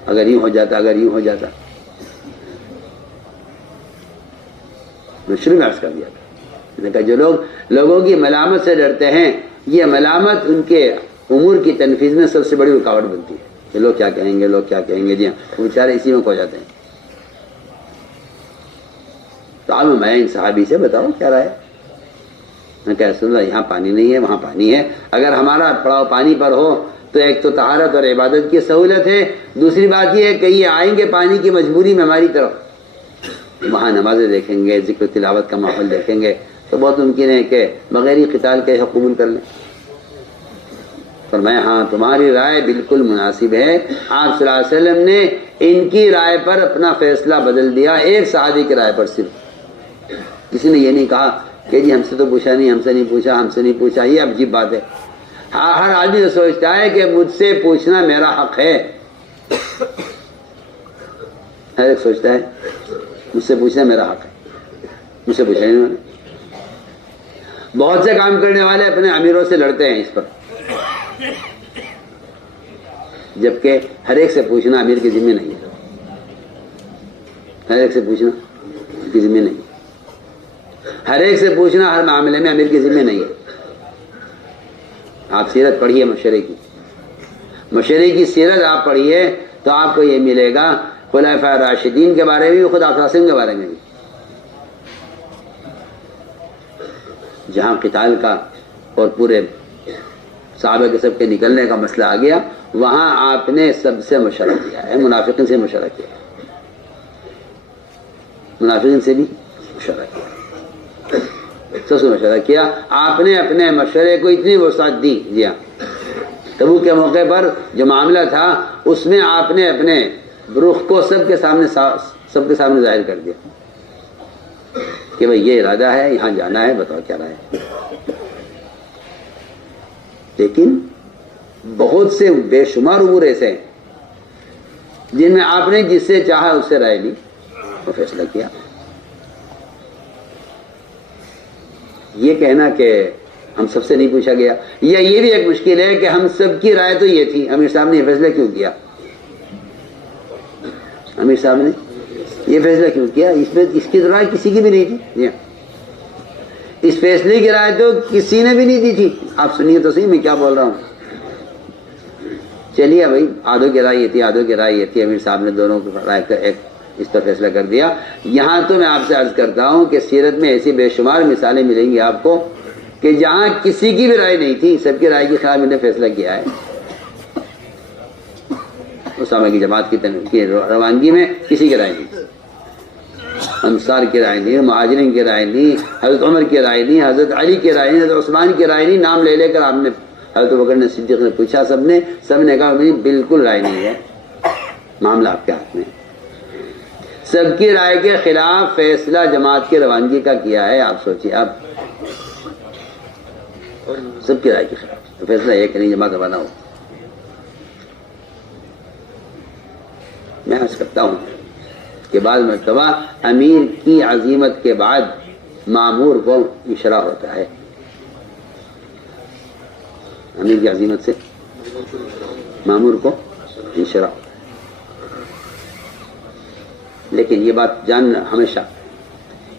اگر یوں ہو جاتا, اگر یوں ہو جاتا. میں شروع میں عرض کر دیا تھا, میں نے کہا جو لوگ لوگوں کی ملامت سے ڈرتے ہیں, یہ ملامت ان کے امور کی تنفیذ میں سب سے بڑی رکاوٹ بنتی ہے. کہ لوگ کیا کہیں گے, لوگ کیا کہیں گے. جی ہاں, وہ بیچارے اسی میں کھو جاتے ہیں. تو آپ میں ان صحابی سے بتاؤ کیا رائے. میں کہا رسول اللہ یہاں پانی نہیں ہے, وہاں پانی ہے. اگر ہمارا پڑاؤ پانی پر ہو تو ایک تو طہارت اور عبادت کی سہولت ہے, دوسری بات یہ ہے کہ یہ آئیں گے پانی کی مجبوری میں ہماری طرف, وہاں نمازیں دیکھیں گے, ذکر تلاوت کا ماحول دیکھیں گے, تو بہت ممکن ہے کہ بغیر ہی قتال کے قبول کر لیں. فرمایا ہاں تمہاری رائے بالکل مناسب ہے. آپ صلی اللہ علیہ وسلم نے ان کی رائے پر اپنا فیصلہ بدل دیا, ایک صحابی کی رائے پر صرف. کسی نے یہ نہیں کہا کہ جی ہم سے تو پوچھا نہیں, ہم سے نہیں پوچھا, ہم سے نہیں پوچھا. یہ عجیب بات ہے. ہر آدمی تو سوچتا ہے کہ مجھ سے پوچھنا میرا حق ہے. ہر ایک سوچتا ہے مجھ سے پوچھنا میرا حق ہے. مجھ سے پوچھا نہیں. بہت سے کام کرنے والے اپنے امیروں سے لڑتے ہیں اس پر, جبکہ ہر ایک سے پوچھنا امیر کی ذمہ نہیں ہے. ہر ایک سے پوچھنا کی ذمہ نہیں. ہر ایک سے پوچھنا ہر معاملے میں امیر کی ذمہ نہیں ہے. آپ سیرت پڑھیے مشورے کی, مشورے کی سیرت آپ پڑھیے تو آپ کو یہ ملے گا. خلفاء راشدین کے بارے میں بھی, خدا قاسم کے بارے میں بھی, جہاں قتال کا اور پورے صحابہ کے سب کے نکلنے کا مسئلہ آ گیا, وہاں آپ نے سب سے مشورہ کیا ہے. منافقین سے مشورہ کیا, منافقین سے بھی مشورہ کیا, سب سے مشورہ کیا. آپ نے اپنے مشورے کو اتنی وسعت دی. جی ہاں, تبوک کے موقع پر جو معاملہ تھا اس میں آپ نے اپنے رخ کو سب کے سامنے ظاہر کر دیا کہ بھئی یہ ارادہ ہے, یہاں جانا ہے, بتاؤ کیا رہا ہے. لیکن بہت سے بے شمار امور ایسے ہیں جن میں آپ نے جس سے چاہا اس سے رائے لی اور فیصلہ کیا. یہ کہنا کہ ہم سب سے نہیں پوچھا گیا, یا یہ بھی ایک مشکل ہے کہ ہم سب کی رائے تو یہ تھی, امیر صاحب نے یہ فیصلہ کیوں کیا, امیر صاحب نے یہ فیصلہ کیوں کیا, اس میں اس کی رائے کسی کی بھی نہیں تھی. اس فیصلے کی رائے تو کسی نے بھی نہیں دی تھی. آپ سنیے تو صحیح میں کیا بول رہا ہوں. چلیے بھائی, آدھوں کی رائے یہ تھی, آدھوں کی رائے یہ تھی, امیر صاحب نے دونوں کی رائے کا ایک اس پر فیصلہ کر دیا. یہاں تو میں آپ سے عرض کرتا ہوں کہ سیرت میں ایسی بے شمار مثالیں ملیں گی آپ کو کہ جہاں کسی کی بھی رائے نہیں تھی, سب کی رائے کے خلاف انہوں نے فیصلہ کیا ہے. اسامہ کی جماعت کی روانگی میں کسی کی رائے نہیں تھی, انصار کی رائے نہیں, مہاجرین کی رائے نہیں, حضرت عمر کی رائے نہیں, حضرت علی کی رائے نہیں, حضرت عثمان کی رائے نہیں. نام لے لے کر آپ نے, حضرت بکر نے, صدیق نے پوچھا, سب نے کہا بالکل رائے نہیں ہے, معاملہ آپ کے ہاتھ میں. سب کی رائے کے خلاف فیصلہ جماعت کی روانگی کا کیا ہے. آپ سوچیے, آپ سب کی رائے کے خلاف فیصلہ یہ کہ نہیں جماعت روانہ ہو. میں عرض کرتا ہوں کہ بعض مرتبہ امیر کی عزیمت کے بعد مامور کو اشارہ ہوتا ہے. امیر کی عزیمت سے مامور کو اشارہ ہوتا ہے. لیکن یہ بات جاننا ہمیشہ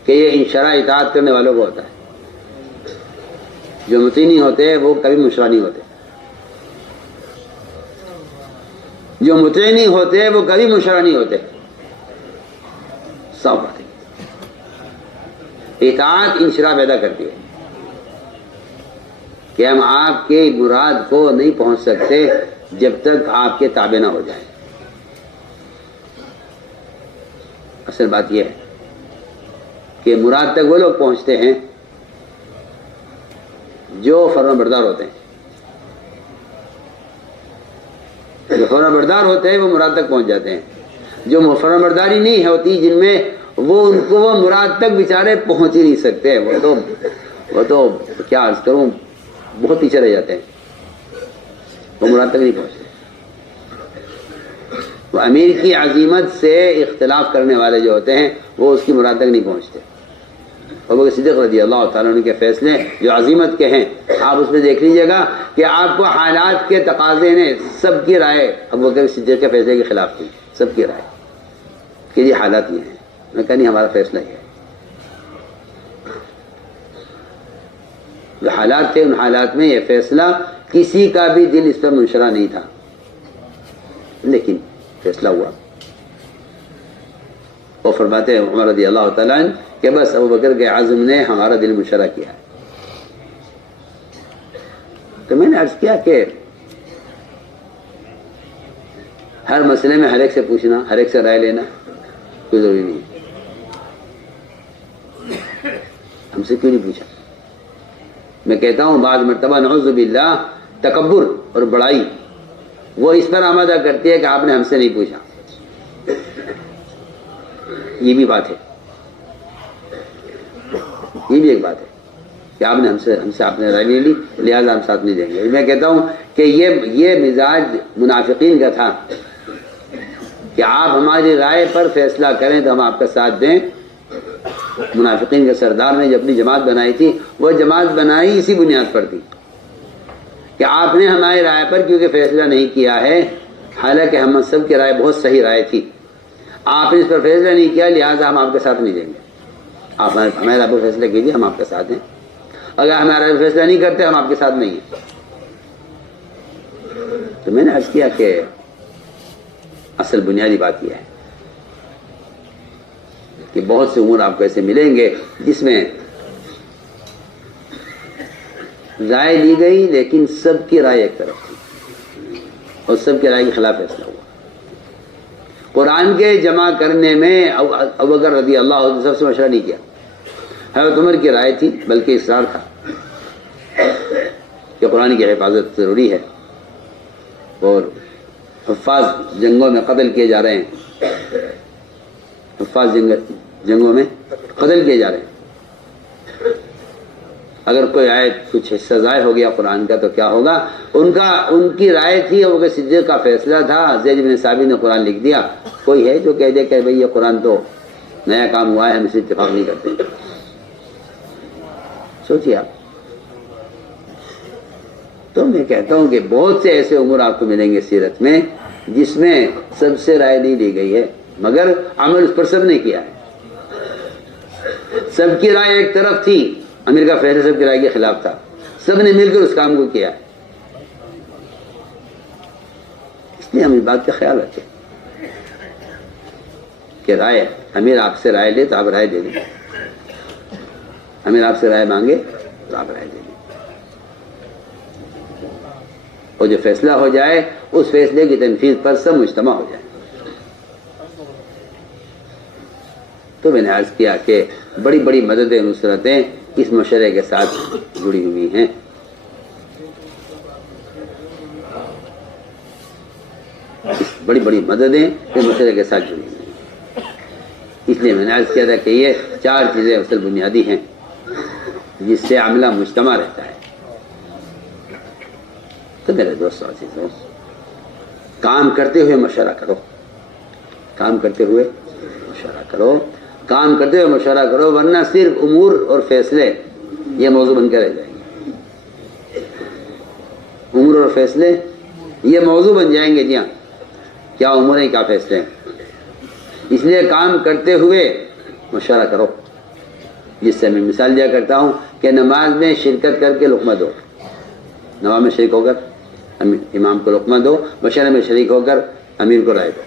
کہ یہ انشراء اطاعت کرنے والوں کو ہوتا ہے. جو مطیع نہیں ہوتے وہ کبھی مشرا نہیں ہوتے. جو مطیع نہیں ہوتے وہ کبھی مشرا نہیں ہوتے. صاف بات ہے. اطاعت انشراء پیدا کرتی ہے کہ ہم آپ کے مراد کو نہیں پہنچ سکتے جب تک آپ کے تابع نہ ہو جائیں. اصل بات یہ ہے کہ مراد تک وہ لوگ پہنچتے ہیں جو فرمان بردار ہوتے ہیں. جو فرمان بردار ہوتے ہیں وہ مراد تک پہنچ جاتے ہیں. جو فرمان برداری نہیں ہوتی جن میں ان کو وہ مراد تک بیچارے پہنچ ہی نہیں سکتے. وہ تو کیا عرض کروں, بہت پیچھے رہ جاتے ہیں, وہ مراد تک نہیں پہنچتے. وہ امیر کی عظیمت سے اختلاف کرنے والے جو ہوتے ہیں وہ اس کی مراد تک نہیں پہنچتے. ابوبکر صدیق رضی اللہ تعالیٰ عنہ کے فیصلے جو عظیمت کے ہیں، آپ اس میں دیکھ لیجئے گا کہ آپ کو حالات کے تقاضے نے سب کی رائے ابوبکر صدیق کے فیصلے کے خلاف تھی، سب کی رائے کہ یہ حالات یہ ہیں. میں کہا نہیں، ہمارا فیصلہ یہ ہے. جو حالات تھے ان حالات میں یہ فیصلہ کسی کا بھی دل اس پر منشرح نہیں تھا، لیکن فیصلہ ہوا. وہ فرماتے ہیں عمر رضی اللہ تعالیٰ عنہ کہ بس ابوبکر کے عزم نے ہمارا دل منشرح کیا. تو میں نے عرض کیا کہ ہر مسئلے میں ہر ایک سے پوچھنا، ہر ایک سے رائے لینا کوئی ضروری نہیں. ہم سے کیوں نہیں پوچھا؟ میں کہتا ہوں بعض مرتبہ نعوذ باللہ تکبر اور بڑائی وہ اس پر آمادہ کرتی ہے کہ آپ نے ہم سے نہیں پوچھا. یہ بھی بات ہے، یہ بھی ایک بات ہے کہ آپ نے ہم سے آپ نے رائے لے لی، لہٰذا ہم ساتھ نہیں دیں گے. میں کہتا ہوں کہ یہ مزاج منافقین کا تھا کہ آپ ہماری رائے پر فیصلہ کریں تو ہم آپ کا ساتھ دیں. منافقین کے سردار نے جو اپنی جماعت بنائی تھی وہ جماعت بنائی اسی بنیاد پر تھی کہ آپ نے ہماری رائے پر کیونکہ فیصلہ نہیں کیا ہے، حالانکہ ہم سب کی رائے بہت صحیح رائے تھی، آپ نے اس پر فیصلہ نہیں کیا، لہٰذا ہم آپ کے ساتھ نہیں دیں گے. آپ ہمارے رائے پر فیصلہ کیجیے، ہم آپ کے ساتھ ہیں. اگر ہمارا رائے پر فیصلہ نہیں کرتے ہم آپ کے ساتھ نہیں ہیں. تو میں نے عرض کیا کہ اصل بنیادی بات یہ ہے کہ بہت سے امور آپ کو ایسے ملیں گے جس میں رائے لی گئی لیکن سب کی رائے ایک طرف تھی اور سب کی رائے کے خلاف فیصلہ ہوا. قرآن کے جمع کرنے میں ابوبکر رضی اللہ عنہ سب سے مشورہ نہیں کیا. حضرت عمر کی رائے تھی، بلکہ اصرار تھا کہ قرآن کی حفاظت ضروری ہے اور حفاظ جنگوں میں قتل کیے جا رہے ہیں، حفاظ جنگوں میں قتل کیے جا رہے ہیں. اگر کوئی آیت کچھ حصہ ضائع ہو گیا قرآن کا تو کیا ہوگا؟ ان کی رائے تھی، ابوبکر صدیق کا فیصلہ تھا. زید بن ثابت نے قرآن لکھ دیا. کوئی ہے جو کہہ دے کہ بھئی یہ قرآن تو نیا کام ہوا ہے، ہم اسے اتفاق نہیں کرتے. سوچیے آپ. تو میں کہتا ہوں کہ بہت سے ایسے امور آپ کو ملیں گے سیرت میں جس میں سب سے رائے نہیں لی گئی ہے، مگر عمل اس پر سب نے کیا ہے. سب کی رائے ایک طرف تھی، امیر کا فیصلہ سب کی رائے کے خلاف تھا، سب نے مل کر اس کام کو کیا. اس لیے ہم اس بات کا خیال رکھیں کہ رائے امیر آپ سے رائے لے تو آپ رائے دے دیں، امیر آپ سے رائے مانگے تو آپ رائے دے دیں، اور جو فیصلہ ہو جائے اس فیصلے کی تنفیذ پر سب مجتمع ہو جائے. تو میں نے عرض کیا کہ بڑی بڑی مددیں نصرتیں اس مشورے کے ساتھ جڑی ہوئی ہیں. بڑی بڑی مددیں اس مشورے کے ساتھ جڑی ہوئی ہیں. اس لیے میں نے عرض کیا تھا کہ یہ 4 چیزیں اصل بنیادی ہیں جس سے عملہ مجتمع رہتا ہے. تو میرے دوستوں عزیزوں، کام کرتے ہوئے مشورہ کرو، کام کرتے ہوئے مشورہ کرو، کام کرتے ہوئے مشورہ کرو، ورنہ صرف امور اور فیصلے یہ موضوع بن کے رہ جائیں گے. امور اور فیصلے یہ موضوع بن جائیں گے. جی ہاں، کیا امور ہیں کیا فیصلے ہیں. اس لیے کام کرتے ہوئے مشورہ کرو. جس سے میں مثال دیا کرتا ہوں کہ نماز میں شرکت کر کے لقمہ دو، نماز میں شریک ہو کر امام کو لقمہ دو، مشورے میں شریک ہو کر امیر کو رائے دو،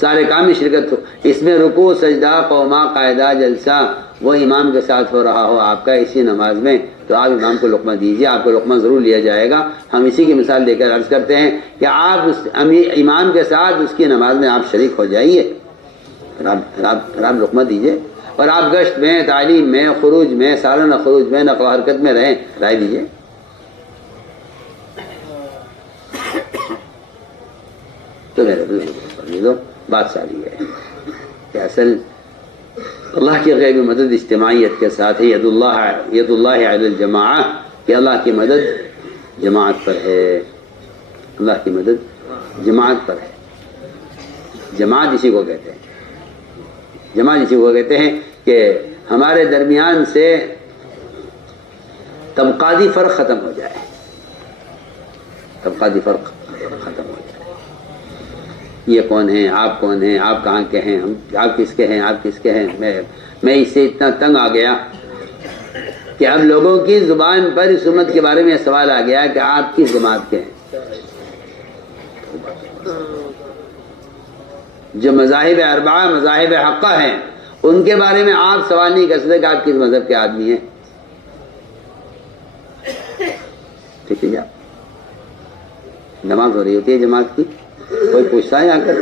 سارے کام میں شرکت ہو. اس میں رکوع، سجدہ، قوما، قاعدہ، جلسہ وہ امام کے ساتھ ہو رہا ہو آپ کا اسی نماز میں، تو آپ امام کو لقمہ دیجیے، آپ کو لقمہ ضرور لیا جائے گا. ہم اسی کی مثال دے کر عرض کرتے ہیں کہ آپ اس امام کے ساتھ اس کی نماز میں آپ شریک ہو جائیے، آپ لقمہ دیجیے، اور آپ گشت میں، تعلیم میں، خروج میں، سالانہ خروج میں، نقل و حرکت میں رہیں، رائے دیجیے. تو میرے بزرگوں، بات ساری ہے کہ اصل اللہ کی غیبی مدد اجتماعیت کے ساتھ ہے. ید اللہ علی الجماعہ، کہ اللہ کی مدد جماعت پر ہے، اللہ کی مدد جماعت پر ہے. جماعت اسی کو کہتے ہیں، جماعت اسی کو کہتے ہیں کہ ہمارے درمیان سے طبقاتی فرق ختم ہو جائے، طبقاتی فرق ختم ہو جائے، یہ کون ہیں، آپ کون ہیں، آپ کہاں کے ہیں، ہم آپ کس کے ہیں، آپ کس کے ہیں۔ میں اس سے اتنا تنگ آ گیا کہ اب لوگوں کی زبان پر اس امت کے بارے میں یہ سوال آ گیا کہ آپ کس جماعت کے ہیں۔ جو مذاہب اربعہ مذاہب حقہ ہیں ان کے بارے میں آپ سوال نہیں کر سکتے کہ آپ کس مذہب کے آدمی ہیں۔ ٹھیک ہے، نماز ہو رہی ہوتی ہے جماعت کی، کوئی پوچھتا ہے آ کر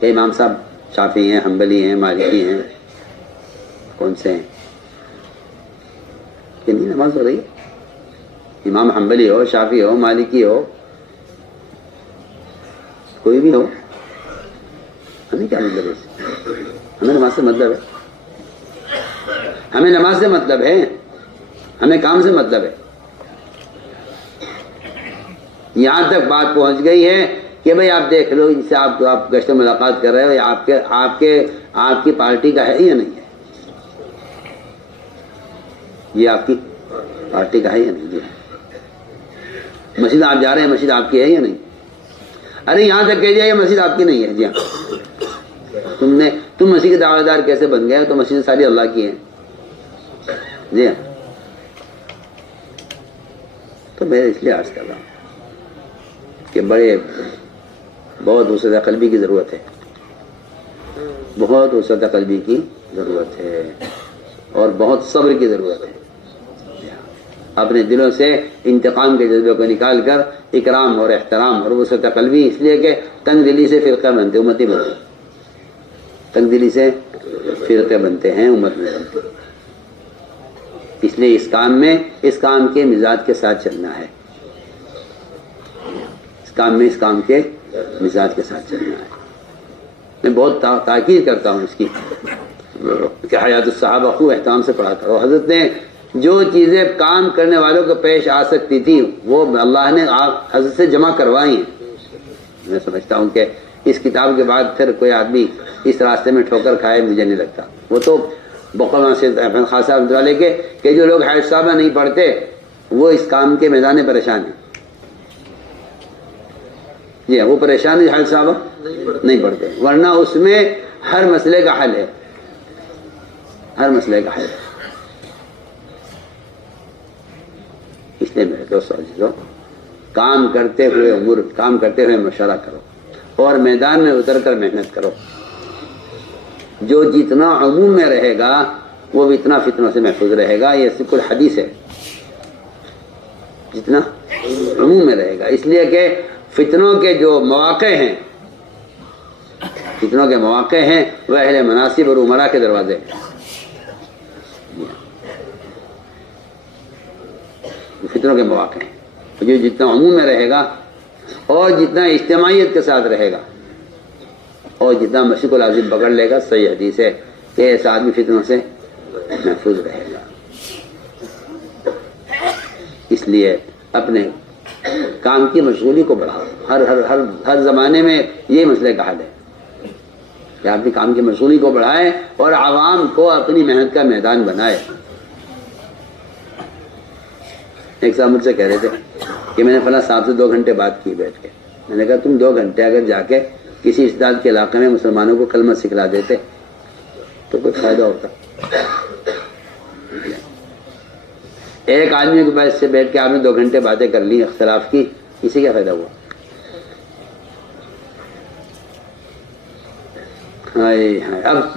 کہ امام صاحب شافعی ہیں، حنبلی ہیں، مالکی ہیں، کون سے ہیں؟ کہ نہیں، نماز ہو رہی ہے، امام حنبلی ہو، شافعی ہو، مالکی ہو، کوئی بھی ہو، ہمیں کیا مطلب ہے؟ ہمیں نماز سے مطلب ہے، ہمیں نماز سے مطلب ہے، ہمیں کام سے مطلب ہے۔ یہاں تک بات پہنچ گئی ہے کہ بھئی آپ دیکھ لو، ان سے آپ گشت ملاقات کر رہے ہو، آپ کی پارٹی کا ہے یا نہیں ہے، یہ آپ کی پارٹی کا ہے یا نہیں ہے، مسجد آپ جا رہے ہیں، مسجد آپ کی ہے یا نہیں؟ ارے یہاں تک کہہ دیا یہ مسجد آپ کی نہیں ہے، جی ہاں، تم مسیح کے دعوے دار کیسے بن گئے؟ تو مسجد ساری اللہ کی ہیں، جی ہاں۔ تو میں اس لیے عرض کر رہا ہوں کہ بہت وسعت قلبی کی ضرورت ہے، بہت وسعت قلبی کی ضرورت ہے، اور بہت صبر کی ضرورت ہے۔ اپنے دلوں سے انتقام کے جذبے کو نکال کر اکرام اور احترام اور وسعت قلبی، اس لیے کہ تنگ دلی سے فرقہ بنتے، امتی بنتے، تنگ دلی سے فرقے بنتے ہیں، امت میں بنتے، اس لیے اس کام کے مزاج کے ساتھ چلنا ہے، اس کام کے مزاج کے ساتھ چلنا ہے۔ میں بہت تاکید کرتا ہوں اس کی کہ حیات الصحابہ خوب احترام سے پڑھا کرو۔ حضرت نے جو چیزیں کام کرنے والوں کو پیش آ سکتی تھی وہ اللہ نے حضرت سے جمع کروائی ہیں۔ میں سمجھتا ہوں کہ اس کتاب کے بعد پھر کوئی آدمی اس راستے میں ٹھوکر کھائے، مجھے نہیں لگتا۔ وہ تو بقول سے احمد خان صاحب والے کے کہ جو لوگ حیات صحابہ نہیں پڑھتے وہ اس کام کے میدان میں پریشان ہیں، جی وہ پریشان ہے، حیات صحابہ نہیں پڑھتے، ورنہ اس میں ہر مسئلے کا حل ہے، ہر مسئلے کا حل ہے۔ اس لیے میرے دوستو عزیزو، کام کرتے ہوئے مشورہ کرو اور میدان میں اتر کر محنت کرو۔ جو جتنا عموم میں رہے گا وہ اتنا فتنوں سے محفوظ رہے گا، یہ کچھ حدیث ہے، جتنا عموم میں رہے گا، اس لیے کہ فتنوں کے جو مواقع ہیں، فتنوں کے مواقع ہیں وہ اہل مناصب اور امراء کے دروازے ہیں، فتنوں کے مواقع ہیں۔ جو جتنا عموم میں رہے گا اور جتنا اجتماعیت کے ساتھ رہے گا اور جتنا مشرق العظیم پکڑ لے گا، صحیح حدیث ہے کہ ایسا آدمی فتنوں سے محفوظ رہے گا۔ اس لیے اپنے کام کی مشغولی کو بڑھاؤ، ہر زمانے میں یہ مسئلے کا حل ہے کہ اپنی کام کی مشغولی کو بڑھائے اور عوام کو اپنی محنت کا میدان بنائے۔ ایک صاحب مجھ سے کہہ رہے تھے کہ میں نے فلاں صاحب سے 2 گھنٹے بات کی بیٹھ کے، میں نے کہا تم 2 گھنٹے اگر جا کے کسی اسداد کے علاقے میں مسلمانوں کو کلمہ سکھلا دیتے تو کوئی فائدہ ہوتا؟ ایک آدمی کے پاس سے بیٹھ کے آپ نے 2 گھنٹے باتیں کر لی اختلاف کی، اسے کیا فائدہ ہوا؟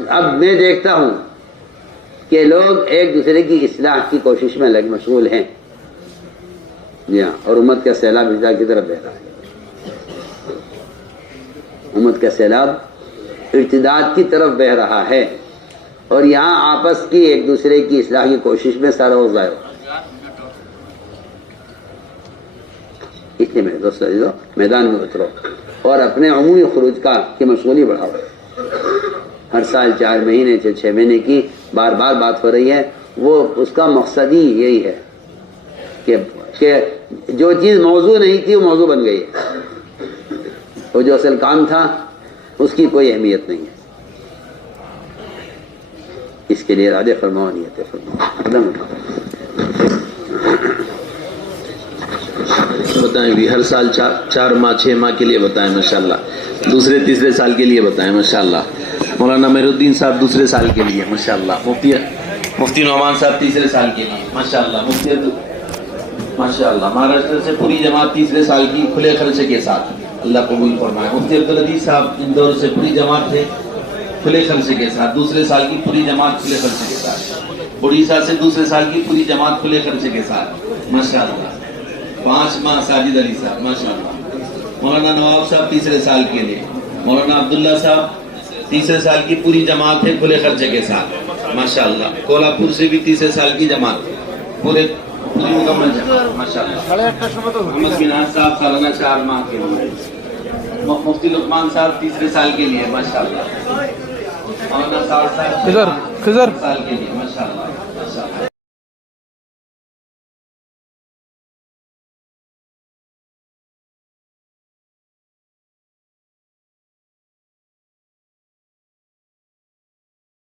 اب میں دیکھتا ہوں کہ لوگ ایک دوسرے کی اصلاح کی کوشش میں مشغول ہیں، جی ہاں، اور امت کا سیلاب اصلاح کی طرف بہ رہا ہے، امت کا سیلاب ارتداد کی طرف بہ رہا ہے، اور یہاں آپس کی ایک دوسرے کی اصلاح کی کوشش میں سارا وقت ضائع ہو۔ اس لیے میرے دوستو عزیزو، میدان میں اترو اور اپنے عمومی خروج کی مشغولی بڑھاؤ۔ ہر سال 4 مہینے 6 مہینے کی بار بار بات ہو رہی ہے، وہ اس کا مقصد ہی یہی ہے کہ جو چیز موضوع نہیں تھی وہ موضوع بن گئی ہے، وہ جو اصل کام تھا اس کی کوئی اہمیت نہیں ہے. اس کے لیے ارادے فرماؤ، نیت فرماؤ. قدم اٹھاؤ. بتائیں بھی ہر سال 4 ماہ 6 ماہ کے لیے بتائیں ماشاءاللہ. دوسرے تیسرے سال کے لیے بتائیں ماشاءاللہ. مولانا مہر الدین صاحب دوسرے سال کے لیے ماشاءاللہ. مفتی نعمان صاحب تیسرے سال کے لیے ماشاءاللہ. مفتی ماشاءاللہ مہاراشٹر سے پوری جماعت تیسرے سال کی کھلے خرچے کے ساتھ اللہ قبول فرمائے. مفتی عبدالعزیز صاحب اندور سے پوری جماعت تھے کھلے خرچے کے ساتھ. دوسرے سال کی پوری جماعت کھلے خرچے کے ساتھ. اڑیسہ سے دوسرے سال کی پوری جماعت کھلے خرچے کے ساتھ ماشاءاللہ. 5 ماہ ساجد علی صاحب ماشاءاللہ. مولانا نواب صاحب تیسرے سال کے لیے. مولانا عبداللہ صاحب تیسرے سال کی پوری جماعت ہے کھلے خرچے کے ساتھ ماشاءاللہ. کولہاپور سے بھی تیسرے سال کی جماعت پوری مکمل جماعت ماشاءاللہ. محمد بناز صاحب سالانہ 4 ماہ کے لیے. مفتی لقمان صاحب تیسرے سال کے لیے ماشاءاللہ. مولانا صاحب خضر سال کے لیے ماشاءاللہ.